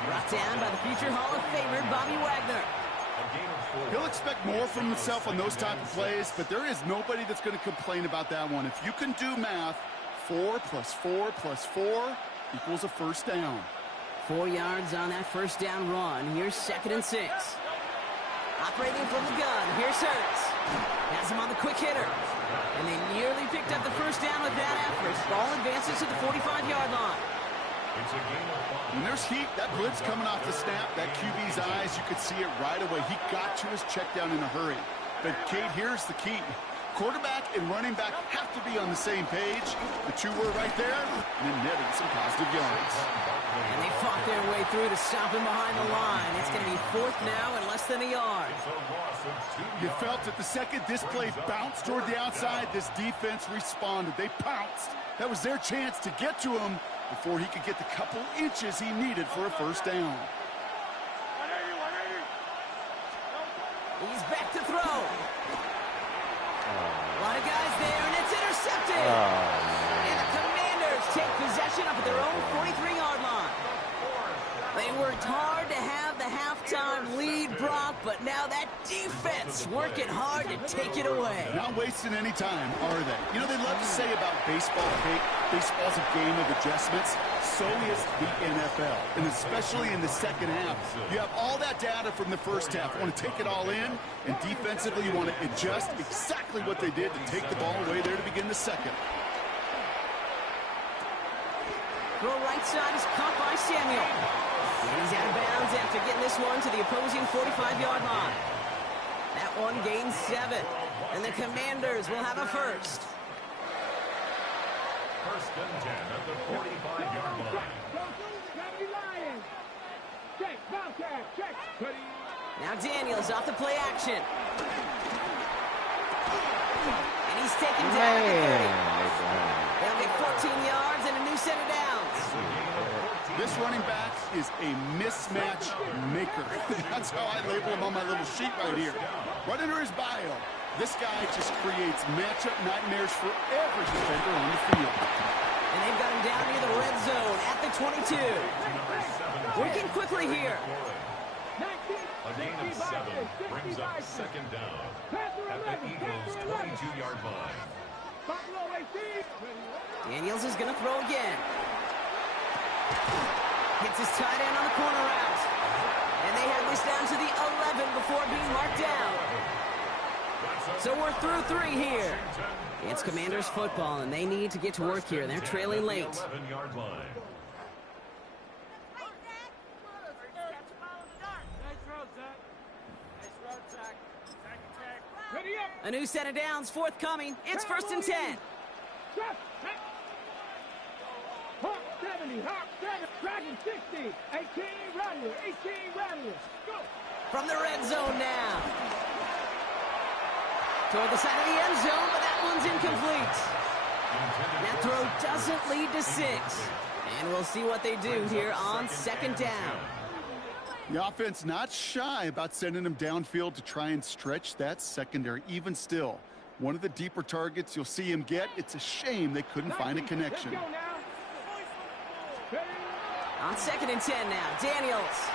Brought down by the future Hall of Famer, Bobby Wagner. He'll expect more from himself on those type of plays, but there is nobody that's going to complain about that one. If you can do math, 4 plus 4 plus 4 equals a 1st down. 4 yards on that 1st down run. Here's 2nd and 6. Operating from the gun. Here's Hurts. Has him on the quick hitter. And they nearly picked up the 1st down with that effort. Ball advances to the 45-yard line. It's a game of 5. When there's heat, that blitz coming off the snap, that QB's eyes, you could see it right away. He got to his check down in a hurry. But, Kate, here's the key. Quarterback and running back have to be on the same page. The two were right there, and then netted some positive yards. And they fought their way through to stop him behind the line. It's going to be 4th now and less than a yard. You felt it the second this play bounced toward the outside, this defense responded. They pounced. That was their chance to get to him before he could get the couple inches he needed for a 1st down. He's back to throw. A lot of guys there, and it's intercepted. And the Commanders take possession up at their own 43-yard line. They worked hard to have the halftime lead, Brock, but now that defense working hard to take it away. Not wasting any time, are they? You know, they love to say about baseball, Kate, baseball's a game of adjustments. So is the NFL, and especially in the second half. You have all that data from the 1st half. You want to take it all in, and defensively you want to adjust exactly what they did to take the ball away there to begin the second. Throw right side is caught by Samuel. And he's out of bounds after getting this one to the opposing 45-yard line. That one gains 7. And the Commanders will have a 1st. 1st and 10 at the 45-yard line. Now Daniels off the play action. And he's taken down at the 30. They'll get 14 yards and a new set of downs. This running back is a mismatch maker. That's how I label him on my little sheet right here. Right under his bio, this guy just creates matchup nightmares for every defender on the field. And they've got him down near the red zone at the 22. Working quickly here. A gain of 7 brings up second down at the Eagles' 22-yard line. Daniels is going to throw again. Hits his tight end on the corner route. And they have this down to the 11 before being marked down. So we're through 3 here. It's Commanders football, and they need to get to work here. They're trailing late. 11-yard line. A new set of downs forthcoming. It's 1st and 10. Hawk 70, Hawk 7, Dragon 60, 18 Rattler, 18 Rattler. Go! From the red zone now. Toward the side of the end zone, but that one's incomplete. That throw doesn't lead to 6. And we'll see what they do here on 2nd down. The offense not shy about sending them downfield to try and stretch that secondary. Even still, one of the deeper targets you'll see him get. It's a shame they couldn't find a connection. On 2nd and 10 now, Daniels.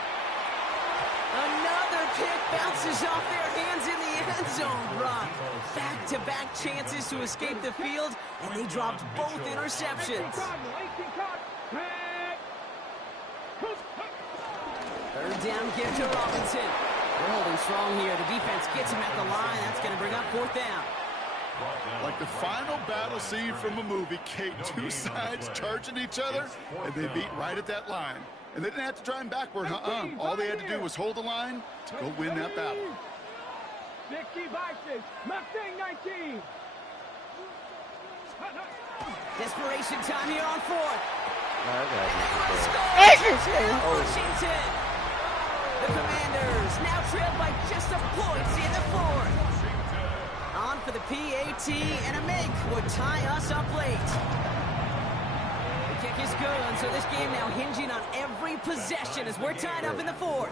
Another kick bounces off their hands in the end zone, Brock. Back-to-back chances to escape the field, and they dropped both interceptions. 3rd down give to Robinson. They're holding strong here. The defense gets him at the line. That's going to bring up 4th down. Like the final battle scene from a movie, Kate, 2 sides charging each other, and they beat right at that line. And they didn't have to drive backward, All they had to do was hold the line to go win that battle. 60 Vices, Mustang 19. Desperation time here on 4th. And they will score. Washington. The Commanders now trailed by just a point in the 4th. On for the PAT, and a make would tie us up late. The kick is good, so this game now hinging on every possession as we're tied up in the 4th.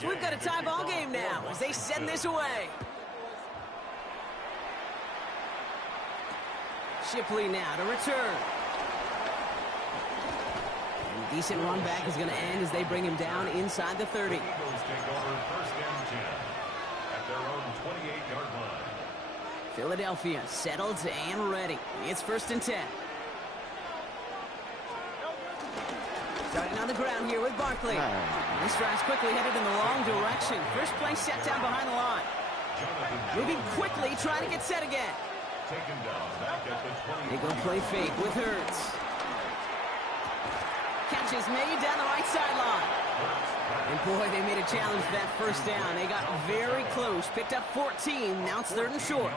So we've got a tie ball game now as they send this away. Shipley now to return. And decent run back is going to end as they bring him down inside the 30. Eagles take over 1st and 10 at their own 28-yard line. Philadelphia settled and ready. It's 1st and 10. Starting on the ground here with Barkley. This drive's quickly headed in the wrong direction. First play set down behind the line. Moving quickly, trying to get set again. Taken down back at the 20. They go play fake with Hurts. Catch is made down the right sideline. And boy, they made a challenge for that 1st down. They got very close. Picked up 14. Now it's 3rd and short.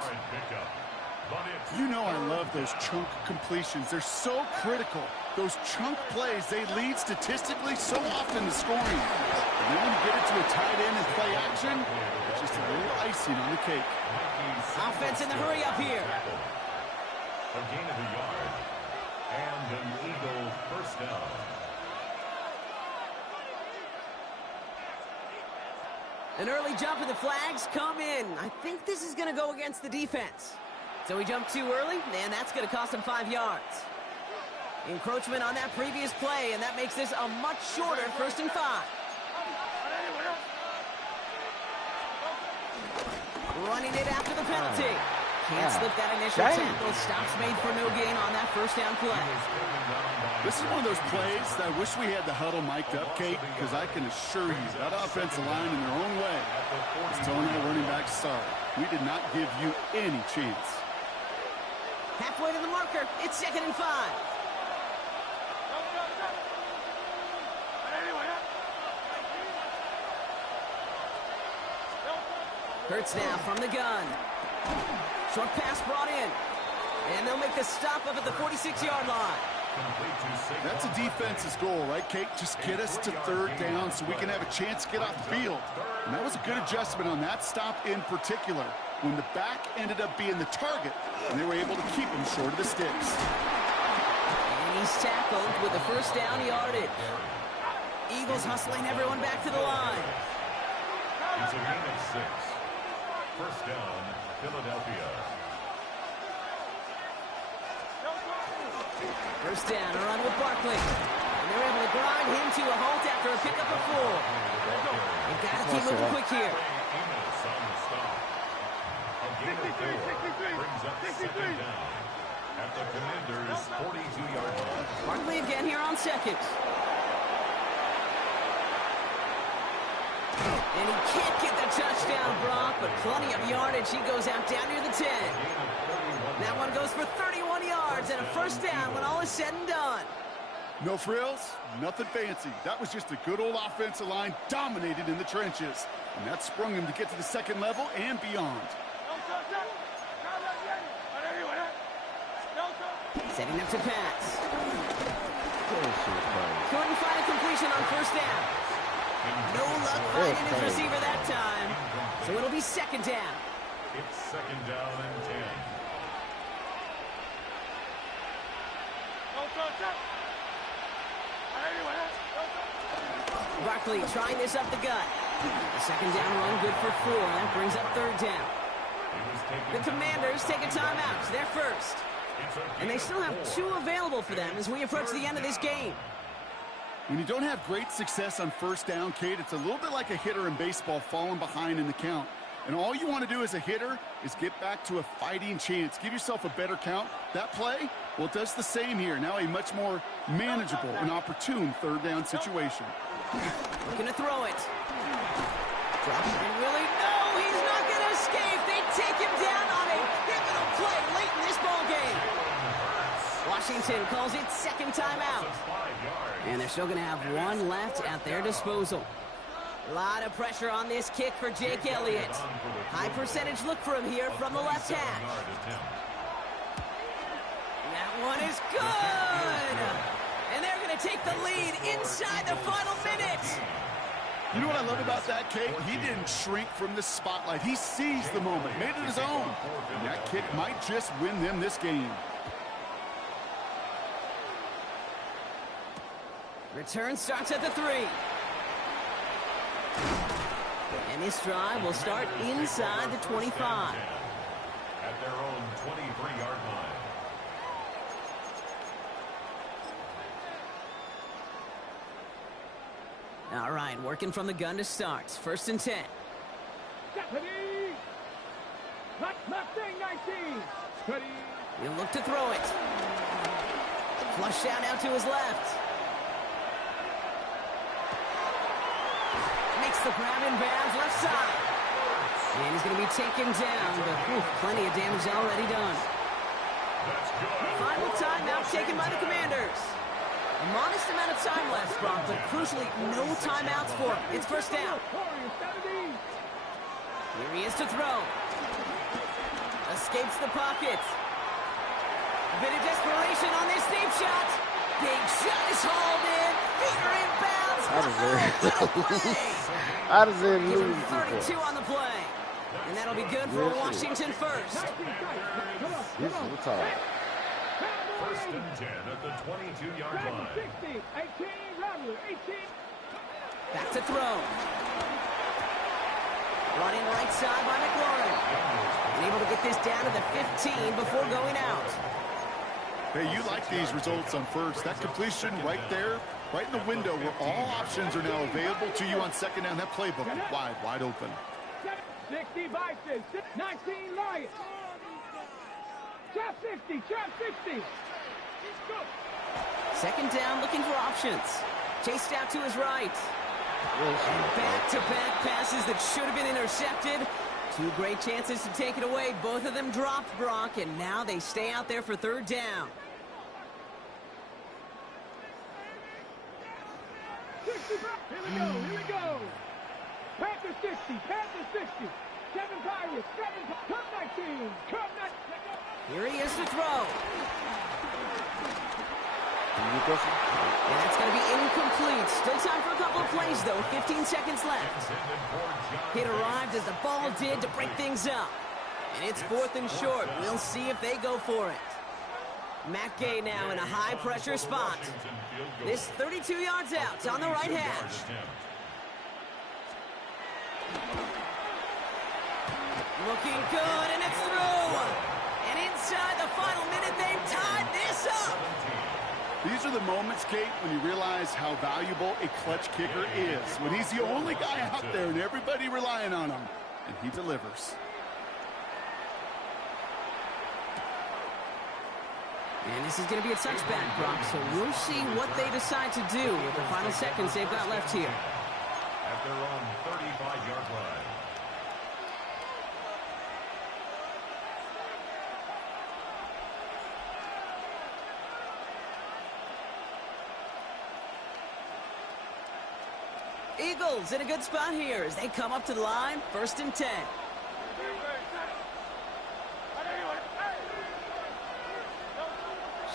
You know I love those chunk completions. They're so critical. Those chunk plays, they lead statistically so often to scoring. And then when you get it to a tight end and play action, it's just a little icing on the cake. Offense in the hurry up here. A gain of a yard. And an Eagle 1st down. An early jump and the flags come in. I think this is going to go against the defense. So he jumped too early, and that's going to cost him 5 yards. Encroachment on that previous play, and that makes this a much shorter 1st and 5. Running it after the penalty. Can't slip that initial tackle. Stops made for no gain on that 1st down play. This is one of those plays that I wish we had the huddle mic'd up, Kate, because I can assure you that offensive line in their own way is telling that running back, sorry, we did not give you any chance. Halfway to the marker. It's 2nd and 5. Hurts now from the gun. Short pass brought in. And they'll make the stop up at the 46-yard line. That's a defense's goal, right, Kate? Just get us to 3rd down so we can have a chance to get off the field. And that was a good adjustment on that stop in particular, when the back ended up being the target, and they were able to keep him short of the sticks. And he's tackled with the 1st down yardage. Eagles hustling everyone back to the line. It's a gain of 6. 1st down, Philadelphia. First down, a run with Barkley. And they're able to grind him to a halt after a pickup of 4. They've got to keep moving quick here. Brings up second down at the Commanders' 42-yard line. Barkley again here on second. And he can't get the touchdown, Brock, but plenty of yardage. He goes out down near the 10. That one goes for 31 yards and a first down when all is said and done. No frills, nothing fancy. That was just a good old offensive line dominated in the trenches. And that sprung him to get to the second level and beyond. Setting up to pass. Couldn't find a completion on first down. No luck finding his receiver that time. So it'll be second down. It's second down and 10. Barkley trying this up the gut. The second down run good for 4. That brings up third down. The Commanders take a timeout. They're first. And they still have 2 available for them as we approach the end of this game. When you don't have great success on first down, Kate, it's a little bit like a hitter in baseball falling behind in the count. And all you want to do as a hitter is get back to a fighting chance. Give yourself a better count. That play, well, it does the same here. Now a much more manageable and opportune third down situation. Looking to throw it. Dropping it really. No, he's not going to escape. They take him down on a pivotal play late in this ball game. Washington calls it second timeout. And they're still going to have 1 left at their disposal. A lot of pressure on this kick for Jake Elliott. High percentage look for him here from the left hash. That one is good. And they're going to take the lead inside the final minute. You know what I love about that, Kate? He didn't shrink from the spotlight. He seized the moment, made it his own. And that kick might just win them this game. Return starts at the 3. And this drive will start inside the 25. At their own 23-yard line. All right, working from the gun to start. First and 10. Mustang 19. He'll look to throw it. Flush out to his left. Makes the grab in bounds left side. And he's going to be taken down, but plenty of damage already done. Final timeout taken by the Commanders. A modest amount of time left, Brock, but crucially, no timeouts for him. It's first down. Here he is to throw. Escapes the pocket. A bit of desperation on this deep shot. Big shot is hauled in. Feet are in bounds. I deserve Give him lose. 32 on the play. And that'll be good for Washington first. This is retarded. First and 10 at the 22-yard line. 18, Rodley, 18. Back to throw. Running right side by McLaurin. And able to get this down to the 15 before going out. Hey, you like these results on first. That completion right there, right in the window where all options are now available to you on second down. That playbook is wide open. 60 Bison, 19 Lions. Trap 60, trap 60. Second down, looking for options. Chased out to his right. And back-to-back passes that should have been intercepted. 2 great chances to take it away. Both of them dropped, Brock, and now they stay out there for third down. 60, here we go. Panthers 60, Panthers 60. 7 Pirates, 7, Cup 19, Cup 19. Here he is to throw. And that's going to be incomplete. Still time for a couple of plays, though. 15 seconds left. Hit arrived as the ball did to break things up. And it's 4th and short. We'll see if they go for it. Matt Gay now in a high-pressure spot. This 32 yards out on the right hash. Looking good, and it's through. And inside the final minute, they've tied this up. These are the moments, Kate, when you realize how valuable a clutch kicker is. When he's the only guy out there and everybody relying on him, and he delivers. And this is going to be a touchback, Brock, so we'll see what they decide to do with the final seconds they've got left here. At their own 35-yard line. Eagles in a good spot here as they come up to the line, 1st and 10.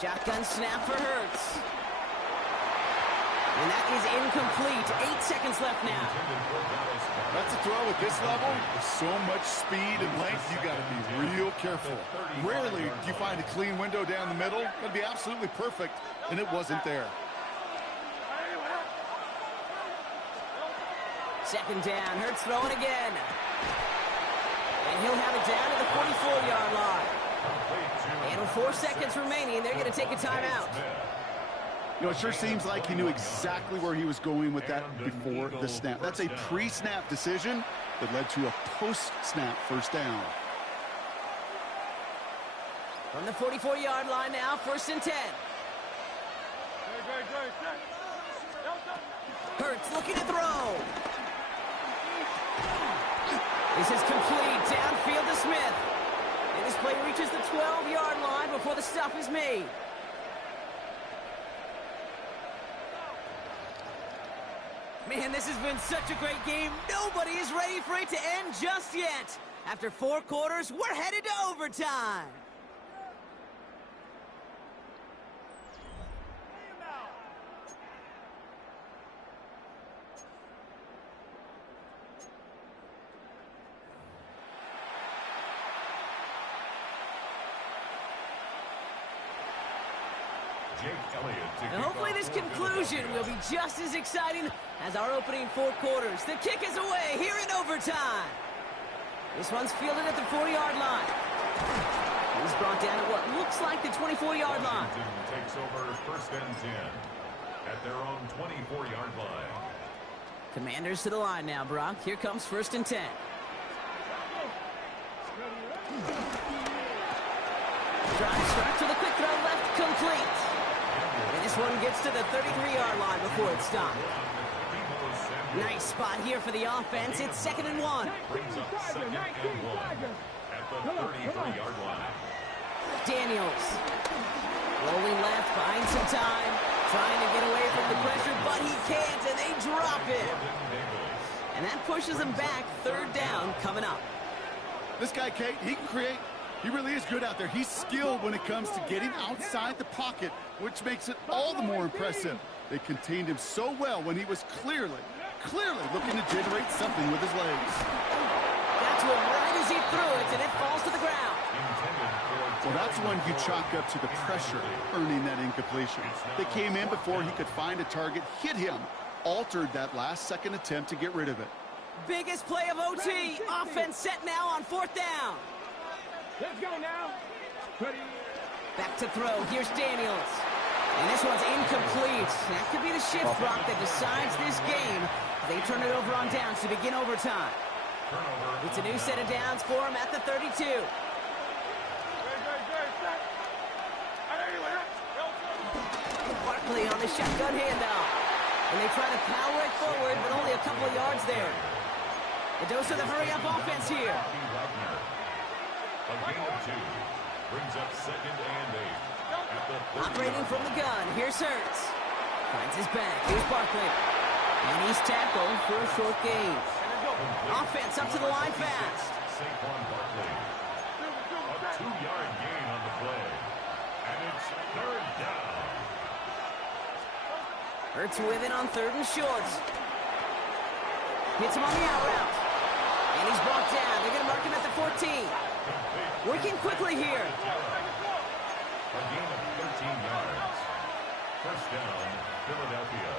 Shotgun snap for Hurts. And that is incomplete. 8 seconds left now. That's a throw at this level. With so much speed and length, you got to be real careful. Rarely do you find a clean window down the middle. That'd be absolutely perfect, and it wasn't there. 2nd down. Hurts throwing again. And he'll have it down to the 44-yard line. And with 4 seconds remaining, they're going to take a timeout. You know, it sure seems like he knew exactly where he was going with that before the snap. That's a pre-snap decision that led to a post-snap 1st down. From the 44-yard line now, 1st and 10. Hurts looking to throw. This is complete. Downfield to Smith. And this play reaches the 12-yard line before the stop is made. Man, this has been such a great game. Nobody is ready for it to end just yet. After 4 quarters, we're headed to overtime. And hopefully this conclusion will be just as exciting as our opening 4 quarters. The kick is away here in overtime. This one's fielded at the 4-yard line. He's brought down at what looks like the 24-yard line. Washington takes over 1st and 10 at their own 24-yard line. Commanders to the line now, Brock. Here comes 1st and 10. Drive starts with a quick throw left, complete. And this one gets to the 33-yard line before it's stopped. Nice spot here for the offense. It's 2nd and 1. Brings up 2nd and 1 at the 33-yard line. Daniels rolling left, buying some time, trying to get away from the pressure, but he can't, and they drop it. And that pushes them back. 3rd down coming up. This guy, Kate, he can create. He really is good out there. He's skilled when it comes to getting outside the pocket, which makes it all the more impressive. They contained him so well when he was clearly looking to generate something with his legs. That's one right as he threw it, and it falls to the ground. Well, that's one you chalk up to the pressure, earning that incompletion. They came in before he could find a target, hit him, altered that last-second attempt to get rid of it. Biggest play of OT. Offense set now on 4th down. Let's go now. Ready. Back to throw. Here's Daniels. And this one's incomplete. That could be the shift, Brock, that decides this game. They turn it over on downs to begin overtime. It's a new set of downs for him at the 32. Barkley on the shotgun handoff. And they try to power it forward, but only a couple of yards there. The dose of the hurry-up offense here. A gain of 2 brings up 2nd and 8. Operating from the gun. Here's Hurts. Finds his back. Here's Barkley. And he's tackled for a short gain. Offense up to the line fast. Saquon Barkley. A 2-yard gain on the play. And it's 3rd down. Hurts with it on 3rd and short. Hits him on the out route. And he's brought down. They're going to mark him at the 14. Working quickly here. A gain of 13 yards. 1st down, Philadelphia.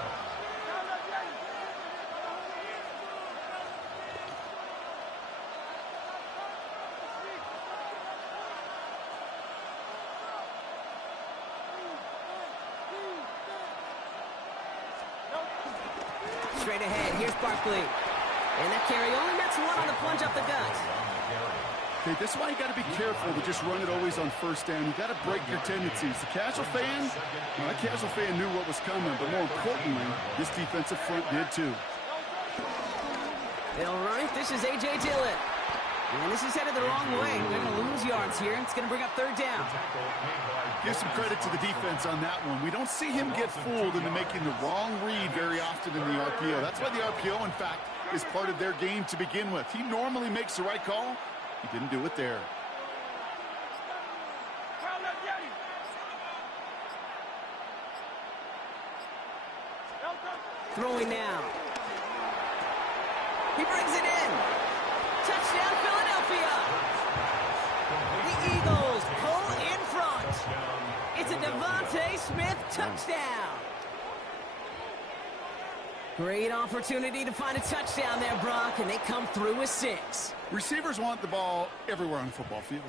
straight ahead. Here's Barkley. And that carry only nets one on the plunge up the gut. Okay, that's why you got to be careful to just run it always on first down. You got to break your tendencies. The casual fan, well, that casual fan knew what was coming, but more importantly, this defensive front did too. All right, this is A.J. Dillon. And this is headed the wrong way. They're going to lose yards here, and it's going to bring up third down. Give some credit to the defense on that one. We don't see him get fooled into making the wrong read very often in the RPO. That's why the RPO, in fact, is part of their game to begin with. He normally makes the right call. He didn't do it there. Throwing now. He brings it in. Touchdown, Philadelphia. The Eagles pull in front. It's a Devontae Smith touchdown. Great opportunity to find a touchdown there, Brock, and they come through with 6. Receivers want the ball everywhere on the football field.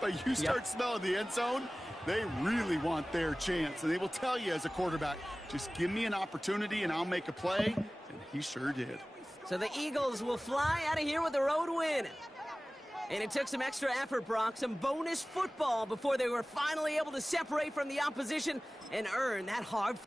But you start smelling the end zone, they really want their chance. And they will tell you as a quarterback, just give me an opportunity and I'll make a play. And he sure did. So the Eagles will fly out of here with a road win. And it took some extra effort, Brock, some bonus football before they were finally able to separate from the opposition and earn that hard